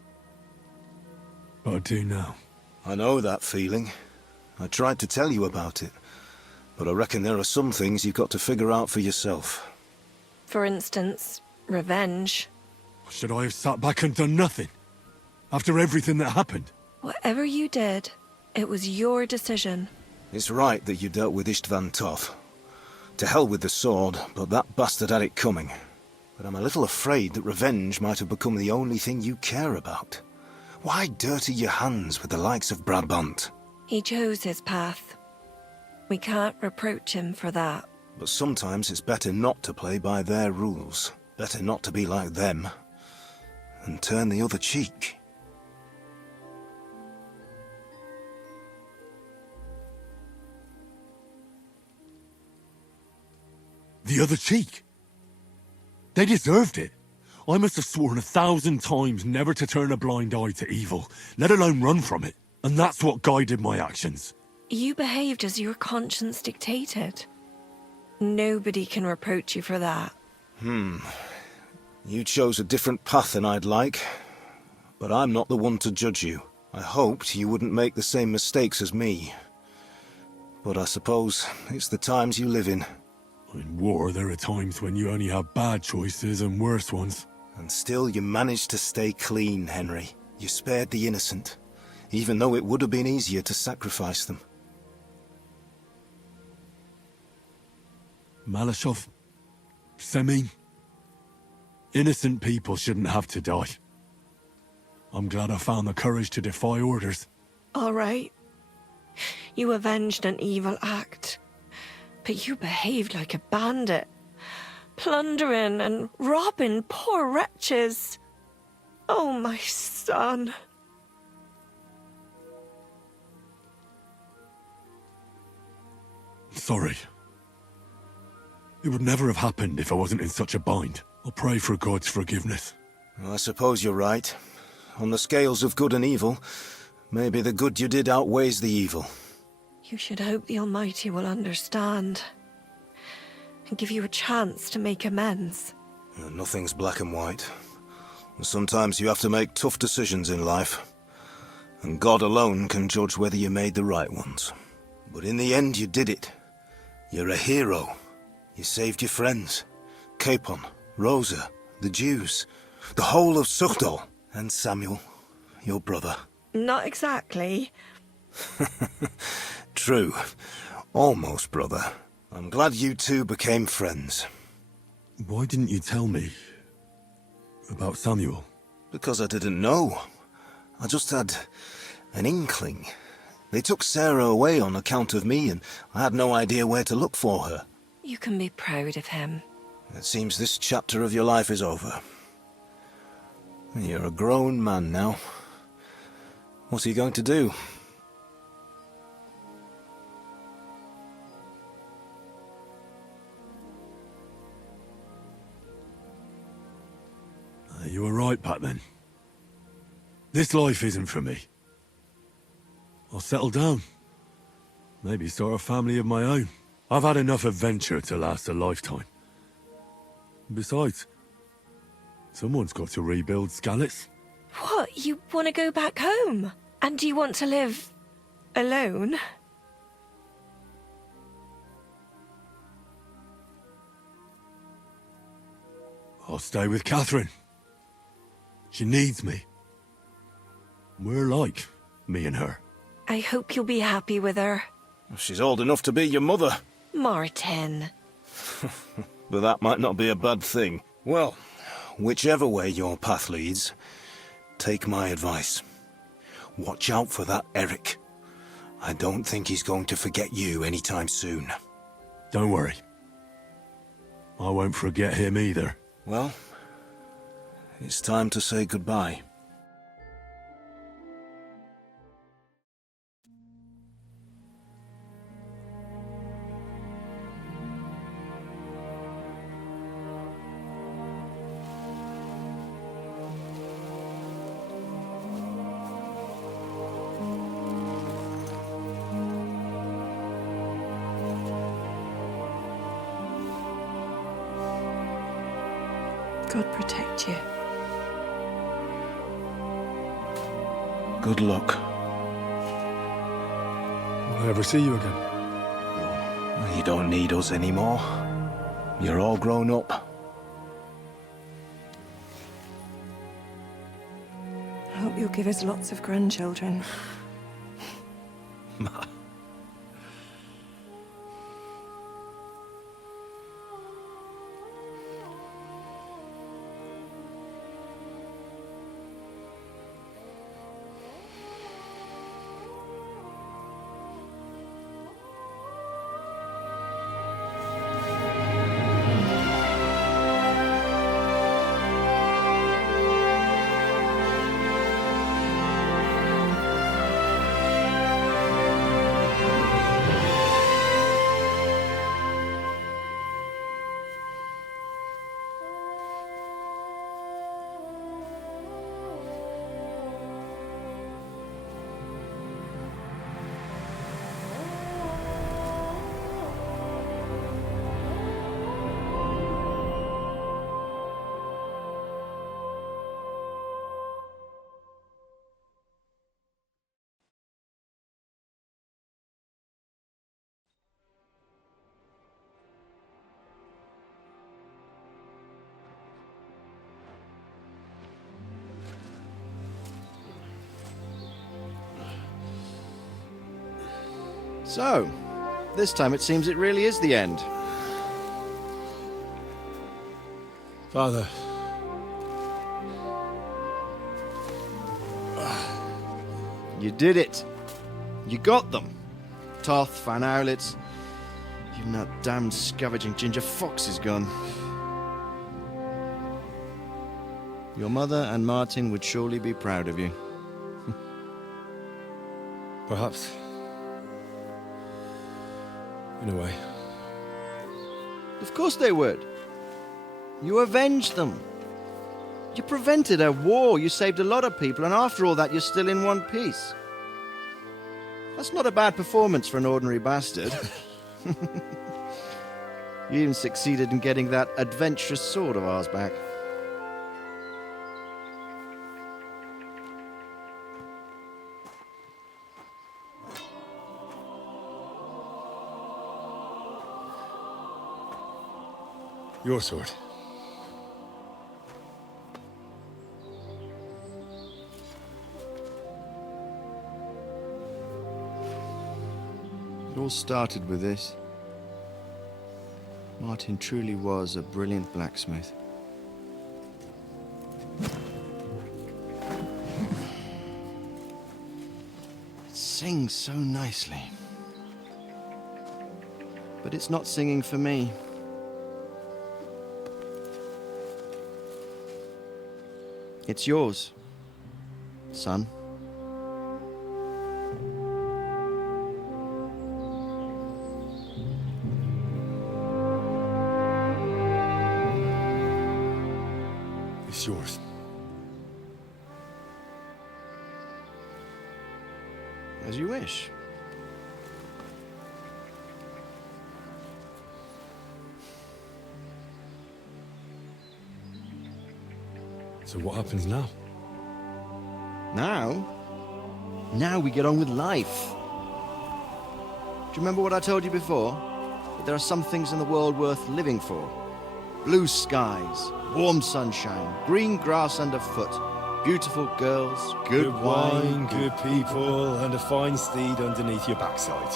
But I do now. I know that feeling. I tried to tell you about it, but I reckon there are some things you've got to figure out for yourself. For instance, revenge. Should I have sat back and done nothing? After everything that happened? Whatever you did, it was your decision. It's right that you dealt with Istvan Toth. To hell with the sword, but that bastard had it coming. But I'm a little afraid that revenge might have become the only thing you care about. Why dirty your hands with the likes of Brabant? He chose his path. We can't reproach him for that. But sometimes it's better not to play by their rules. Better not to be like them. And turn the other cheek. The other cheek? They deserved it. I must have sworn 1,000 times never to turn a blind eye to evil, let alone run from it. And that's what guided my actions. You behaved as your conscience dictated. Nobody can reproach you for that. You chose a different path than I'd like. But I'm not the one to judge you. I hoped you wouldn't make the same mistakes as me. But I suppose it's the times you live in. In war, there are times when you only have bad choices and worse ones. And still you managed to stay clean, Henry. You spared the innocent, even though it would have been easier to sacrifice them. Malashov, Semyon, innocent people shouldn't have to die. I'm glad I found the courage to defy orders. All right. You avenged an evil act. But you behaved like a bandit. Plundering and robbing poor wretches. Oh, my son. Sorry. It would never have happened if I wasn't in such a bind. I'll pray for God's forgiveness. I suppose you're right. On the scales of good and evil, maybe the good you did outweighs the evil. You should hope the Almighty will understand and give you a chance to make amends. Nothing's black and white. Sometimes you have to make tough decisions in life, and God alone can judge whether you made the right ones. But in the end, you did it. You're a hero. You saved your friends. Capon, Rosa, the Jews, the whole of Suchdol, and Samuel, your brother. Not exactly. True. Almost brother. I'm glad you two became friends. Why didn't you tell me about Samuel? Because I didn't know. I just had an inkling. They took Sarah away on account of me, and I had no idea where to look for her. You can be proud of him. It seems this chapter of your life is over. You're a grown man now. What's he going to do? You were right back then. This life isn't for me. I'll settle down. Maybe start a family of my own. I've had enough adventure to last a lifetime. Besides, someone's got to rebuild Skalitz. What? You want to go back home? And do you want to live alone? I'll stay with Catherine. She needs me. We're like, me and her. I hope you'll be happy with her. She's old enough to be your mother. Martin. But that might not be a bad thing. Well, whichever way your path leads, take my advice. Watch out for that Eric. I don't think he's going to forget you anytime soon. Don't worry. I won't forget him either. Well, it's time to say goodbye. God protect you. Good luck. Will I ever see you again? You don't need us anymore. You're all grown up. I hope you'll give us lots of grandchildren. So, this time it seems it really is the end. Father. You did it. You got them. Toth, Van Owlitz. Even that damned scavenging ginger fox is gone. Your mother and Martin would surely be proud of you. Perhaps. In a way. Of course they would. You avenged them. You prevented a war, you saved a lot of people, and after all that, you're still in one piece. That's not a bad performance for an ordinary bastard. You even succeeded in getting that adventurous sword of ours back. Your sword. It all started with this. Martin truly was a brilliant blacksmith. It sings so nicely. But it's not singing for me. It's yours, son. It's yours. As you wish. So what happens now? Now? Now we get on with life. Do you remember what I told you before? That there are some things in the world worth living for. Blue skies, warm sunshine, green grass underfoot, beautiful girls, good wine, good people, and a fine steed underneath your backside.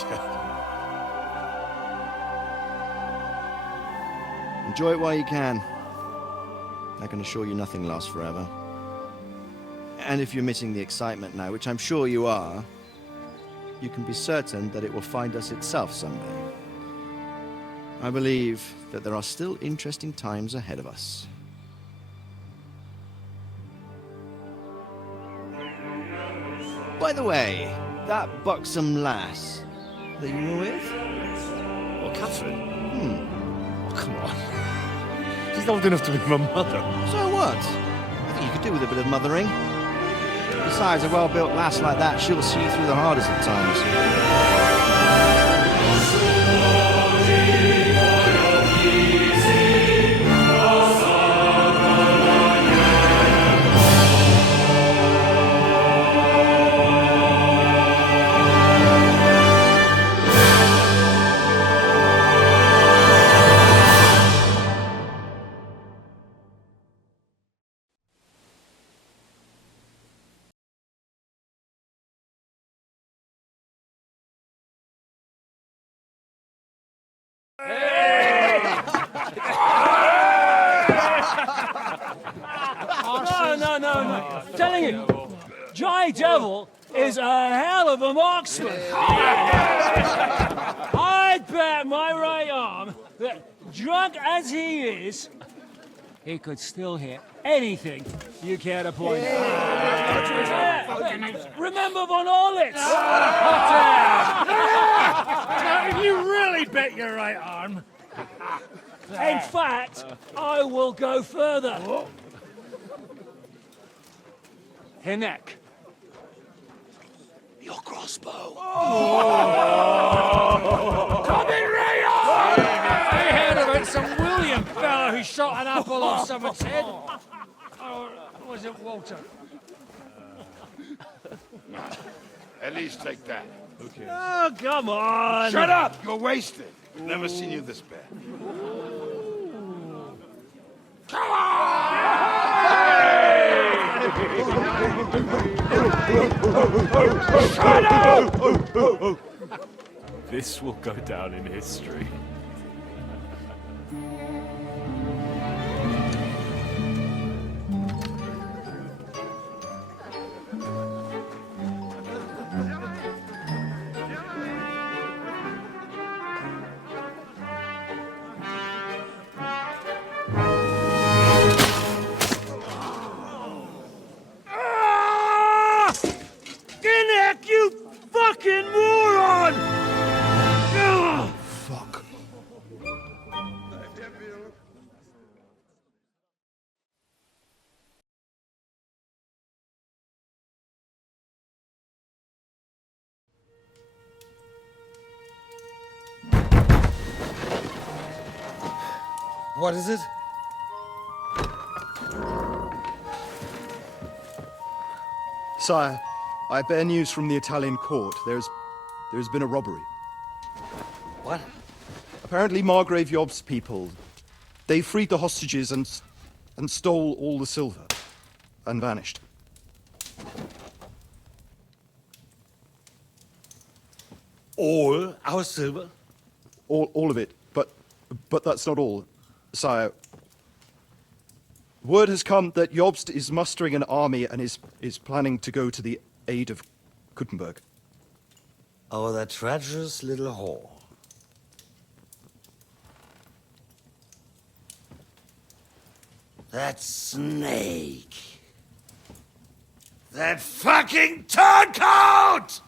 Enjoy it while you can. I can assure you nothing lasts forever. And if you're missing the excitement now, which I'm sure you are, you can be certain that it will find us itself someday. I believe that there are still interesting times ahead of us. By the way, that buxom lass that you were with? What, Catherine? Oh, come on. She's old enough to be my mother. So what? I think you could do with a bit of mothering. Besides, a well-built lass like that, she'll see you through the hardest of times. No. Telling you, Jai Devil is a hell of a marksman. I'd bet my right arm that, drunk as he is, he could still hit anything you care to point out. Remember Von Orlitz? Now, you really bet your right arm. In fact, I will go further. Her neck. Your crossbow. Come in, Ray! I heard about some William fella who shot an apple off someone's head. Or was it Walter? At least take that. Okay. Oh, come on! Shut up! You're wasted. We've never seen you this bad. Come on! Shut up! This will go down in history. You fucking moron! Fuck What is it? Sire, I bear news from the Italian court. There's been a robbery. What? Apparently Margrave Yob's people, they freed the hostages and stole all the silver and vanished. All our silver? All of it, but that's not all, sire. Word has come that Jobst is mustering an army and is planning to go to the aid of Kuttenberg. Oh, that treacherous little whore. That snake. That fucking turncoat!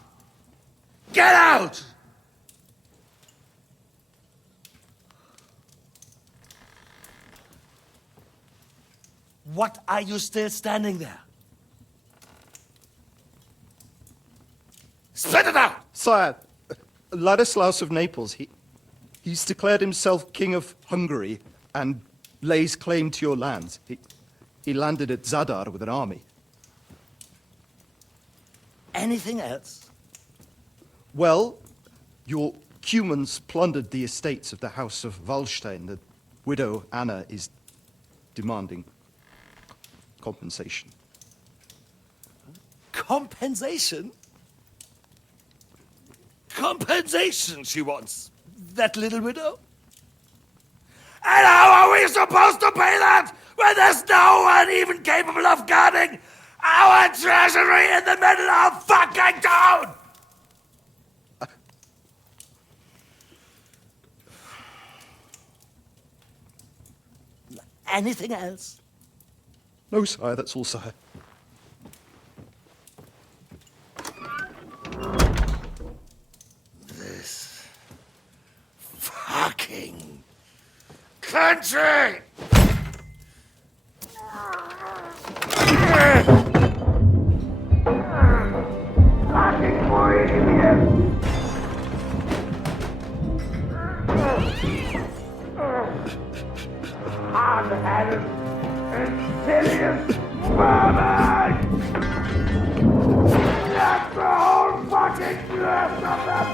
Get out! What are you still standing there? Spit it out! Sire, Ladislaus of Naples, he's declared himself King of Hungary and lays claim to your lands. He landed at Zadar with an army. Anything else? Well, your Cumans plundered the estates of the House of Wallstein. The widow Anna is demanding compensation. Compensation? Compensation she wants. That little widow? And how are we supposed to pay that when there's no one even capable of guarding our treasury in the middle of fucking town? Anything else? No, sire, that's all, sire. This fucking country! Fucking Bohemian! Hard-headed, insidious vermin! Let the whole fucking rest of them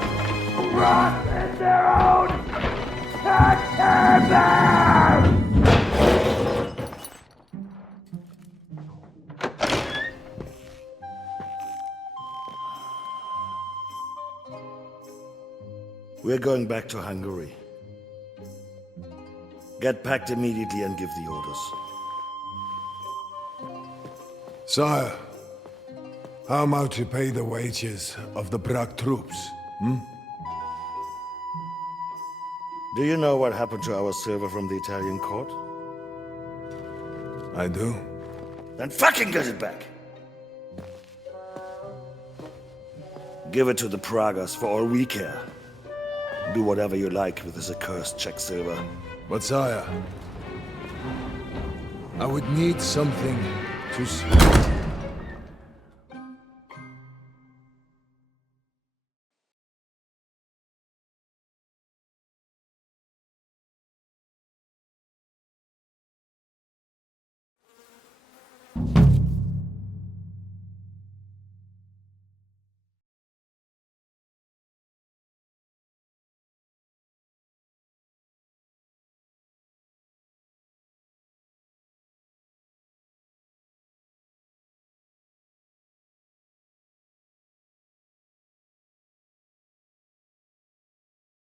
rot in their own containers! We're going back to Hungary. Get packed immediately and give the orders. Sire, how am I to pay the wages of the Prague troops? Do you know what happened to our silver from the Italian court? I do. Then fucking get it back! Give it to the Pragas for all we care. Do whatever you like with this accursed Czech silver. But sire, I would need something to...